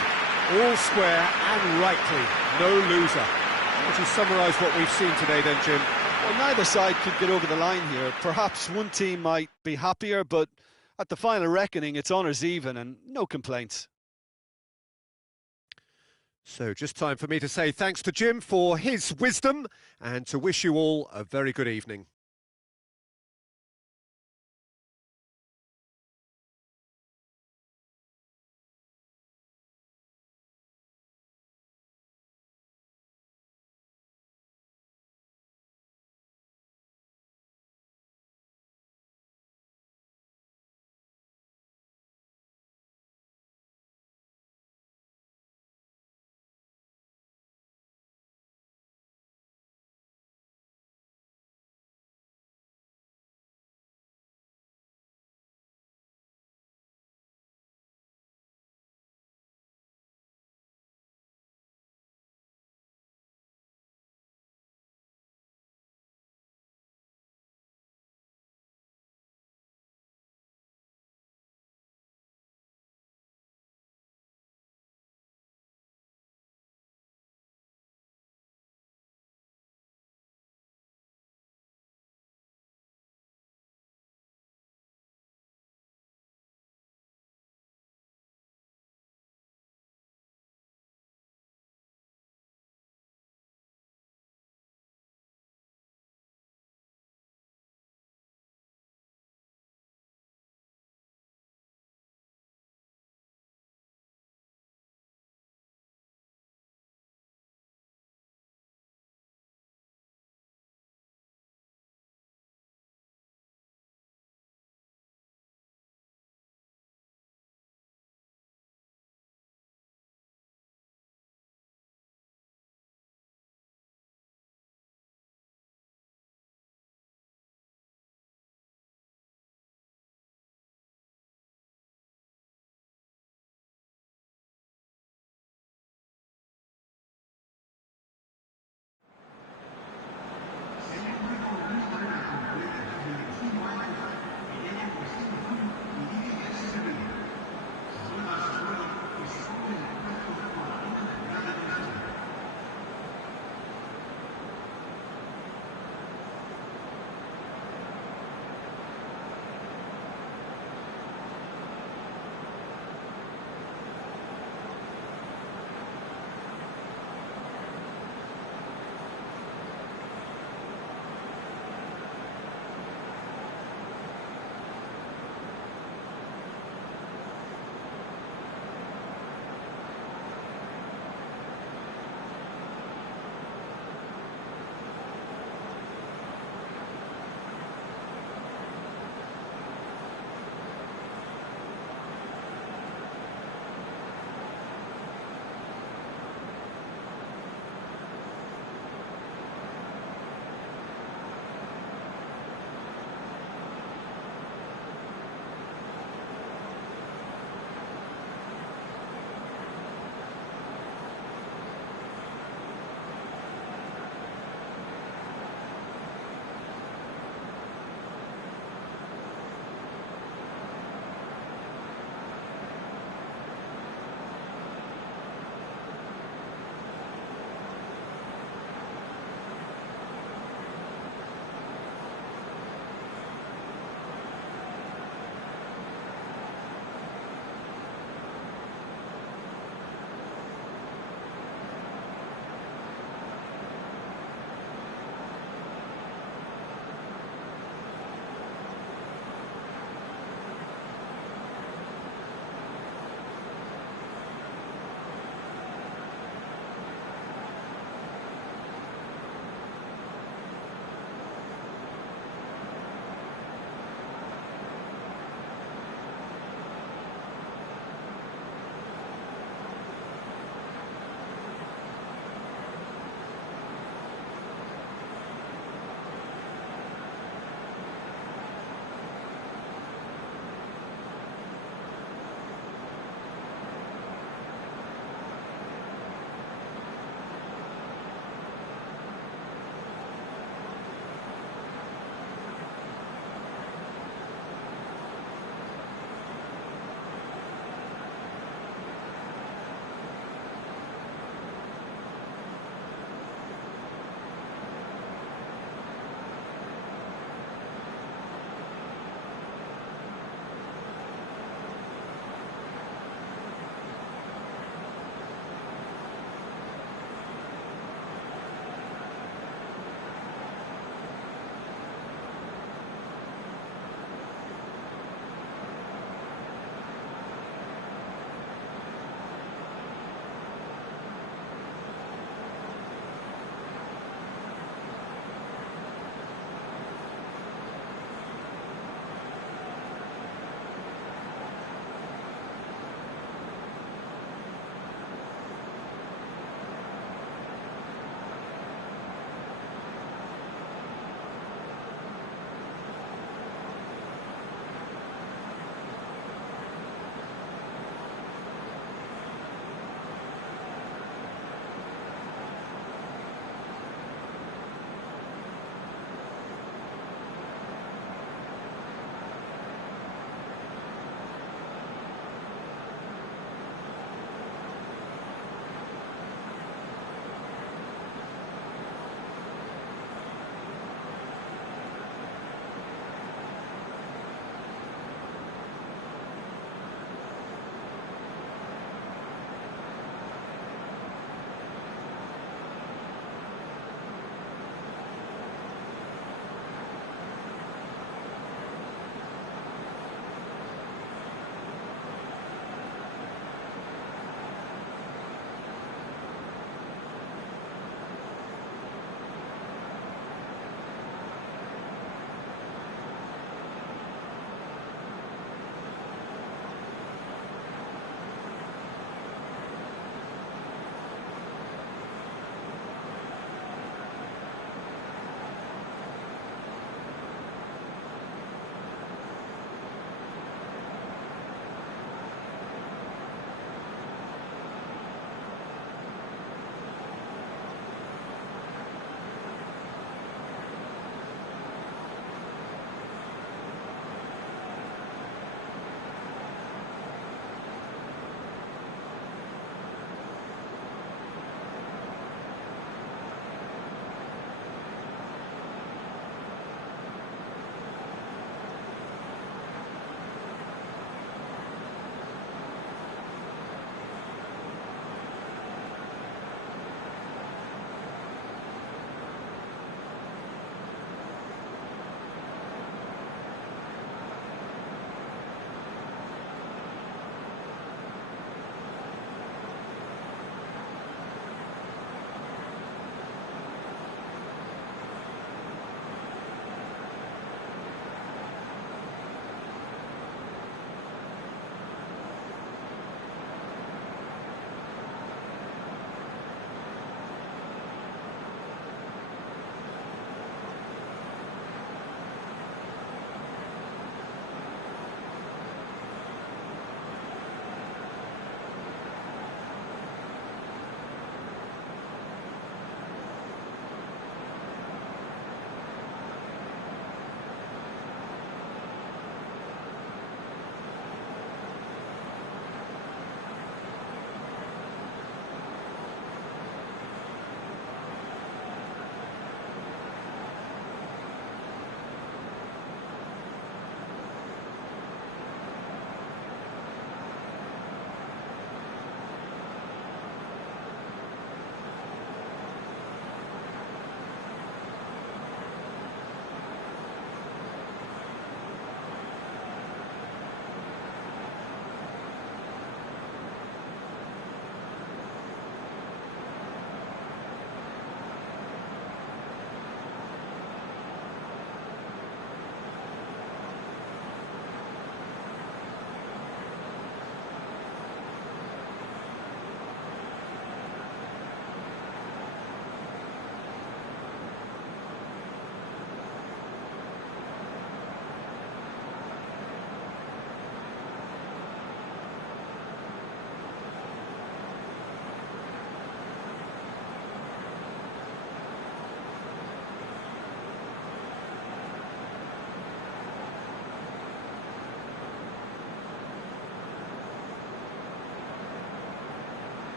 all square and rightly, no loser. Would you summarise what we've seen today then, Jim? Well, neither side could get over the line here. Perhaps one team might be happier, but at the final reckoning, it's honours even and no complaints. So just time for me to say thanks to Jim for his wisdom and to wish you all a very good evening.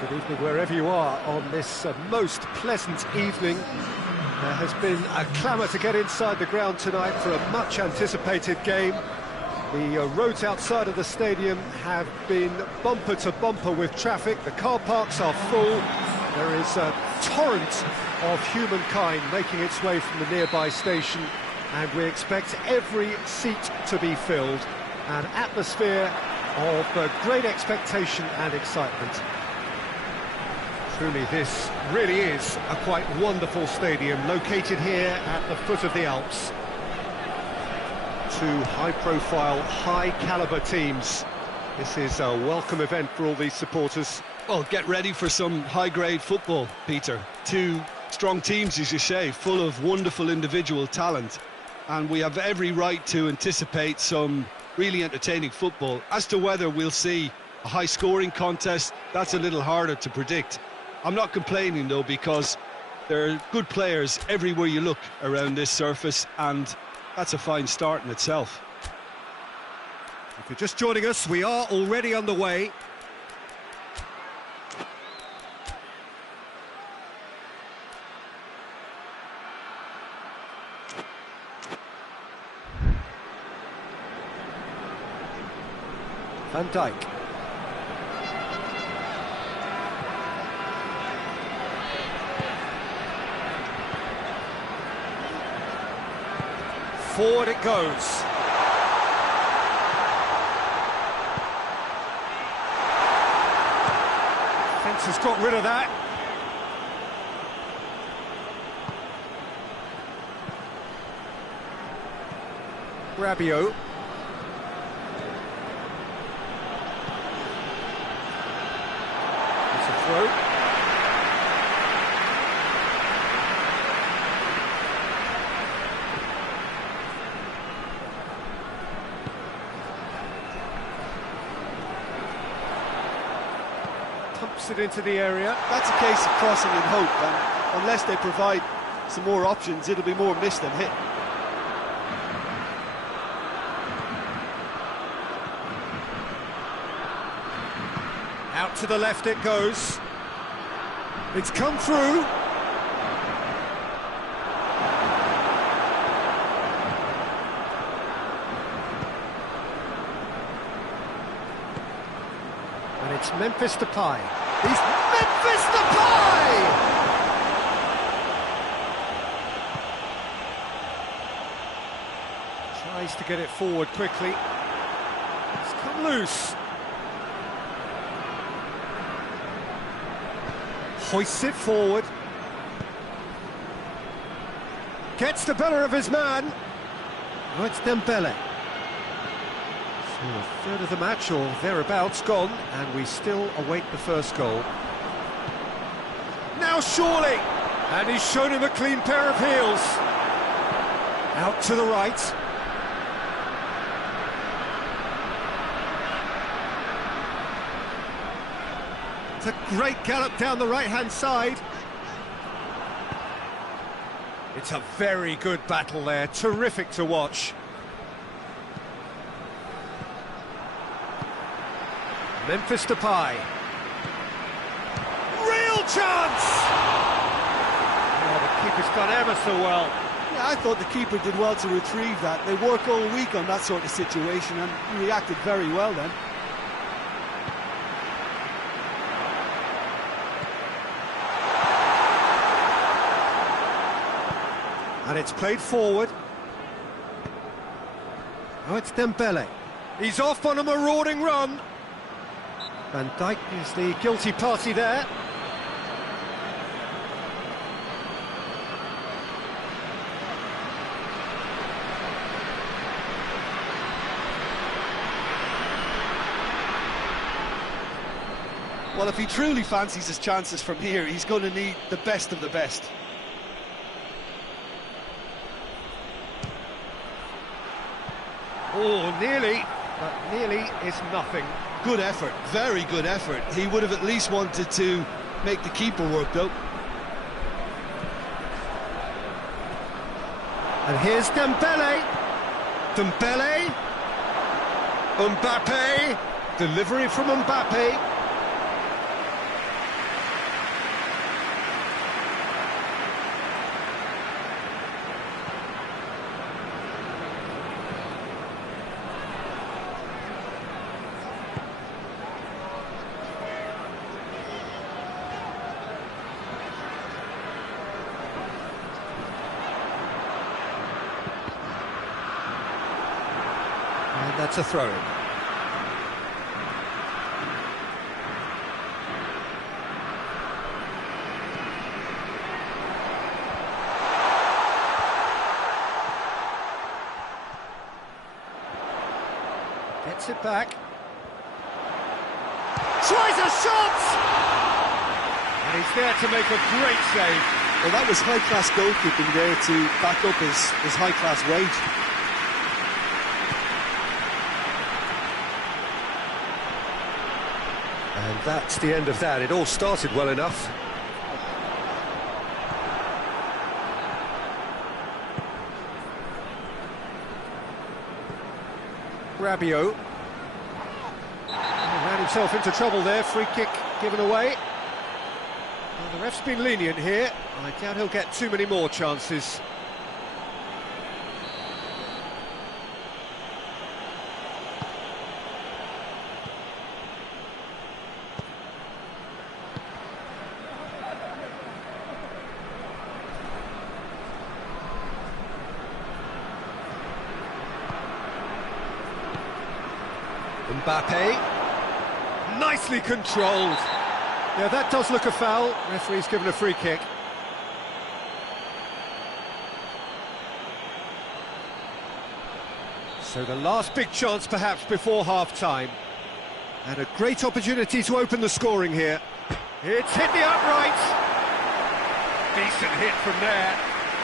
Good evening wherever you are on this most pleasant evening. There has been a clamour to get inside the ground tonight for a much-anticipated game. The roads outside of the stadium have been bumper to bumper with traffic. The car parks are full. There is a torrent of humankind making its way from the nearby station, and we expect every seat to be filled. An atmosphere of great expectation and excitement. Truly, this really is a quite wonderful stadium, located here at the foot of the Alps. Two high-profile, high-caliber teams. This is a welcome event for all these supporters. Well, get ready for some high-grade football, Peter. Two strong teams, as you say, full of wonderful individual talent. And we have every right to anticipate some really entertaining football. As to whether we'll see a high-scoring contest, that's a little harder to predict. I'm not complaining, though, because there are good players everywhere you look around this surface, and that's a fine start in itself. If you're just joining us, we are already underway. Van Dijk. Forward it goes. Fence has got rid of that. Rabiot. It's a throw. Pumps it into the area. That's a case of crossing in hope, and unless they provide some more options, it'll be more missed than hit. Out to the left it goes. It's come through. And it's Memphis Depay. He's Memphis Depay! Tries to get it forward quickly. It's come loose. Hoists it forward. Gets the better of his man. Oh, it's Dembele. So a third of the match, or thereabouts, gone, and we still await the first goal. Now surely! And he's shown him a clean pair of heels. Out to the right. It's a great gallop down the right-hand side. It's a very good battle there, terrific to watch. Memphis Depay. Real chance! Oh, the keeper's done ever so well. Yeah, I thought the keeper did well to retrieve that. They work all week on that sort of situation, and he reacted very well then. And it's played forward. Oh, it's Dembele. He's off on a marauding run. Van Dijk is the guilty party there. Well, if he truly fancies his chances from here, he's going to need the best of the best. Oh, nearly, but nearly is nothing. Good effort, very good effort. He would have at least wanted to make the keeper work, though. And here's Dembele. Dembele. Mbappe. Delivery from Mbappe. That's a throw-in. Gets it back. Tries a shot! And he's there to make a great save. Well, that was high-class goalkeeping there to back up his high-class wage. And that's the end of that. It all started well enough. Rabiot. Ran himself into trouble there, free kick given away. Well, the ref's been lenient here. I doubt he'll get too many more chances. Mbappe. Nicely controlled. Yeah, that does look a foul. Referee's given a free kick. So the last big chance perhaps before half-time. And a great opportunity to open the scoring here. It's hit the upright. Decent hit from there.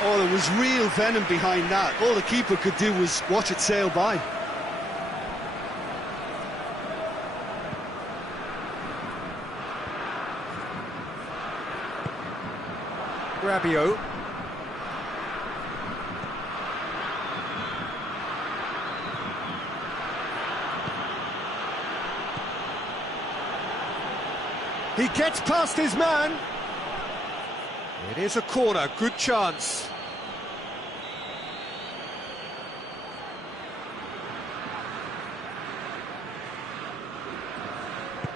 Oh, there was real venom behind that. All the keeper could do was watch it sail by. Rabiot. He gets past his man. It is a corner, good chance.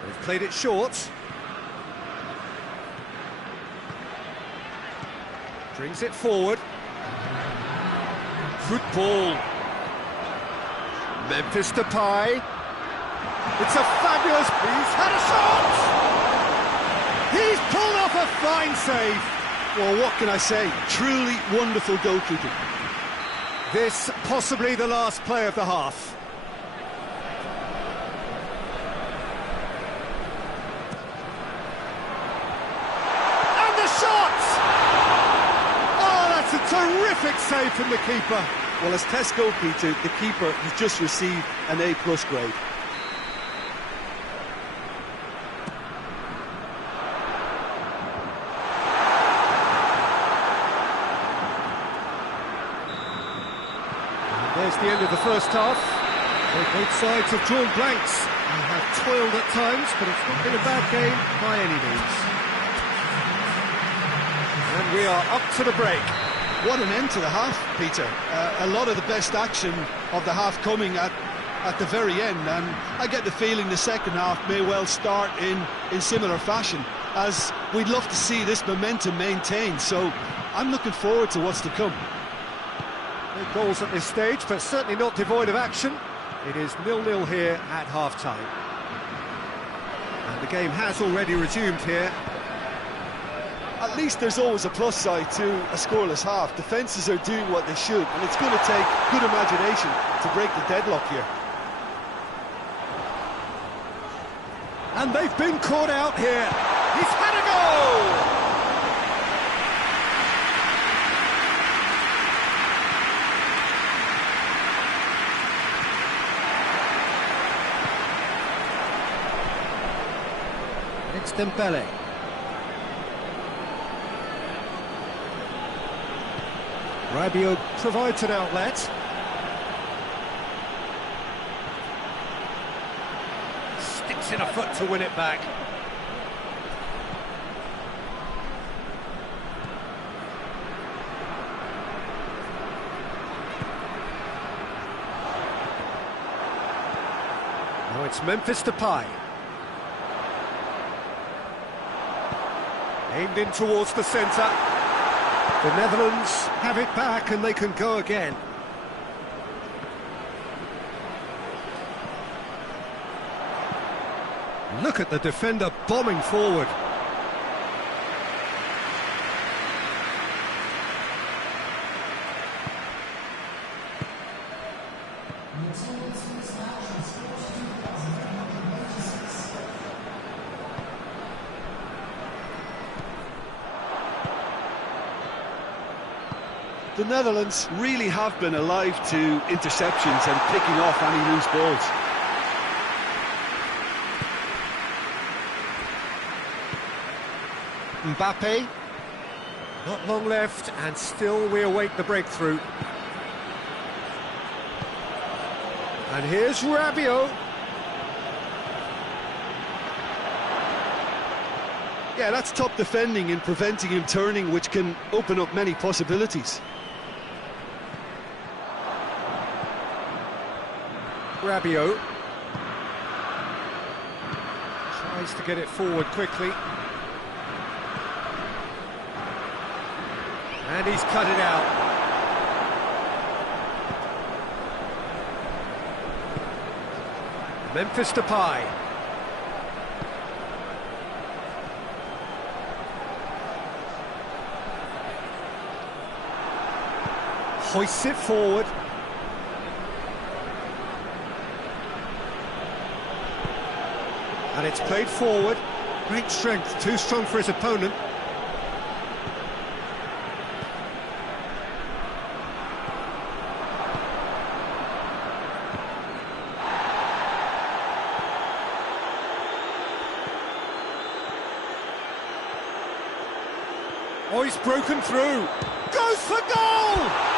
They've played it short. Brings it forward. Good ball. Memphis Depay. It's a fabulous... He's had a shot! He's pulled off a fine save. Well, what can I say? Truly wonderful goalkeeping. This possibly the last play of the half. Terrific save from the keeper. Well, as test goalkeeper, the keeper has just received an A+ grade. And there's the end of the first half. Both sides have drawn blanks. They have toiled at times, but it's not been a bad game by any means. And we are up to the break. What an end to the half, Peter. A lot of the best action of the half coming at the very end, and I get the feeling the second half may well start in similar fashion, as we'd love to see this momentum maintained, so I'm looking forward to what's to come. No goals at this stage, but certainly not devoid of action. It is 0-0 here at half-time. And the game has already resumed here. At least there's always a plus side to a scoreless half. Defences are doing what they should, and it's going to take good imagination to break the deadlock here. And they've been caught out here. He's had a goal! It's Dembele. Rabiot provides an outlet. Sticks in a foot to win it back. Now it's Memphis Depay. Aimed in towards the centre. The Netherlands have it back and they can go again. Look at the defender bombing forward. The Netherlands really have been alive to interceptions and picking off any loose balls. Mbappe, not long left, and still we await the breakthrough. And here's Rabiot. Yeah, that's top defending and preventing him turning, which can open up many possibilities. Rabiot tries to get it forward quickly. And he's cut it out. Memphis Depay. Hoists it forward. And it's played forward. Great strength, too strong for his opponent. Oh, he's broken through. Goes for goal!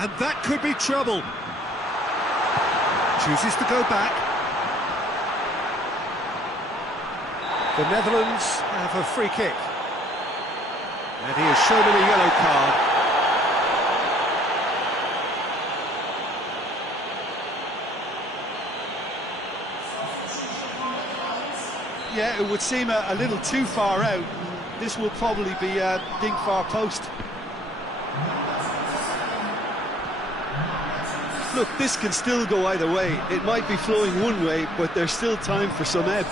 And that could be trouble. Chooses to go back. The Netherlands have a free kick. And he has shown him a yellow card. Yeah, it would seem a little too far out. This will probably be a ding far post. Look, this can still go either way. It might be flowing one way, but there's still time for some ebb.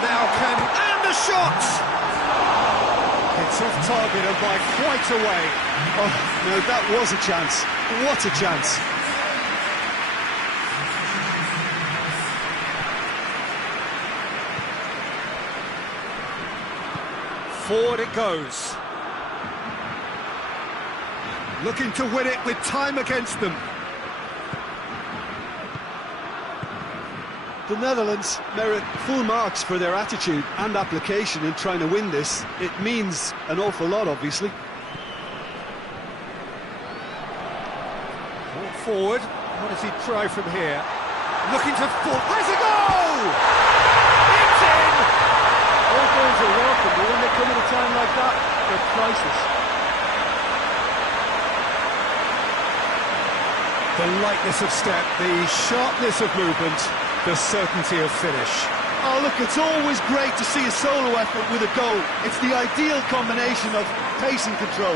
Now and the shot! It's off target and by quite a way. Oh, no, that was a chance. What a chance. Forward it goes. Looking to win it with time against them. The Netherlands merit full marks for their attitude and application in trying to win this. It means an awful lot, obviously. Forward. What does he try from here? Looking to fall. Has a goal! It's in! All goals are welcome, but when they come at a time like that, they're priceless. The lightness of step, the sharpness of movement, the certainty of finish. Oh, look, it's always great to see a solo effort with a goal. It's the ideal combination of pace and control.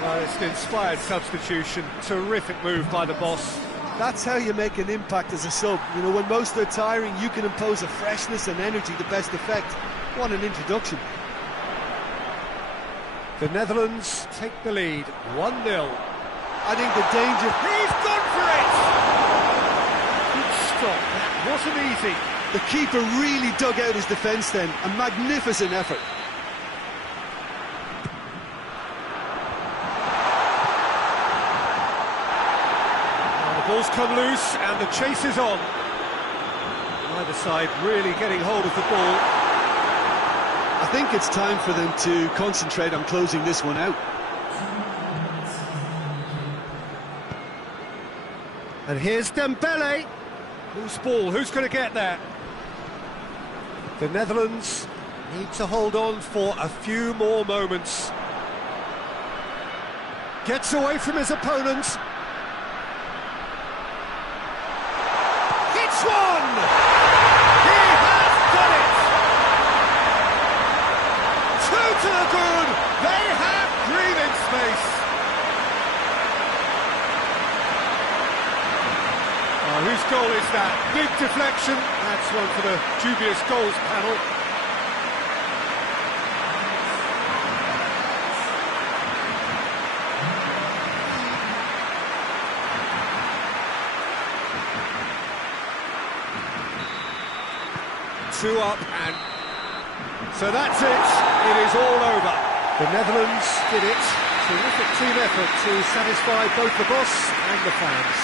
Well, it's an inspired substitution. Terrific move by the boss. That's how you make an impact as a sub. You know, when most are tiring, you can impose a freshness and energy to best effect. What an introduction. The Netherlands take the lead, 1-0. I think the danger... He's gone for it! Good stop, that wasn't easy. The keeper really dug out his defence then. A magnificent effort. The ball's come loose and the chase is on. Either side really getting hold of the ball. I think it's time for them to concentrate on closing this one out. And here's Dembele. Loose ball, who's going to get that? The Netherlands need to hold on for a few more moments. Gets away from his opponent. Hits one! He has done it! Two to the good. They have breathing space. Oh, whose goal is that? Big deflection. That's one for the dubious goals panel. Two up, and so that's it. It is all over. The Netherlands did it. Terrific team effort to satisfy both the boss and the fans.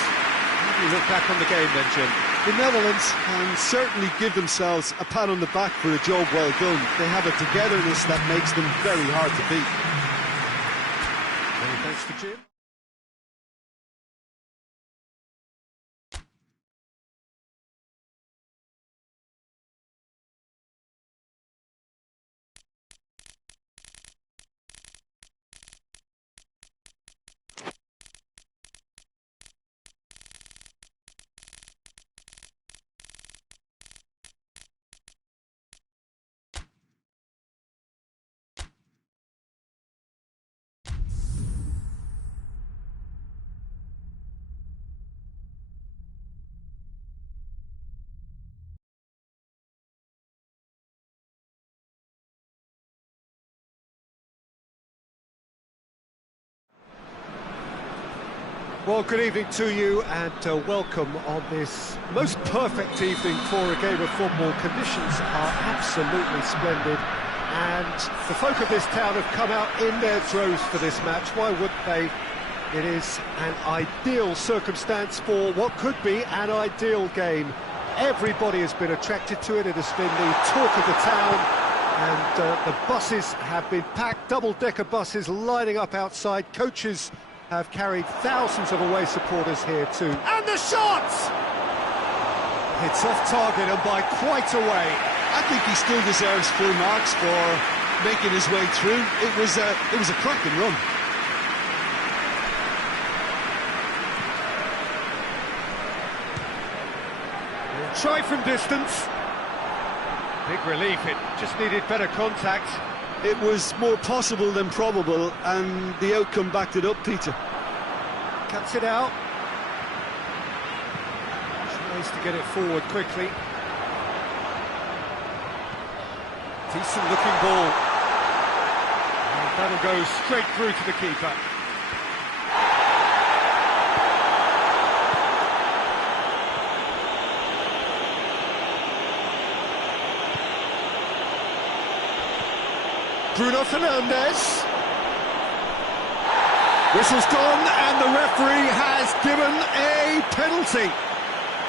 How do you look back on the game then, Jim? The Netherlands can certainly give themselves a pat on the back for a job well done. They have a togetherness that makes them very hard to beat. Many thanks to Jim. Well, good evening to you and welcome on this most perfect evening for a game of football. Conditions are absolutely splendid and the folk of this town have come out in their droves for this match. Why wouldn't they? It is an ideal circumstance for what could be an ideal game. Everybody has been attracted to it. It has been the talk of the town and the buses have been packed, double-decker buses lining up outside. Coaches have carried thousands of away supporters here too. And the shot! It's off target and by quite a way. I think he still deserves full marks for making his way through. It was a cracking run. Try from distance. Big relief, it just needed better contact. It was more possible than probable, and the outcome backed it up, Peter. Cuts it out. Tries to get it forward quickly. Decent looking ball. And that'll go straight through to the keeper. Bruno Fernandes. Whistle's gone and the referee has given a penalty.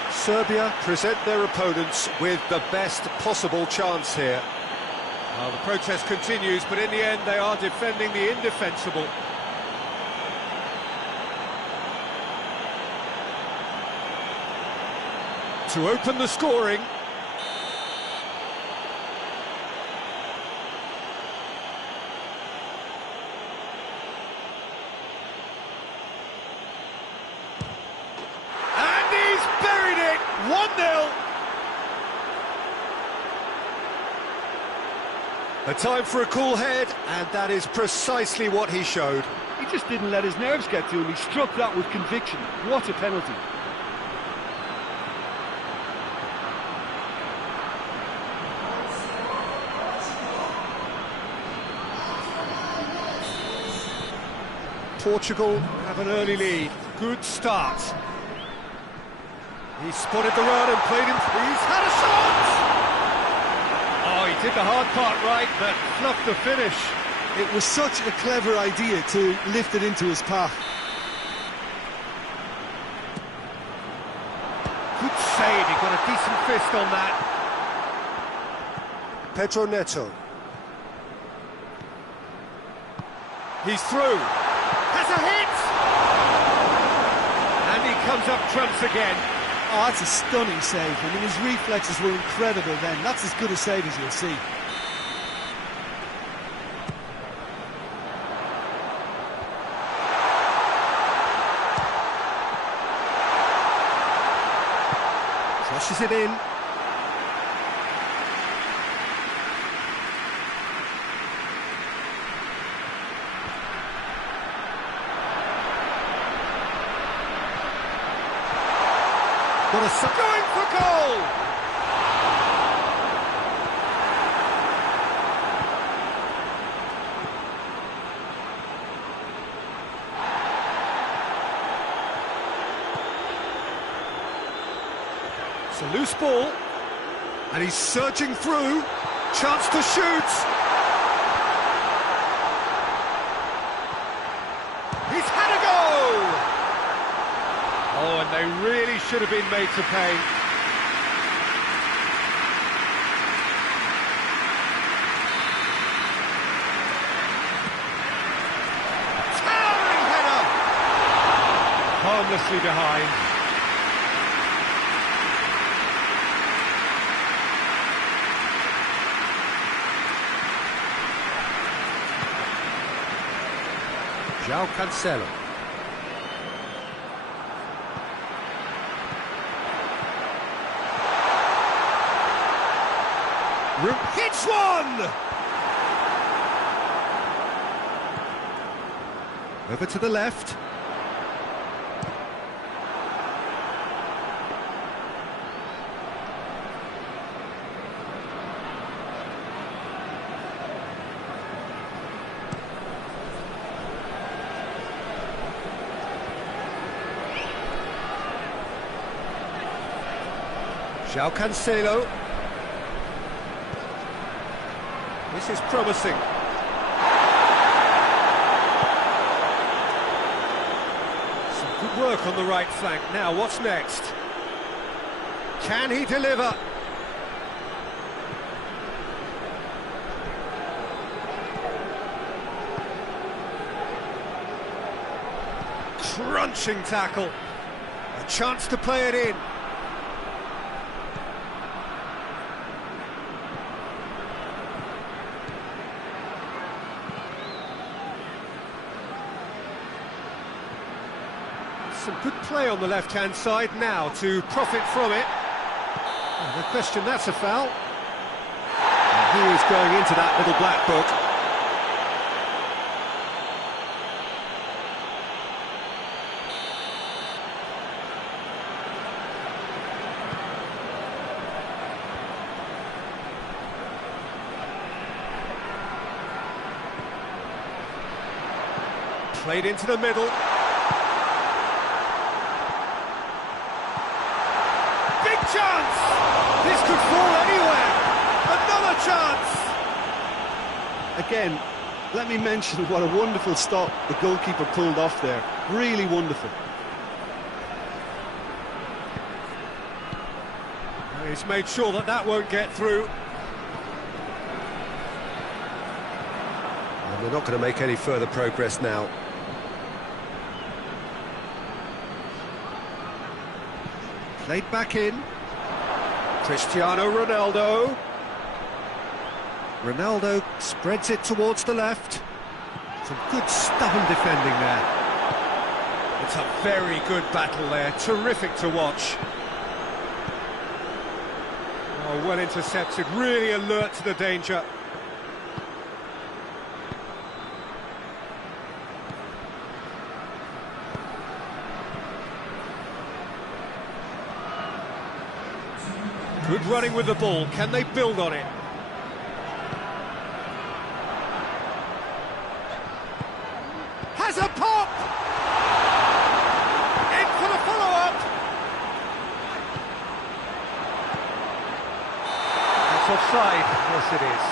Serbia present their opponents with the best possible chance here. Well, the protest continues, but in the end they are defending the indefensible. To open the scoring. 1-0. A time for a cool head, and that is precisely what he showed. He just didn't let his nerves get to him. He struck that with conviction. What a penalty. Portugal have an early lead. Good start. He spotted the run and played him. He's had a shot! Oh, he did the hard part right, but fluffed the finish. It was such a clever idea to lift it into his path. Good save, he got a decent fist on that. Pedro Neto. He's through. Has a hit! And he comes up trumps again. Oh, that's a stunning save. I mean, his reflexes were incredible then. That's as good a save as you'll see. Crosses it in. Going for goal! It's a loose ball, and he's surging through. Chance to shoot. He's had a go! Oh, and they really should have been made to pay. Towering header! Harmlessly behind. João Cancelo. Hits one! Over to the left. João Cancelo. This is promising. Some good work on the right flank. Now, what's next? Can he deliver? Crunching tackle. A chance to play it in. Some good play on the left-hand side now to profit from it. Oh, no question, that's a foul. And he is going into that little black book. Played into the middle. Chance! This could fall anywhere! Another chance! Again, let me mention what a wonderful stop the goalkeeper pulled off there. Really wonderful. He's made sure that that won't get through. And they're not going to make any further progress now. Played back in. Cristiano Ronaldo. Ronaldo spreads it towards the left. Some good stubborn defending there. It's a very good battle there, terrific to watch. Oh, well intercepted, really alert to the danger. Good running with the ball, can they build on it? Has a pop! In for the follow-up! That's offside, yes it is.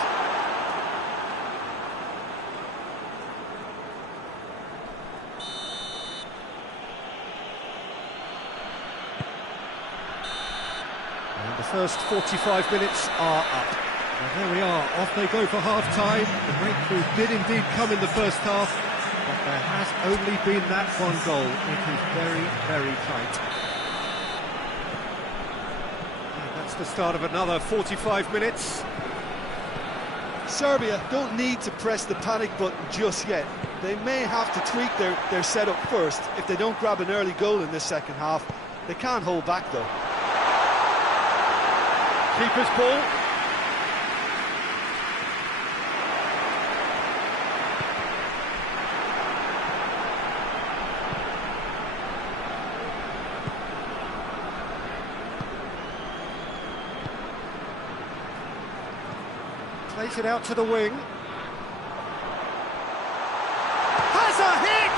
And the first 45 minutes are up. Well, there we are, off they go for half-time. The breakthrough did indeed come in the first half, but there has only been that one goal. It is very, very tight. And that's the start of another 45 minutes. Serbia don't need to press the panic button just yet. They may have to tweak their setup first. If they don't grab an early goal in this second half, they can't hold back though. Keeper's ball. Plays it out to the wing. Has a hit!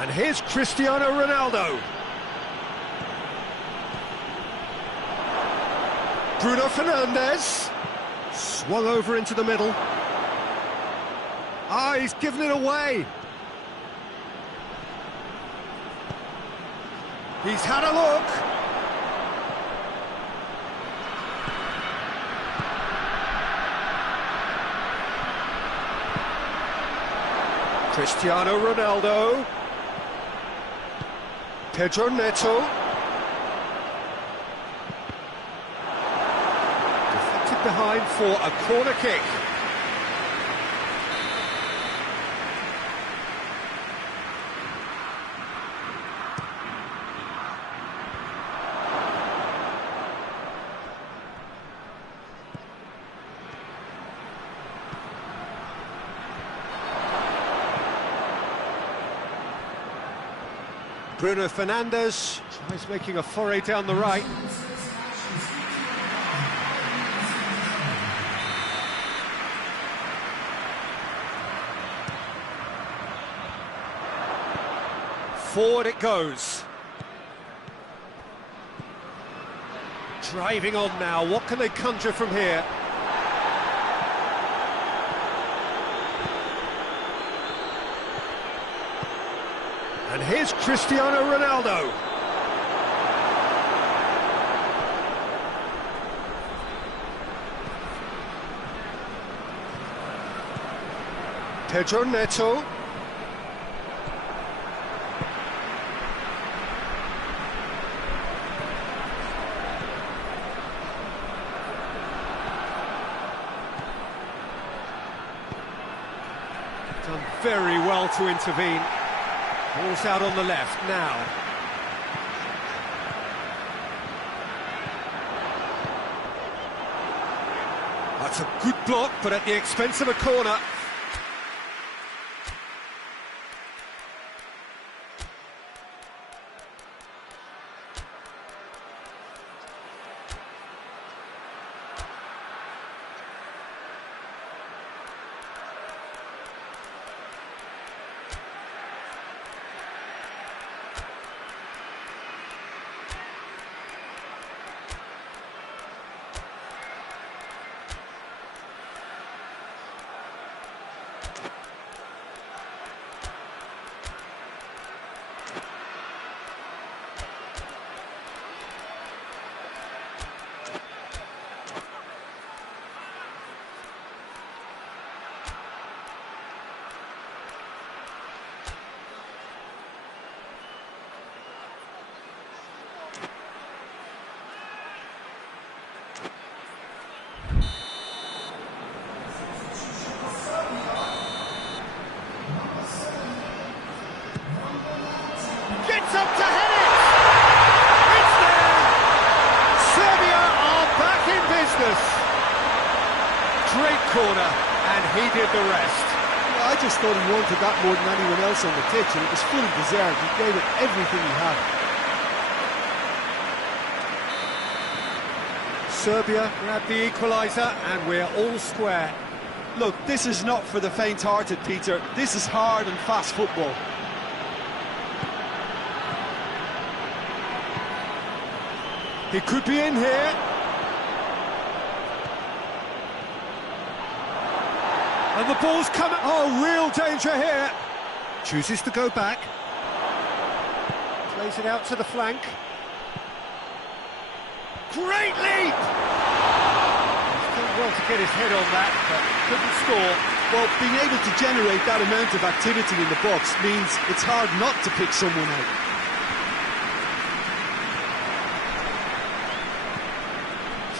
And here's Cristiano Ronaldo. Bruno Fernandes. Swung over into the middle. Ah, he's given it away. He's had a look. Cristiano Ronaldo. Pedro Neto. Deflected behind for a corner kick. Bruno Fernandes tries making a foray down the right. Forward it goes. Driving on now, what can they conjure from here? And here's Cristiano Ronaldo. Pedro Neto. Done very well to intervene. Ball's out on the left now. That's a good block, but at the expense of a corner. business. Great corner, and he did the rest. Yeah, I just thought he wanted that more than anyone else on the pitch, and it was fully deserved. He gave it everything he had. Serbia grabbed the equaliser, and we're all square. Look, this is not for the faint-hearted, Peter. This is hard and fast football. He could be in here. And the ball's coming. Oh, real danger here. Chooses to go back. Plays it out to the flank. Great leap! He's done well to get his head on that, but couldn't score. Well, being able to generate that amount of activity in the box means it's hard not to pick someone out.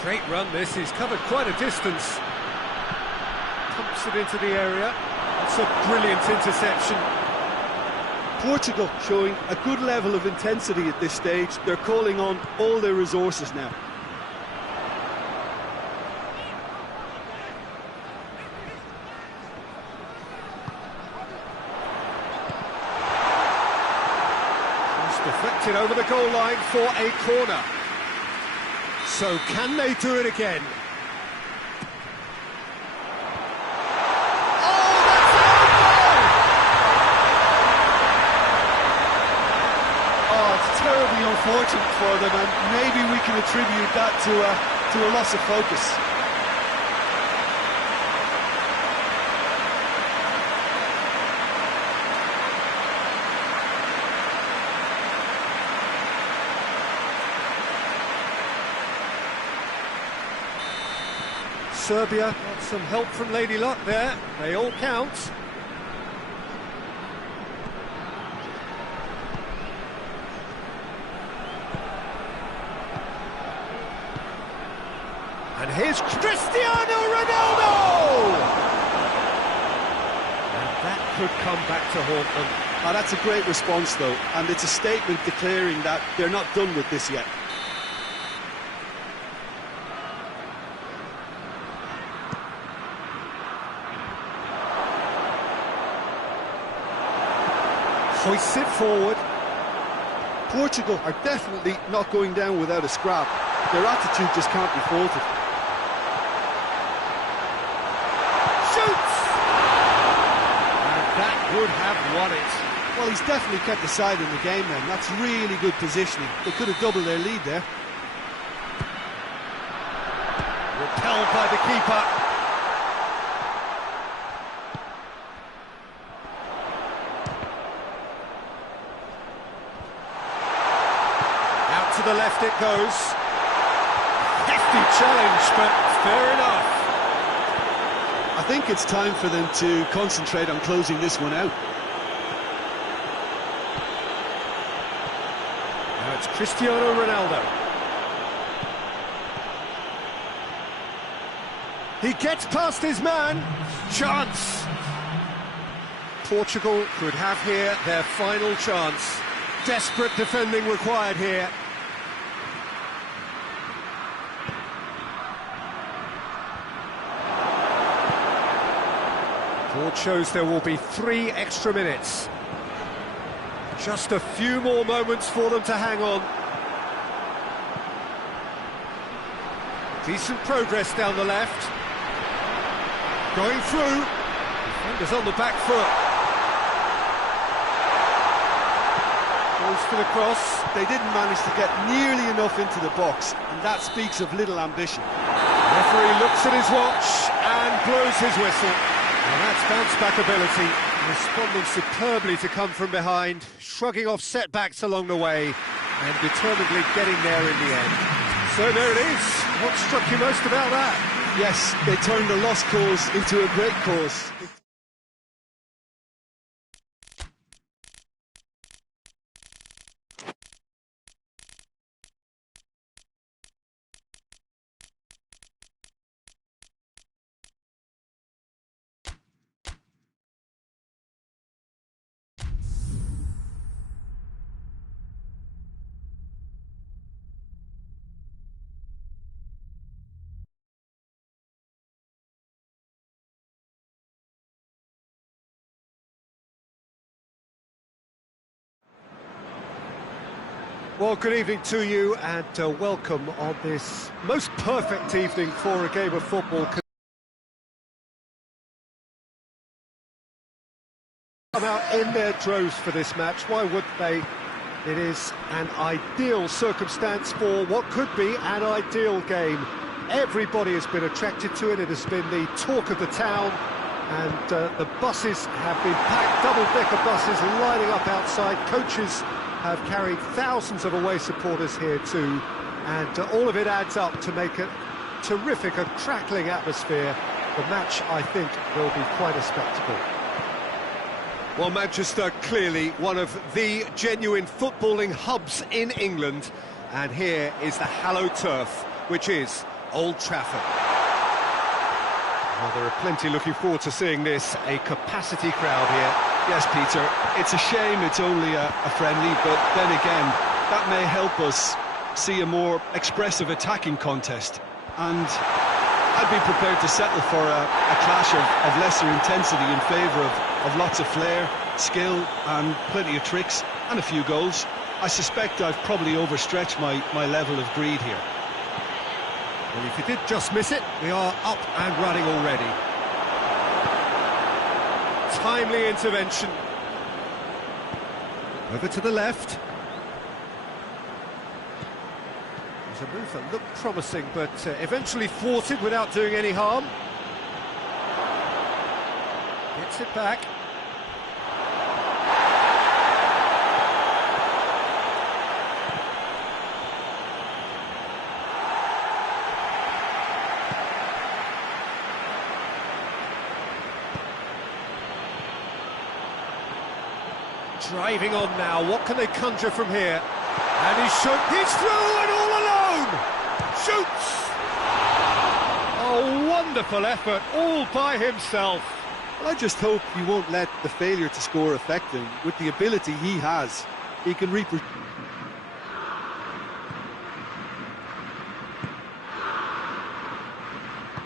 Great run this, he's covered quite a distance. Pumps it into the area. That's a brilliant interception. Portugal showing a good level of intensity at this stage. They're calling on all their resources now. It's deflected over the goal line for a corner. So can they do it again? Terribly unfortunate for them, and maybe we can attribute that to a loss of focus. Serbia got some help from Lady Luck there. They all count. And here's Cristiano Ronaldo! And that could come back to haunt them. Oh, that's a great response, though, and it's a statement declaring that they're not done with this yet. Hoists it forward. Portugal are definitely not going down without a scrap. Their attitude just can't be faulted. Shoots! And that would have won it. Well, he's definitely kept the side in the game then. That's really good positioning. They could have doubled their lead there. Repelled by the keeper. Out to the left it goes. Hefty challenge, but fair enough. I think it's time for them to concentrate on closing this one out. Now it's Cristiano Ronaldo. He gets past his man. Chance. Portugal could have here their final chance. Desperate defending required here. Board shows there will be 3 extra minutes. Just a few more moments for them to hang on. Decent progress down the left. Going through. Defenders on the back foot. Goes for the cross. They didn't manage to get nearly enough into the box, and that speaks of little ambition. Referee looks at his watch and blows his whistle. And that's bounce-back ability, responding superbly to come from behind, shrugging off setbacks along the way, and determinedly getting there in the end. So there it is. What struck you most about that? Yes, they turned a lost cause into a great cause. Well, good evening to you and welcome on this most perfect evening for a game of football. Come out in their droves for this match. Why wouldn't they? It is an ideal circumstance for what could be an ideal game. Everybody has been attracted to it. It has been the talk of the town, and the buses have been packed, double-decker buses lining up outside. Coaches have carried thousands of away supporters here too, and all of it adds up to make a terrific, a crackling atmosphere. The match, I think, will be quite a spectacle. Well, Manchester, clearly one of the genuine footballing hubs in England, and here is the hallowed turf, which is Old Trafford. Well, there are plenty looking forward to seeing this, a capacity crowd here. Yes, Peter, it's a shame it's only a friendly, but then again, that may help us see a more expressive attacking contest. And I'd be prepared to settle for a clash of lesser intensity in favour of lots of flair, skill, and plenty of tricks, and a few goals. I suspect I've probably overstretched my level of greed here. Well, if you did just miss it, we are up and running already. Timely intervention. Over to the left. There's a move that looked promising, but eventually thwarted without doing any harm. Gets it back. Driving on now, what can they conjure from here? And he's through and all alone! Shoots! Oh, wonderful effort, all by himself. Well, I just hope he won't let the failure to score affect him. With the ability he has, he can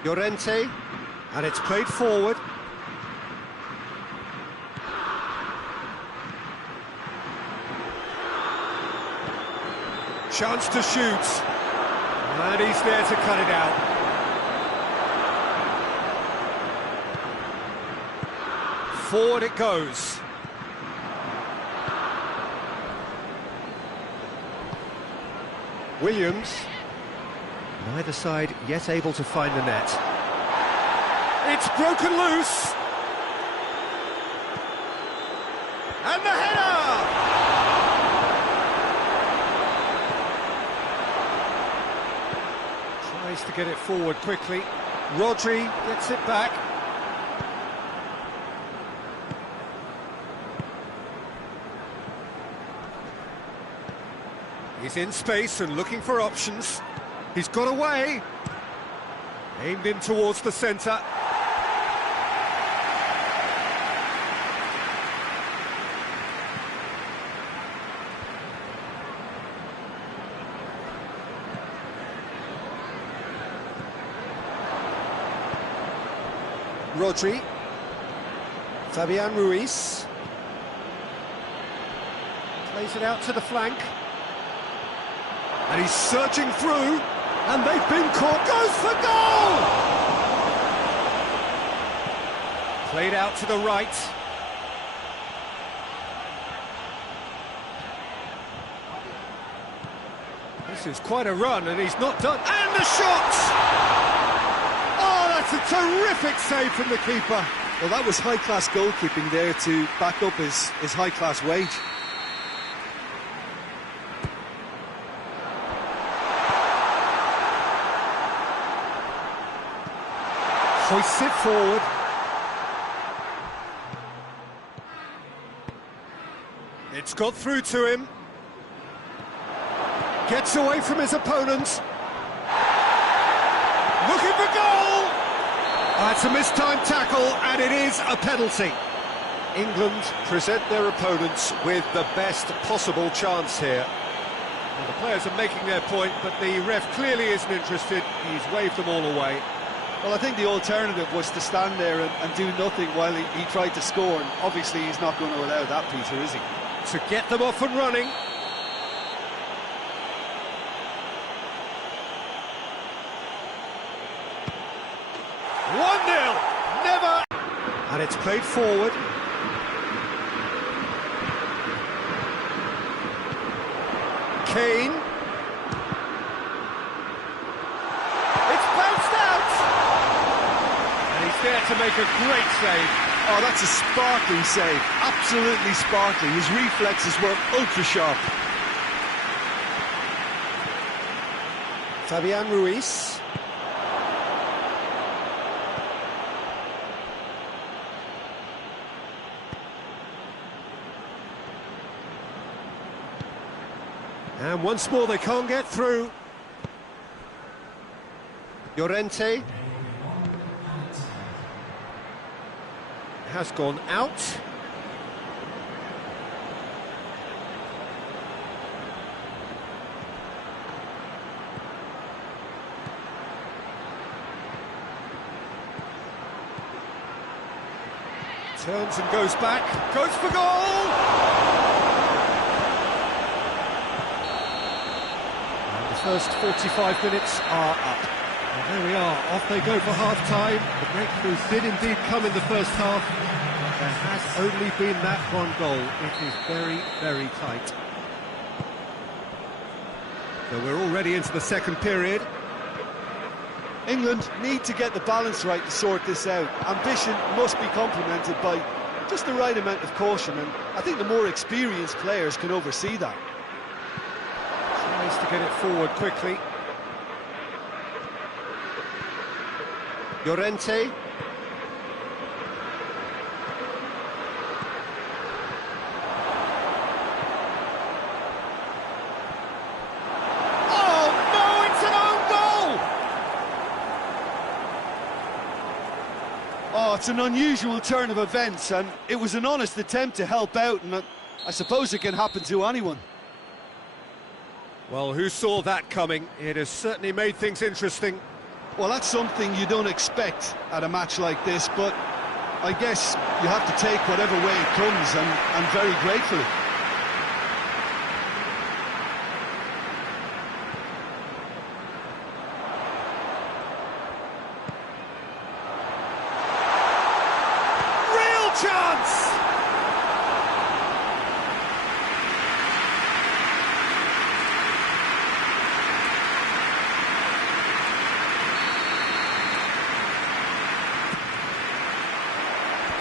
Llorente, and it's played forward. Chance to shoot, and he's there to cut it out. Forward it goes. Williams, neither side yet able to find the net. It's broken loose, and the header! Tries to get it forward quickly. Rodri gets it back. He's in space and looking for options. He's got away. Aimed in towards the centre. Rodri, Fabian Ruiz, plays it out to the flank, and he's searching through, and they've been caught, goes for goal! Played out to the right. This is quite a run, and he's not done, and the shot! That's a terrific save from the keeper. Well, that was high-class goalkeeping there to back up his high-class wage. Hoists it forward. It's got through to him. Gets away from his opponents. Looking for goal! That's a mistimed tackle, and it is a penalty. England present their opponents with the best possible chance here. Well, the players are making their point, but the ref clearly isn't interested. He's waved them all away. Well, I think the alternative was to stand there and do nothing while he tried to score, and obviously he's not going to allow that, Peter, is he? To get them off and running. 1-0, never. And it's played forward. Kane. It's bounced out. And he's there to make a great save. Oh, that's a sparkling save. Absolutely sparkling. His reflexes were ultra sharp. Fabian Ruiz. And once more they can't get through. Llorente has gone out. Turns and goes back, goes for goal! And the first 45 minutes are up. And there we are, off they go for half-time. The breakthrough did indeed come in the first half. There has only been that one goal. It is very, very tight. So we're already into the second period. England need to get the balance right to sort this out. Ambition must be complemented by just the right amount of caution, and I think the more experienced players can oversee that. Tries to get it forward quickly. Llorente. Oh, it's an unusual turn of events, and it was an honest attempt to help out, and I suppose it can happen to anyone. Well, who saw that coming? It has certainly made things interesting. Well, that's something you don't expect at a match like this, but I guess you have to take whatever way it comes, and very gratefully. Chance!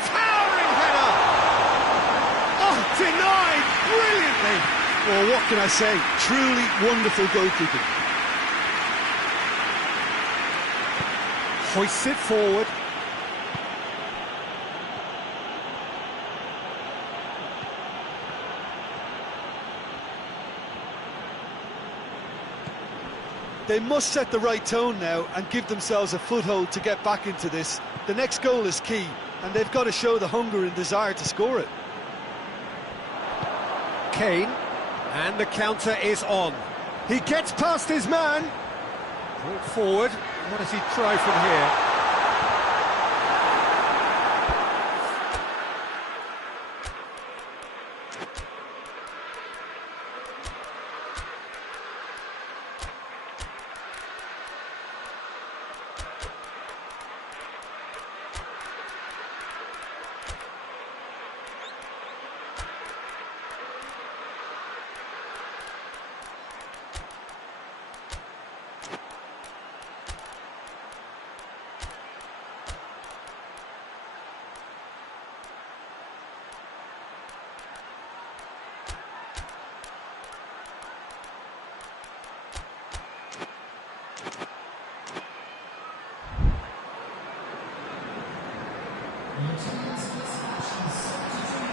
Towering header! Oh, denied brilliantly! Well, what can I say? Truly wonderful goalkeeping. Hoists it forward. They must set the right tone now and give themselves a foothold to get back into this. The next goal is key, and they've got to show the hunger and desire to score it. Kane, and the counter is on. He gets past his man. Brought forward. What does he try from here?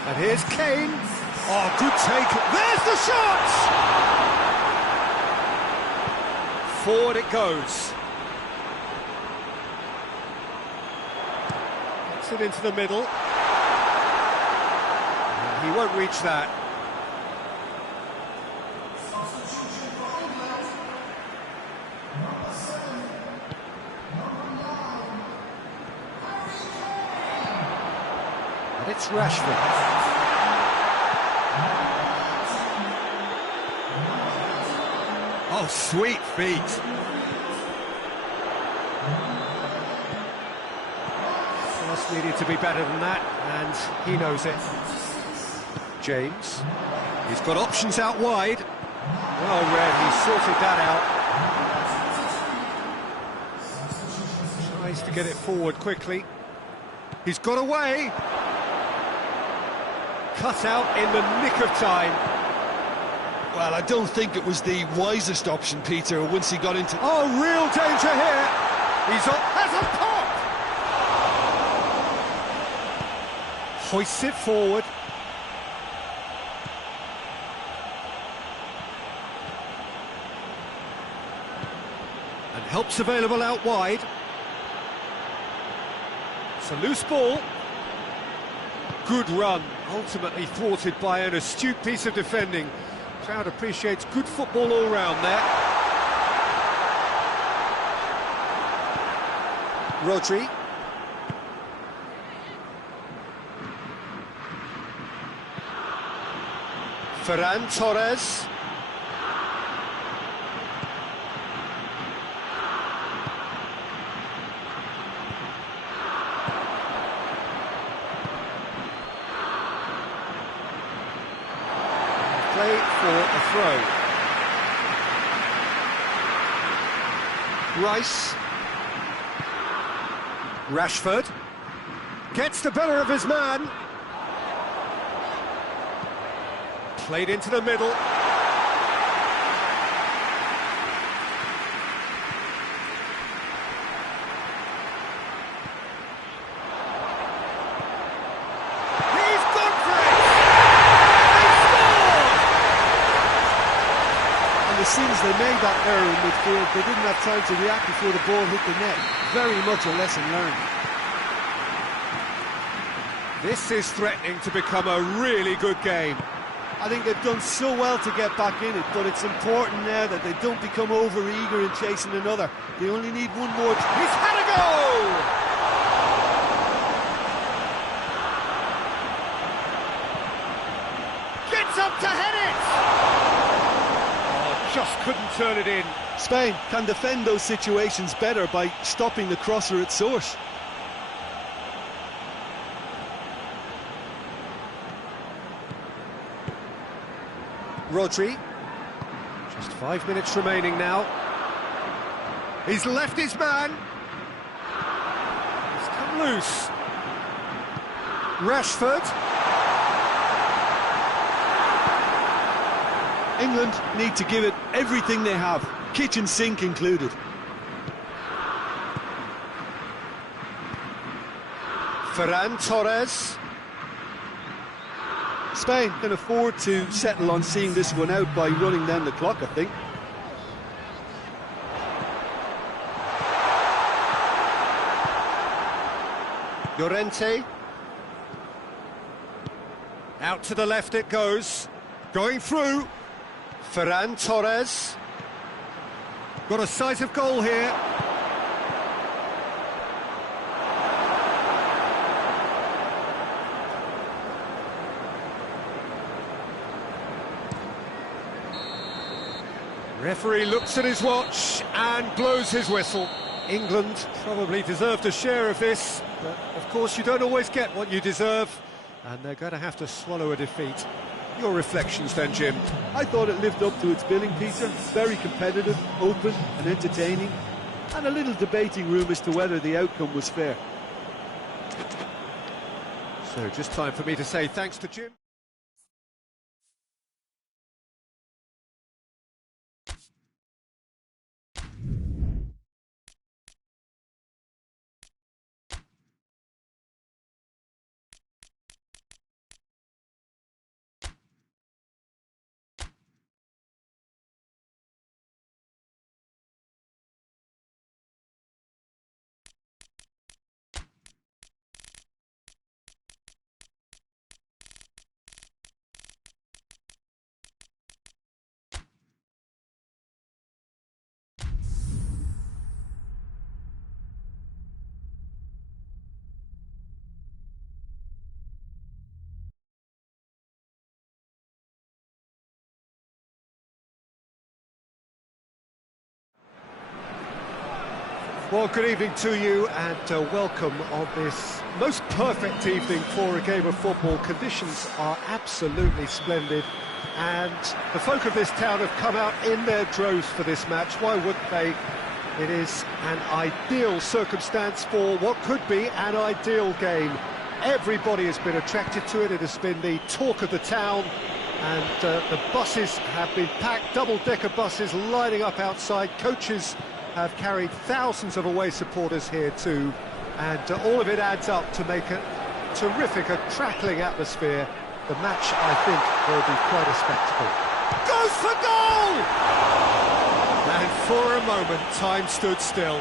And here's Kane. Oh, good take. There's the shot! Forward it goes. Gets it into the middle. And he won't reach that. And it's Rashford. Oh, sweet feet. needed to be better than that, and he knows it. James, he's got options out wide. Well read, he sorted that out. Tries to get it forward quickly. He's got away. Cut out in the nick of time. Well, I don't think it was the wisest option, Peter, once he got into... Oh, real danger here. He's up, has a pop. Hoists it forward. And help's available out wide. It's a loose ball. Good run, ultimately thwarted by an astute piece of defending. Crowd appreciates good football all round there. Rodri. Ferran Torres. Play for a throw. Rice. Rashford gets the better of his man. Played into the middle. He's gone for it! They scored! And as soon as they made that error in midfield, they didn't have time to react before the ball hit the net. Very much a lesson learned. This is threatening to become a really good game. I think they've done so well to get back in it, but it's important now that they don't become over-eager in chasing another. They only need one more... He's had a go! Gets up to head it! Oh, just couldn't turn it in. Spain can defend those situations better by stopping the crosser at source. Rodri. Just 5 minutes remaining now. He's left his man. He's come loose. Rashford. England need to give it everything they have, kitchen sink included. Ferran Torres. Spain can afford to settle on seeing this one out by running down the clock, I think. Llorente. Out to the left it goes. Going through. Ferran Torres. Got a sight of goal here. Referee looks at his watch and blows his whistle. England probably deserved a share of this, but of course you don't always get what you deserve, and they're going to have to swallow a defeat. Your reflections then, Jim? I thought it lived up to its billing, Peter. Very competitive, open and entertaining, and a little debating room as to whether the outcome was fair. So just time for me to say thanks to Jim. Well, good evening to you and welcome on this most perfect evening for a game of football. Conditions are absolutely splendid and the folk of this town have come out in their droves for this match. Why wouldn't they? It is an ideal circumstance for what could be an ideal game. Everybody has been attracted to it. It has been the talk of the town, and the buses have been packed, double-decker buses lining up outside. Coaches have carried thousands of away supporters here too, and all of it adds up to make a terrific, a crackling atmosphere. The match, I think, will be quite a spectacle. Goes for goal! And for a moment, time stood still.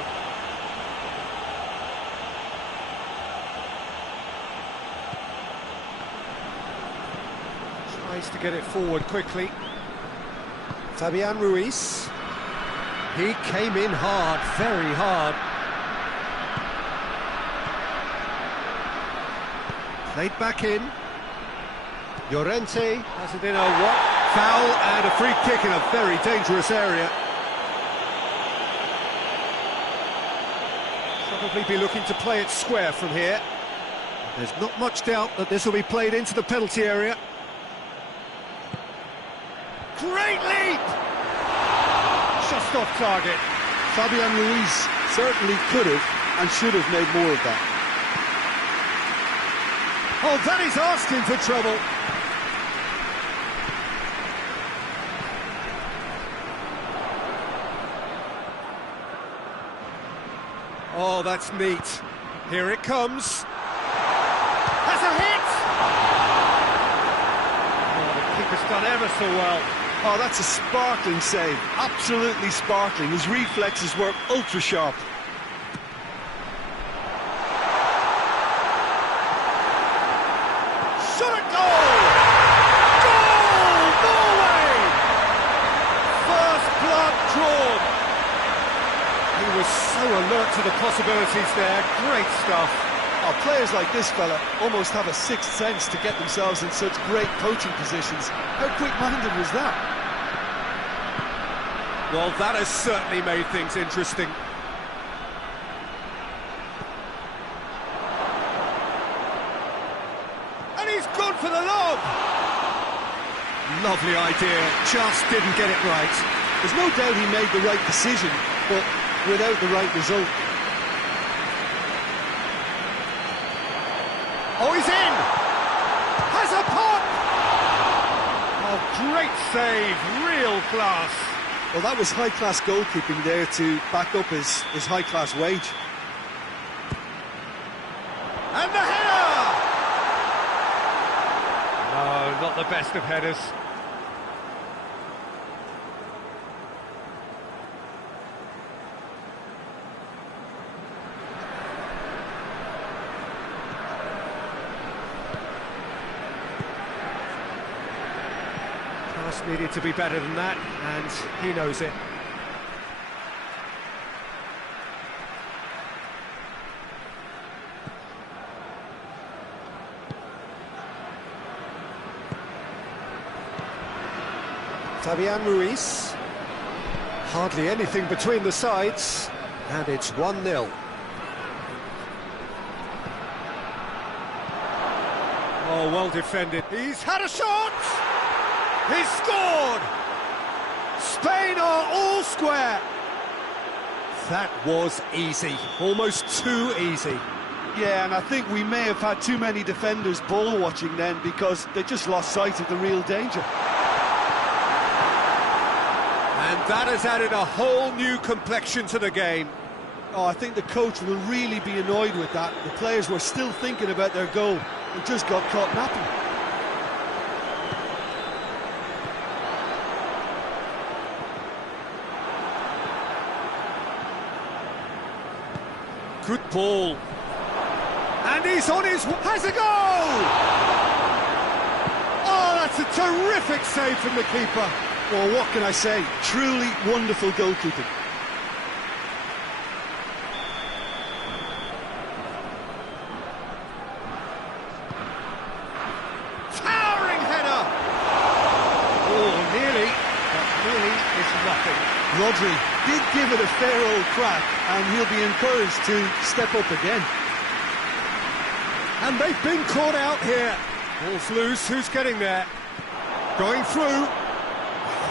Tries to get it forward quickly. Fabian Ruiz. He came in hard, very hard. Played back in. Llorente has it in a foul and a free kick in a very dangerous area. Probably be looking to play it square from here. There's not much doubt that this will be played into the penalty area. Great leap! Just off target. Fabian Ruiz certainly could have and should have made more of that. Oh, that is asking for trouble. Oh, that's neat. Here it comes. Has a hit! Oh, the keeper's done ever so well. Oh, that's a sparkling save. Absolutely sparkling. His reflexes were ultra sharp. Shot at goal! Goal! Norway! First blood drawn. He was so alert to the possibilities there. Great stuff. Oh, players like this fella almost have a sixth sense to get themselves in such great coaching positions. How quick-minded was that? Well, that has certainly made things interesting. And he's gone for the lob! Lovely idea, just didn't get it right. There's no doubt he made the right decision, but without the right result. Oh, he's in! Has a pop! Oh, great save, real class. Well, that was high-class goalkeeping there to back up his high-class wage. And the header! No, not the best of headers. Needed to be better than that, and he knows it. Fabian Ruiz. Hardly anything between the sides, and it's 1-0. Oh, well defended. He's had a shot! He's scored! Spain are all square! That was easy, almost too easy. Yeah, and I think we may have had too many defenders ball watching then because they just lost sight of the real danger. And that has added a whole new complexion to the game. Oh, I think the coach will really be annoyed with that. The players were still thinking about their goal and just got caught napping. Good ball. And he's on his... has a goal! Oh, that's a terrific save from the keeper. Well, what can I say? Truly wonderful goalkeeping. Towering header! Oh, nearly, but nearly is nothing. Rodri did give it a fair old crack, and he'll be encouraged to step up again. And they've been caught out here. Ball's loose, who's getting there? Going through.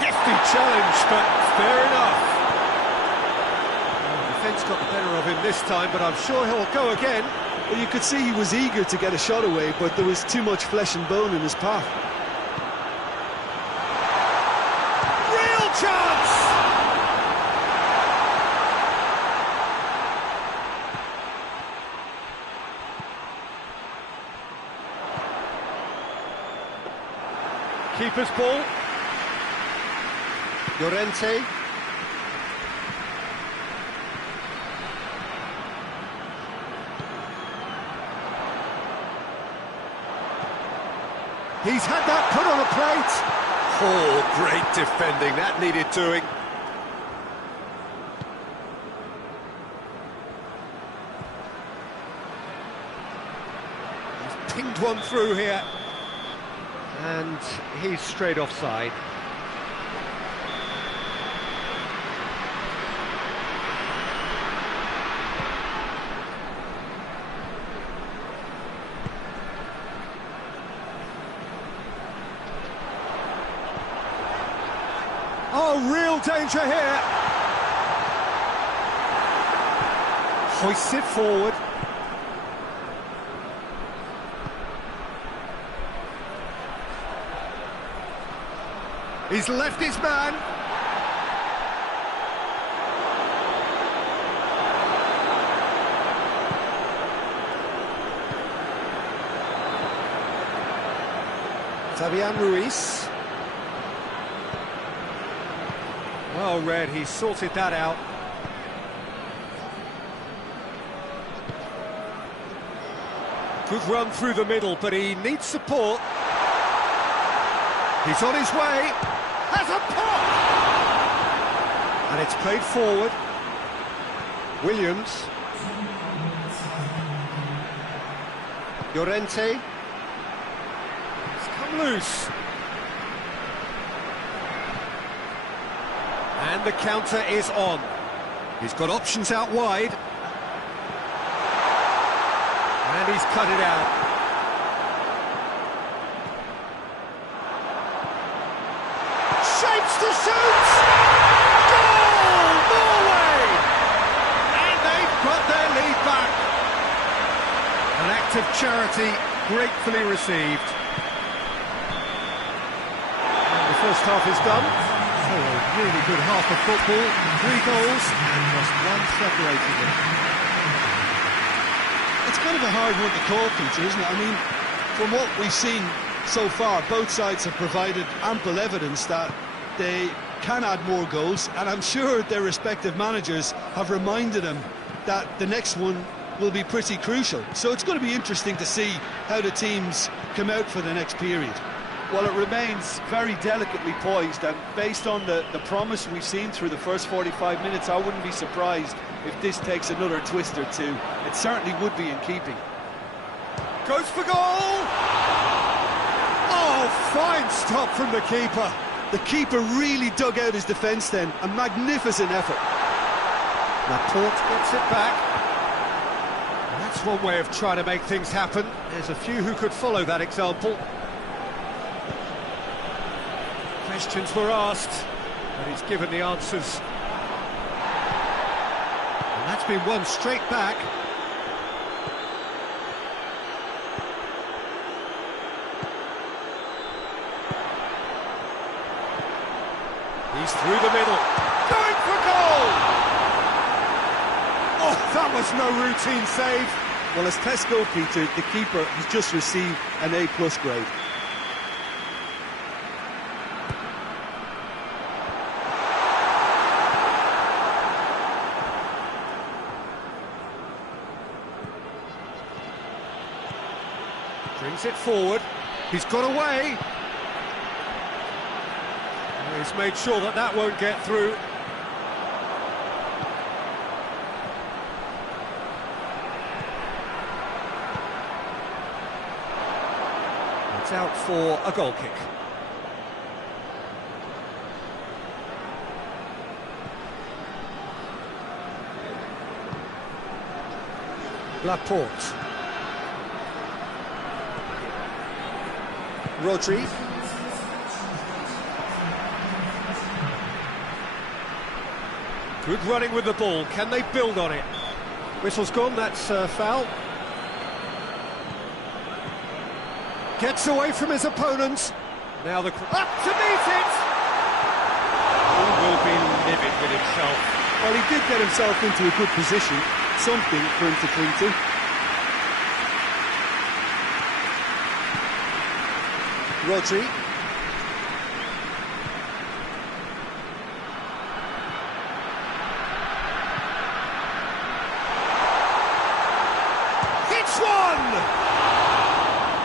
Hefty challenge, but fair enough. Well, the defence got the better of him this time, but I'm sure he'll go again. Well, you could see he was eager to get a shot away, but there was too much flesh and bone in his path. Real chance! Keeper's ball. Llorente. He's had that put on a plate. Oh, great defending, that needed doing. He's pinged one through here. And he's straight offside. Oh, real danger here. Hoists it forward. He's left his man. Fabian Ruiz. Well read, he sorted that out. Good run through the middle, but he needs support. He's on his way. Has a pop! And it's played forward. Williams. Llorente. It's come loose. And the counter is on. He's got options out wide. And he's cut it out. Shapes to shoot! Goal! Norway! And they've got their lead back. An act of charity gratefully received. And the first half is done. So a really good half of football. 3 goals and just one separating them. It's kind of a hard one to call, Peter, isn't it? I mean, from what we've seen so far, both sides have provided ample evidence that they can add more goals, and I'm sure their respective managers have reminded them that the next one will be pretty crucial. So it's going to be interesting to see how the teams come out for the next period. Well, it remains very delicately poised, and based on the promise we've seen through the first 45 minutes, I wouldn't be surprised if this takes another twist or two. It certainly would be in keeping. Goes for goal! Oh, fine stop from the keeper. The keeper really dug out his defence then. A magnificent effort. Laporte gets it back. And that's one way of trying to make things happen. There's a few who could follow that example. Questions were asked, but he's given the answers. And that's been won straight back. He's through the middle, going for goal! Oh, that was no routine save. Well, as test goalkeeper, the keeper has just received an A+ grade. Brings it forward. He's got away. He's made sure that that won't get through. It's out for a goal kick. Laporte. Rodri. Good running with the ball. Can they build on it? Whistle's gone, that's foul. Gets away from his opponent. Now the... Up to meet it! He will be livid with himself. Well, he did get himself into a good position. Something for him to cling to. Rodri. Hits one!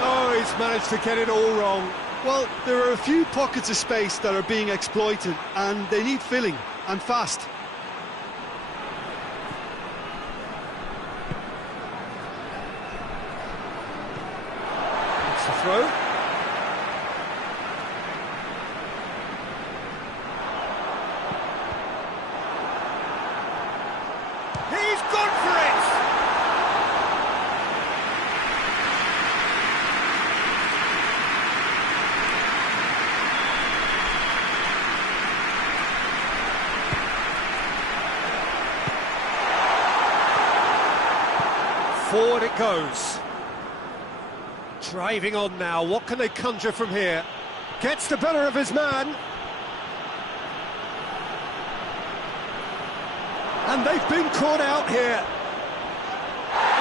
Oh, he's managed to get it all wrong. Well, there are a few pockets of space that are being exploited, and they need filling, and fast. It's the throw. He's gone for it! Forward it goes. Driving on now, what can they conjure from here? Gets the better of his man. And they've been caught out here.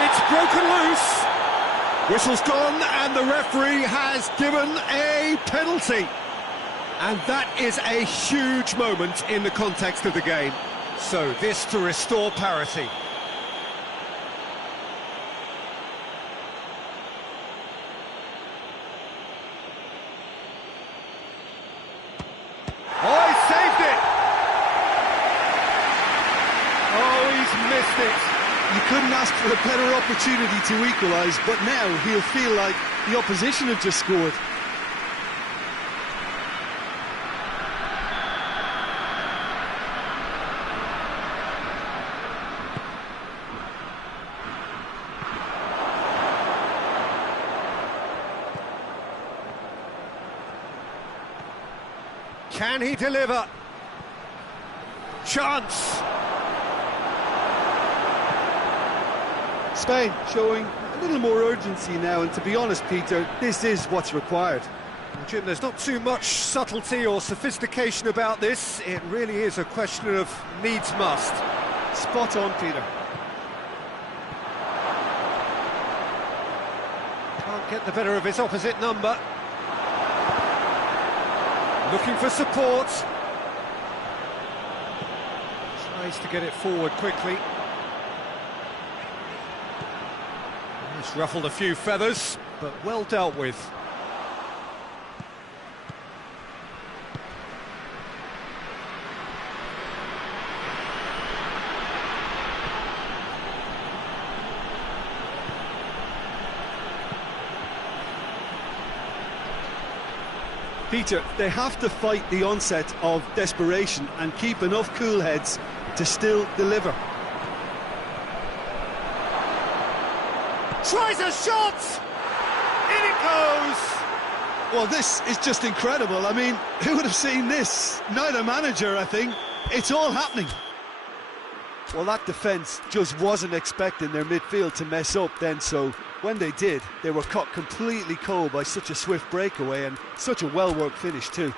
It's broken loose. Whistle's gone and the referee has given a penalty. And that is a huge moment in the context of the game. So this to restore parity. Oh, he saved it! Oh, he's missed it. You couldn't ask for a better opportunity to equalise, but now he'll feel like the opposition have just scored. Can he deliver? Chance! Spain showing a little more urgency now, and to be honest, Peter, this is what's required. Well, Jim, there's not too much subtlety or sophistication about this. It really is a question of needs must. Spot on, Peter. Can't get the better of his opposite number. Looking for support. Tries to get it forward quickly. It's ruffled a few feathers, but well dealt with. Peter, they have to fight the onset of desperation and keep enough cool heads to still deliver. Tries a shot! In it goes! Well, this is just incredible. I mean, who would have seen this? Neither manager, I think. It's all happening. Well, that defence just wasn't expecting their midfield to mess up then, so when they did, they were caught completely cold by such a swift breakaway and such a well-worked finish too.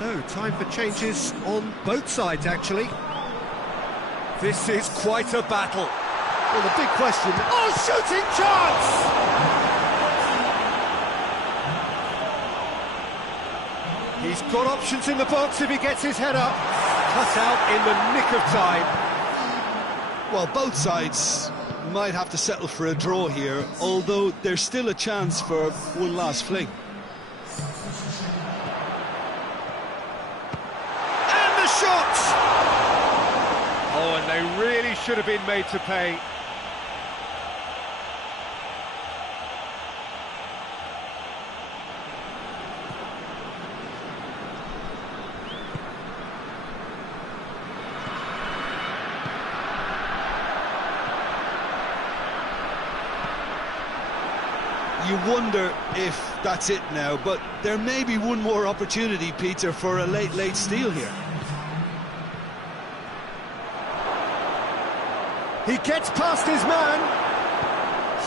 So, time for changes on both sides, actually. This is quite a battle. Well, the big question... Oh, shooting chance! He's got options in the box if he gets his head up. Cut out in the nick of time. Well, both sides might have to settle for a draw here, although there's still a chance for one last fling. And the shot! Oh, and they really should have been made to pay. You wonder if that's it now, but there may be one more opportunity, Peter, for a late steal here. He gets past his man,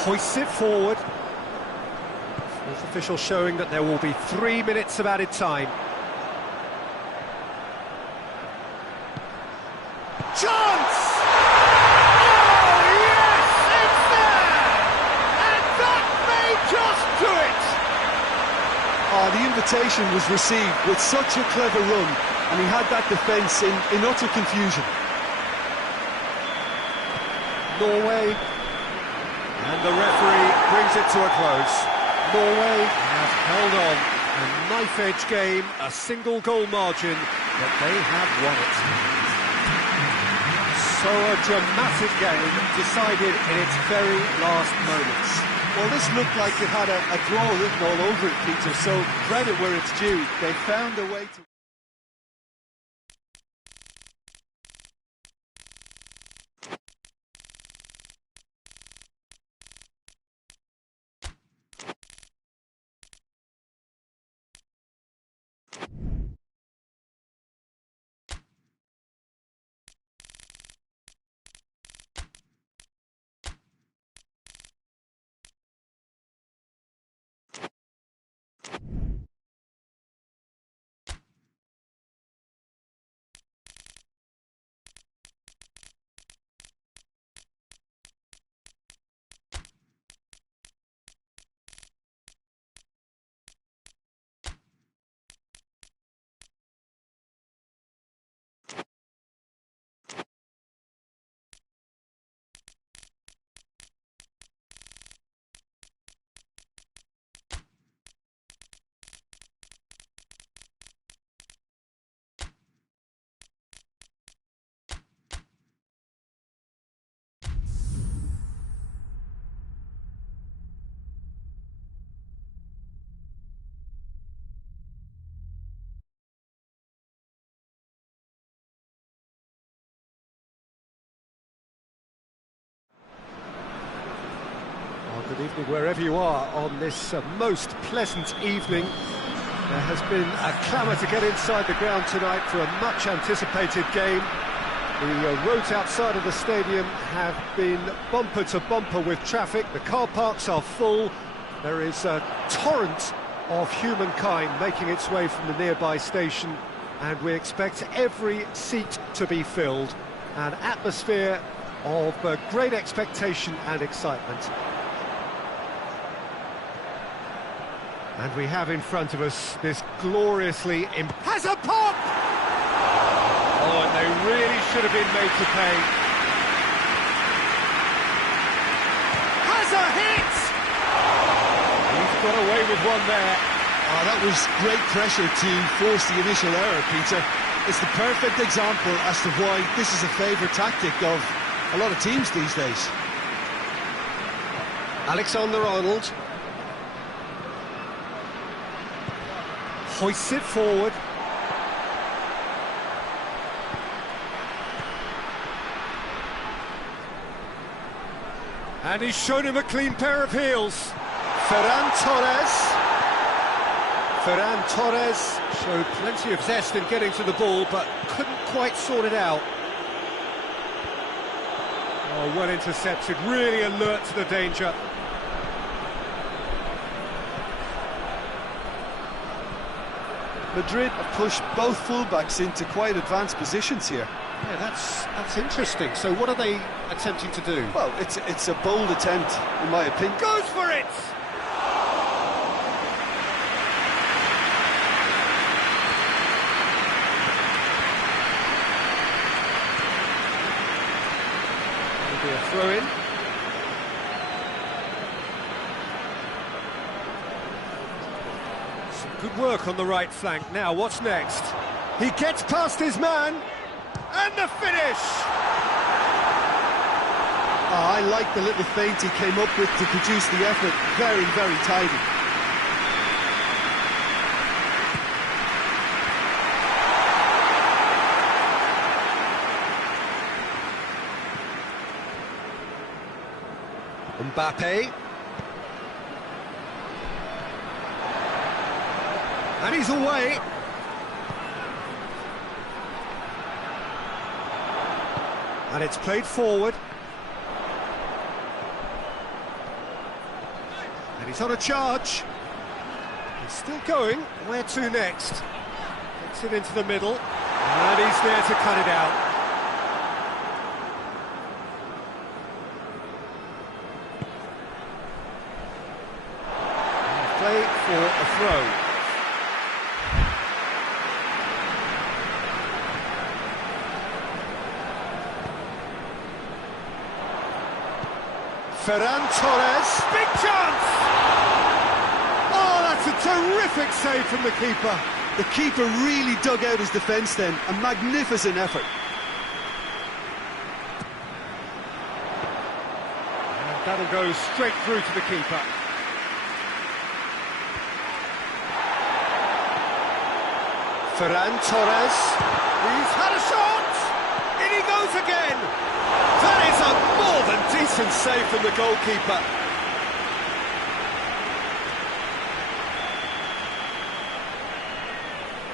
hoists it forward. Fourth official showing that there will be 3 minutes of added time. Chance! Oh, yes, it's there! And that may just do it! Oh, the invitation was received with such a clever run, and he had that defence in utter confusion. Norway, and the referee brings it to a close. Norway have held on, a knife-edge game, a single goal margin, but they have won it. So a dramatic game decided in its very last moments. Well, this looked like it had a draw written all over it, Peter, so credit where it's due. They found a way to... Good evening wherever you are on this most pleasant evening. There has been a clamour to get inside the ground tonight for a much anticipated game. The roads outside of the stadium have been bumper to bumper with traffic. The car parks are full. There is a torrent of humankind making its way from the nearby station, and we expect every seat to be filled. An atmosphere of great expectation and excitement. And we have in front of us this gloriously... has a pop! Oh, and they really should have been made to pay. Has a hit! He's got away with one there. Oh, that was great pressure to force the initial error, Peter. It's the perfect example as to why this is a favourite tactic of a lot of teams these days. Alexander-Arnold hoists it forward. And he's shown him a clean pair of heels. Ferran Torres showed plenty of zest in getting to the ball, but couldn't quite sort it out. Oh, well intercepted, really alert to the danger. Madrid have pushed both fullbacks into quite advanced positions here. Yeah, that's interesting. So what are they attempting to do? Well, it's a bold attempt, in my opinion. Goes for it! That'll be a throw-in. Some good work on the right flank. Now, what's next? He gets past his man, and the finish! Oh, I like the little feint he came up with to produce the effort. Very, very tidy. Mbappe. And he's away. And it's played forward. And he's on a charge. He's still going. Where to next? Gets it into the middle. And he's there to cut it out. Play for a throw. Ferran Torres, big chance! Oh, that's a terrific save from the keeper. The keeper really dug out his defence then, a magnificent effort. And that'll go straight through to the keeper. Ferran Torres, he's had a shot! In he goes again! That is a more than decent save from the goalkeeper.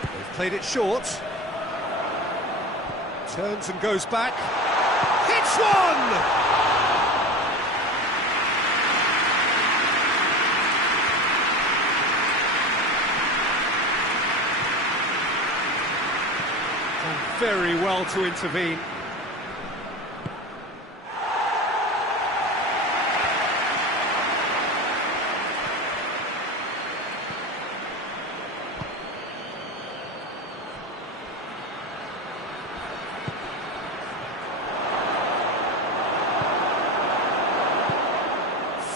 They've played it short. Turns and goes back. Hits one! Very well to intervene.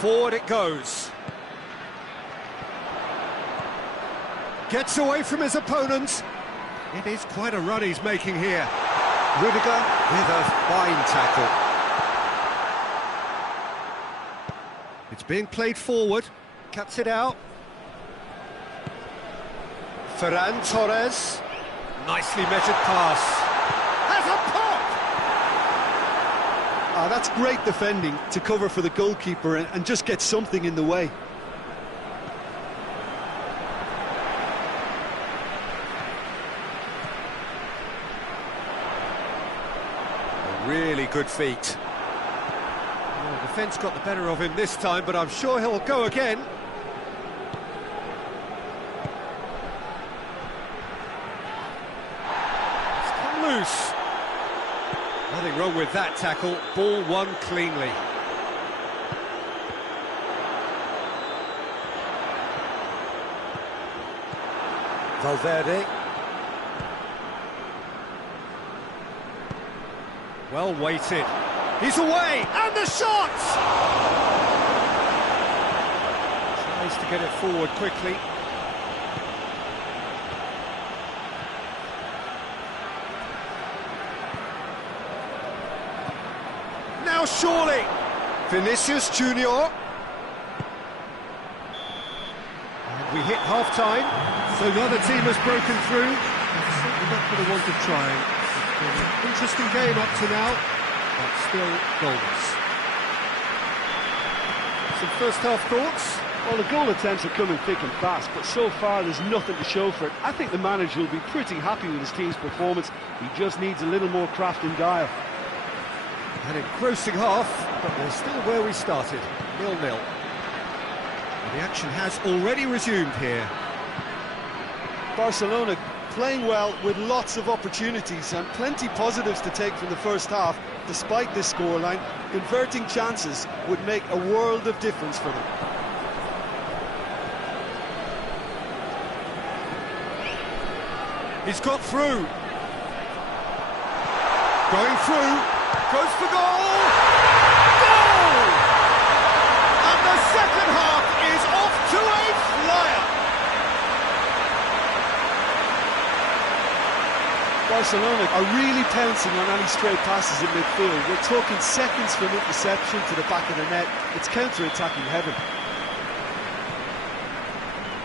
Forward it goes. Gets away from his opponent. It is quite a run he's making here. Rudiger with a fine tackle. It's being played forward. Cuts it out. Ferran Torres. Nicely measured pass. Has a pop! Ah, that's great defending to cover for the goalkeeper and just get something in the way. Really good feet. Oh, defence got the better of him this time, but I'm sure he'll go again. It's come loose. Nothing wrong with that tackle. Ball won cleanly. Valverde. Well weighted. He's away, and the shot! Tries to get it forward quickly. Now surely, Vinicius Junior. And we hit half-time, so another team has broken through. Certainly not for the want of trying. An interesting game up to now, but still goalless. Some first-half thoughts? Well, the goal attempts are coming thick and fast, but so far there's nothing to show for it. I think the manager will be pretty happy with his team's performance. He just needs a little more craft and guile. An engrossing half, but we're still where we started, 0-0. And the action has already resumed here. Barcelona playing well with lots of opportunities and plenty positives to take from the first half. Despite this scoreline, converting chances would make a world of difference for them. He's got through. Going through. Goes for goal. Goal! And the second half is off to a flyer. Barcelona are really pouncing on any stray passes in midfield. We're talking seconds from interception to the back of the net. It's counter-attacking heaven.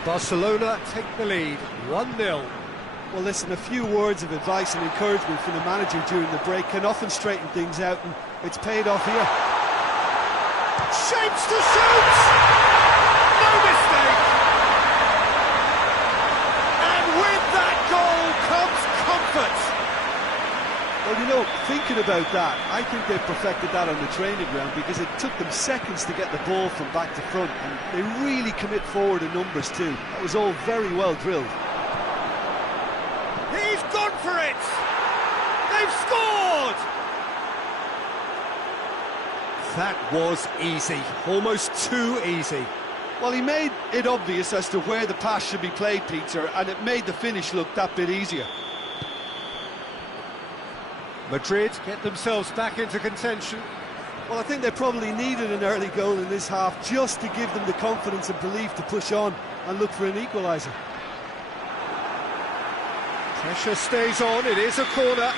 Barcelona take the lead, 1-0. Well, listen, a few words of advice and encouragement from the manager during the break can often straighten things out, and it's paid off here. Shapes to shoot! No mistake! And with that goal comes comfort. Well, you know, thinking about that, I think they've perfected that on the training ground because it took them seconds to get the ball from back to front, and they really commit forward in numbers too. That was all very well drilled. He's gone for it! They've scored! That was easy, almost too easy. Well, he made it obvious as to where the pass should be played, Peter, and it made the finish look that bit easier. Madrid get themselves back into contention. Well, I think they probably needed an early goal in this half just to give them the confidence and belief to push on and look for an equaliser. Pressure stays on, it is a corner.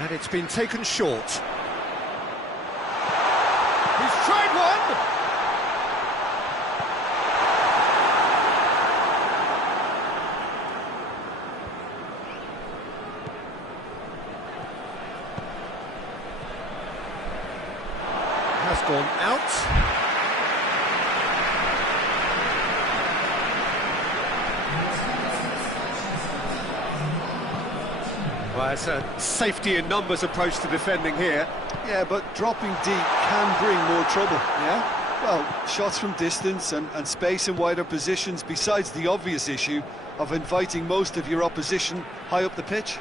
And it's been taken short. He's tried one! Has gone out. Well, it's a safety in numbers approach to defending here. Yeah, but dropping deep can bring more trouble, yeah? Well, shots from distance and space in wider positions, besides the obvious issue of inviting most of your opposition high up the pitch.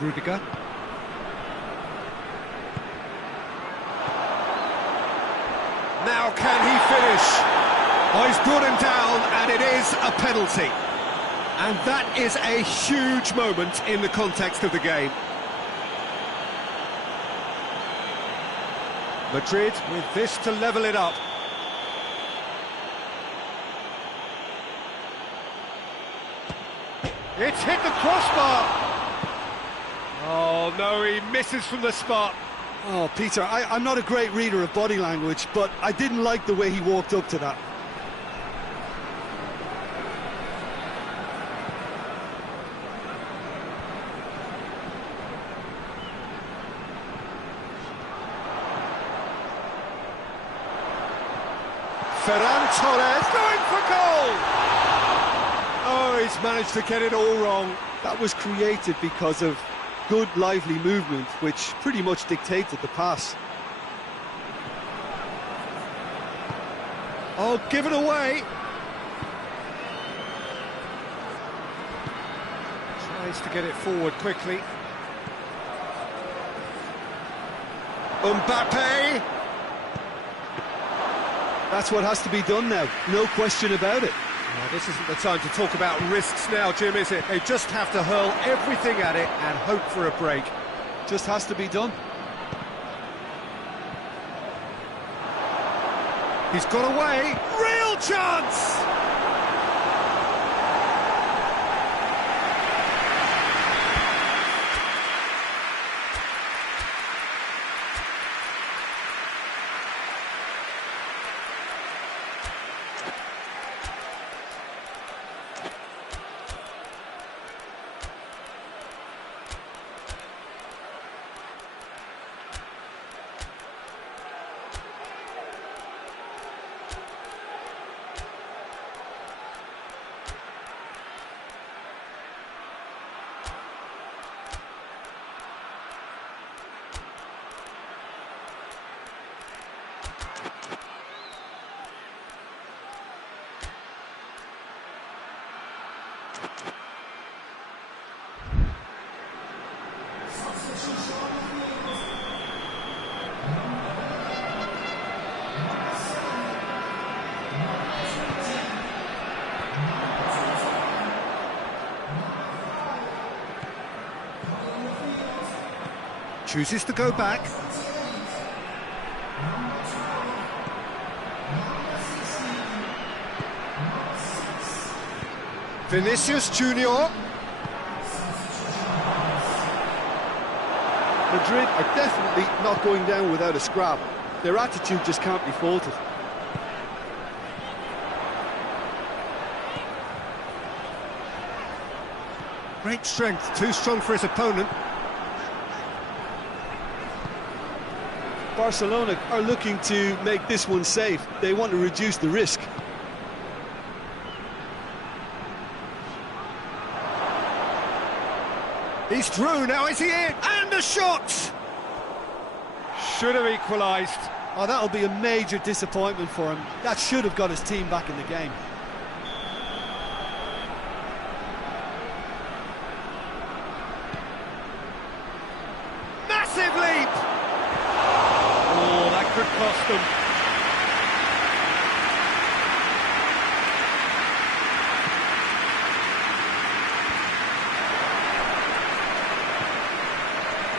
Rudiger. Now can he finish? Oh, he's brought him down, and it is a penalty. And that is a huge moment in the context of the game. Madrid with this to level it up. It's hit the crossbar. Oh, no, he misses from the spot. Oh, Peter, I'm not a great reader of body language, but I didn't like the way he walked up to that. Ferran Torres going for goal! Oh, he's managed to get it all wrong. That was created because of good, lively movement, which pretty much dictated the pass. Oh, give it away. Tries to get it forward quickly. Mbappe. That's what has to be done now, no question about it. Now, this isn't the time to talk about risks now, Jim, is it? They just have to hurl everything at it and hope for a break. Just has to be done. He's got away. Real chance! Chooses to go back. Vinicius Junior. Madrid are definitely not going down without a scrap. Their attitude just can't be faulted. Great strength, too strong for his opponent. Barcelona are looking to make this one safe. They want to reduce the risk. He's through, now is he in? And a shot! Should have equalised. Oh, that'll be a major disappointment for him. That should have got his team back in the game. Massive leap! Oh, that could cost them.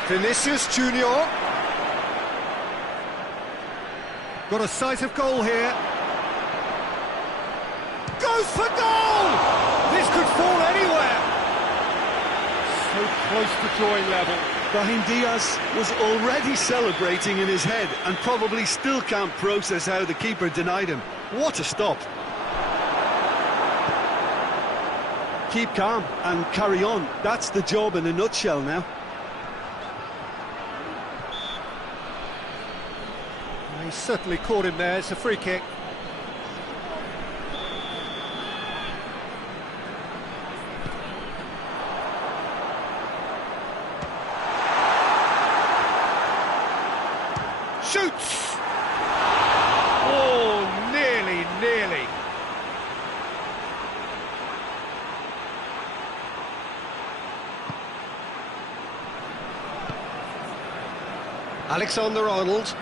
Vinicius Junior. Got a sight of goal here. Goes for goal! This could fall anywhere. So close to drawing level. Brahim Diaz was already celebrating in his head and probably still can't process how the keeper denied him. What a stop. Keep calm and carry on. That's the job in a nutshell now. He certainly caught him there. It's a free kick. Shoots! Oh, nearly. Alexander-Arnold.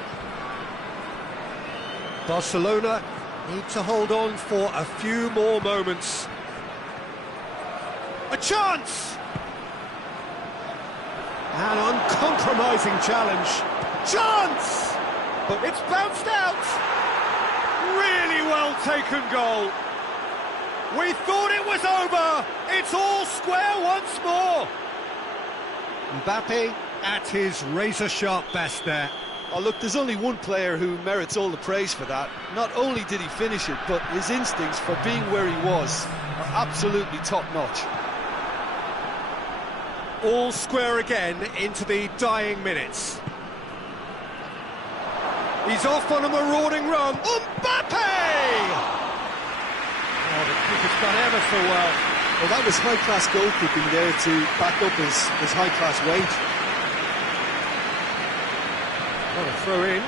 Barcelona need to hold on for a few more moments. A chance! An uncompromising challenge. Chance! But it's bounced out. Really well taken goal. We thought it was over. It's all square once more. Mbappe at his razor-sharp best there. Oh, look, there's only one player who merits all the praise for that. Not only did he finish it, but his instincts for being where he was are absolutely top-notch. All square again into the dying minutes. He's off on a marauding run. Mbappe! Oh, the keeper's done ever so well. Well, that was high-class goalkeeping there to back up his high-class wage. What a throw in.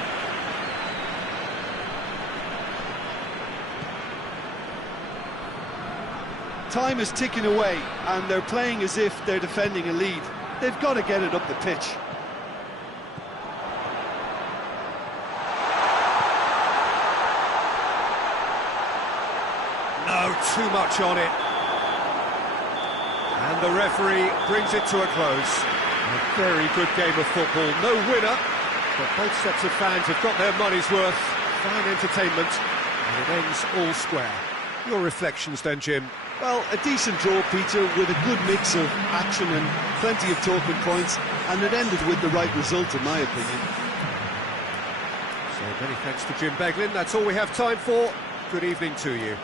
Time is ticking away, and they're playing as if they're defending a lead. They've got to get it up the pitch. No, too much on it. And the referee brings it to a close. A very good game of football. No winner, but both sets of fans have got their money's worth. Fine entertainment, and it ends all square. Your reflections then, Jim? Well, a decent draw, Peter, with a good mix of action and plenty of talking points, and it ended with the right result, in my opinion. So many thanks to Jim Beglin. That's all we have time for. Good evening to you.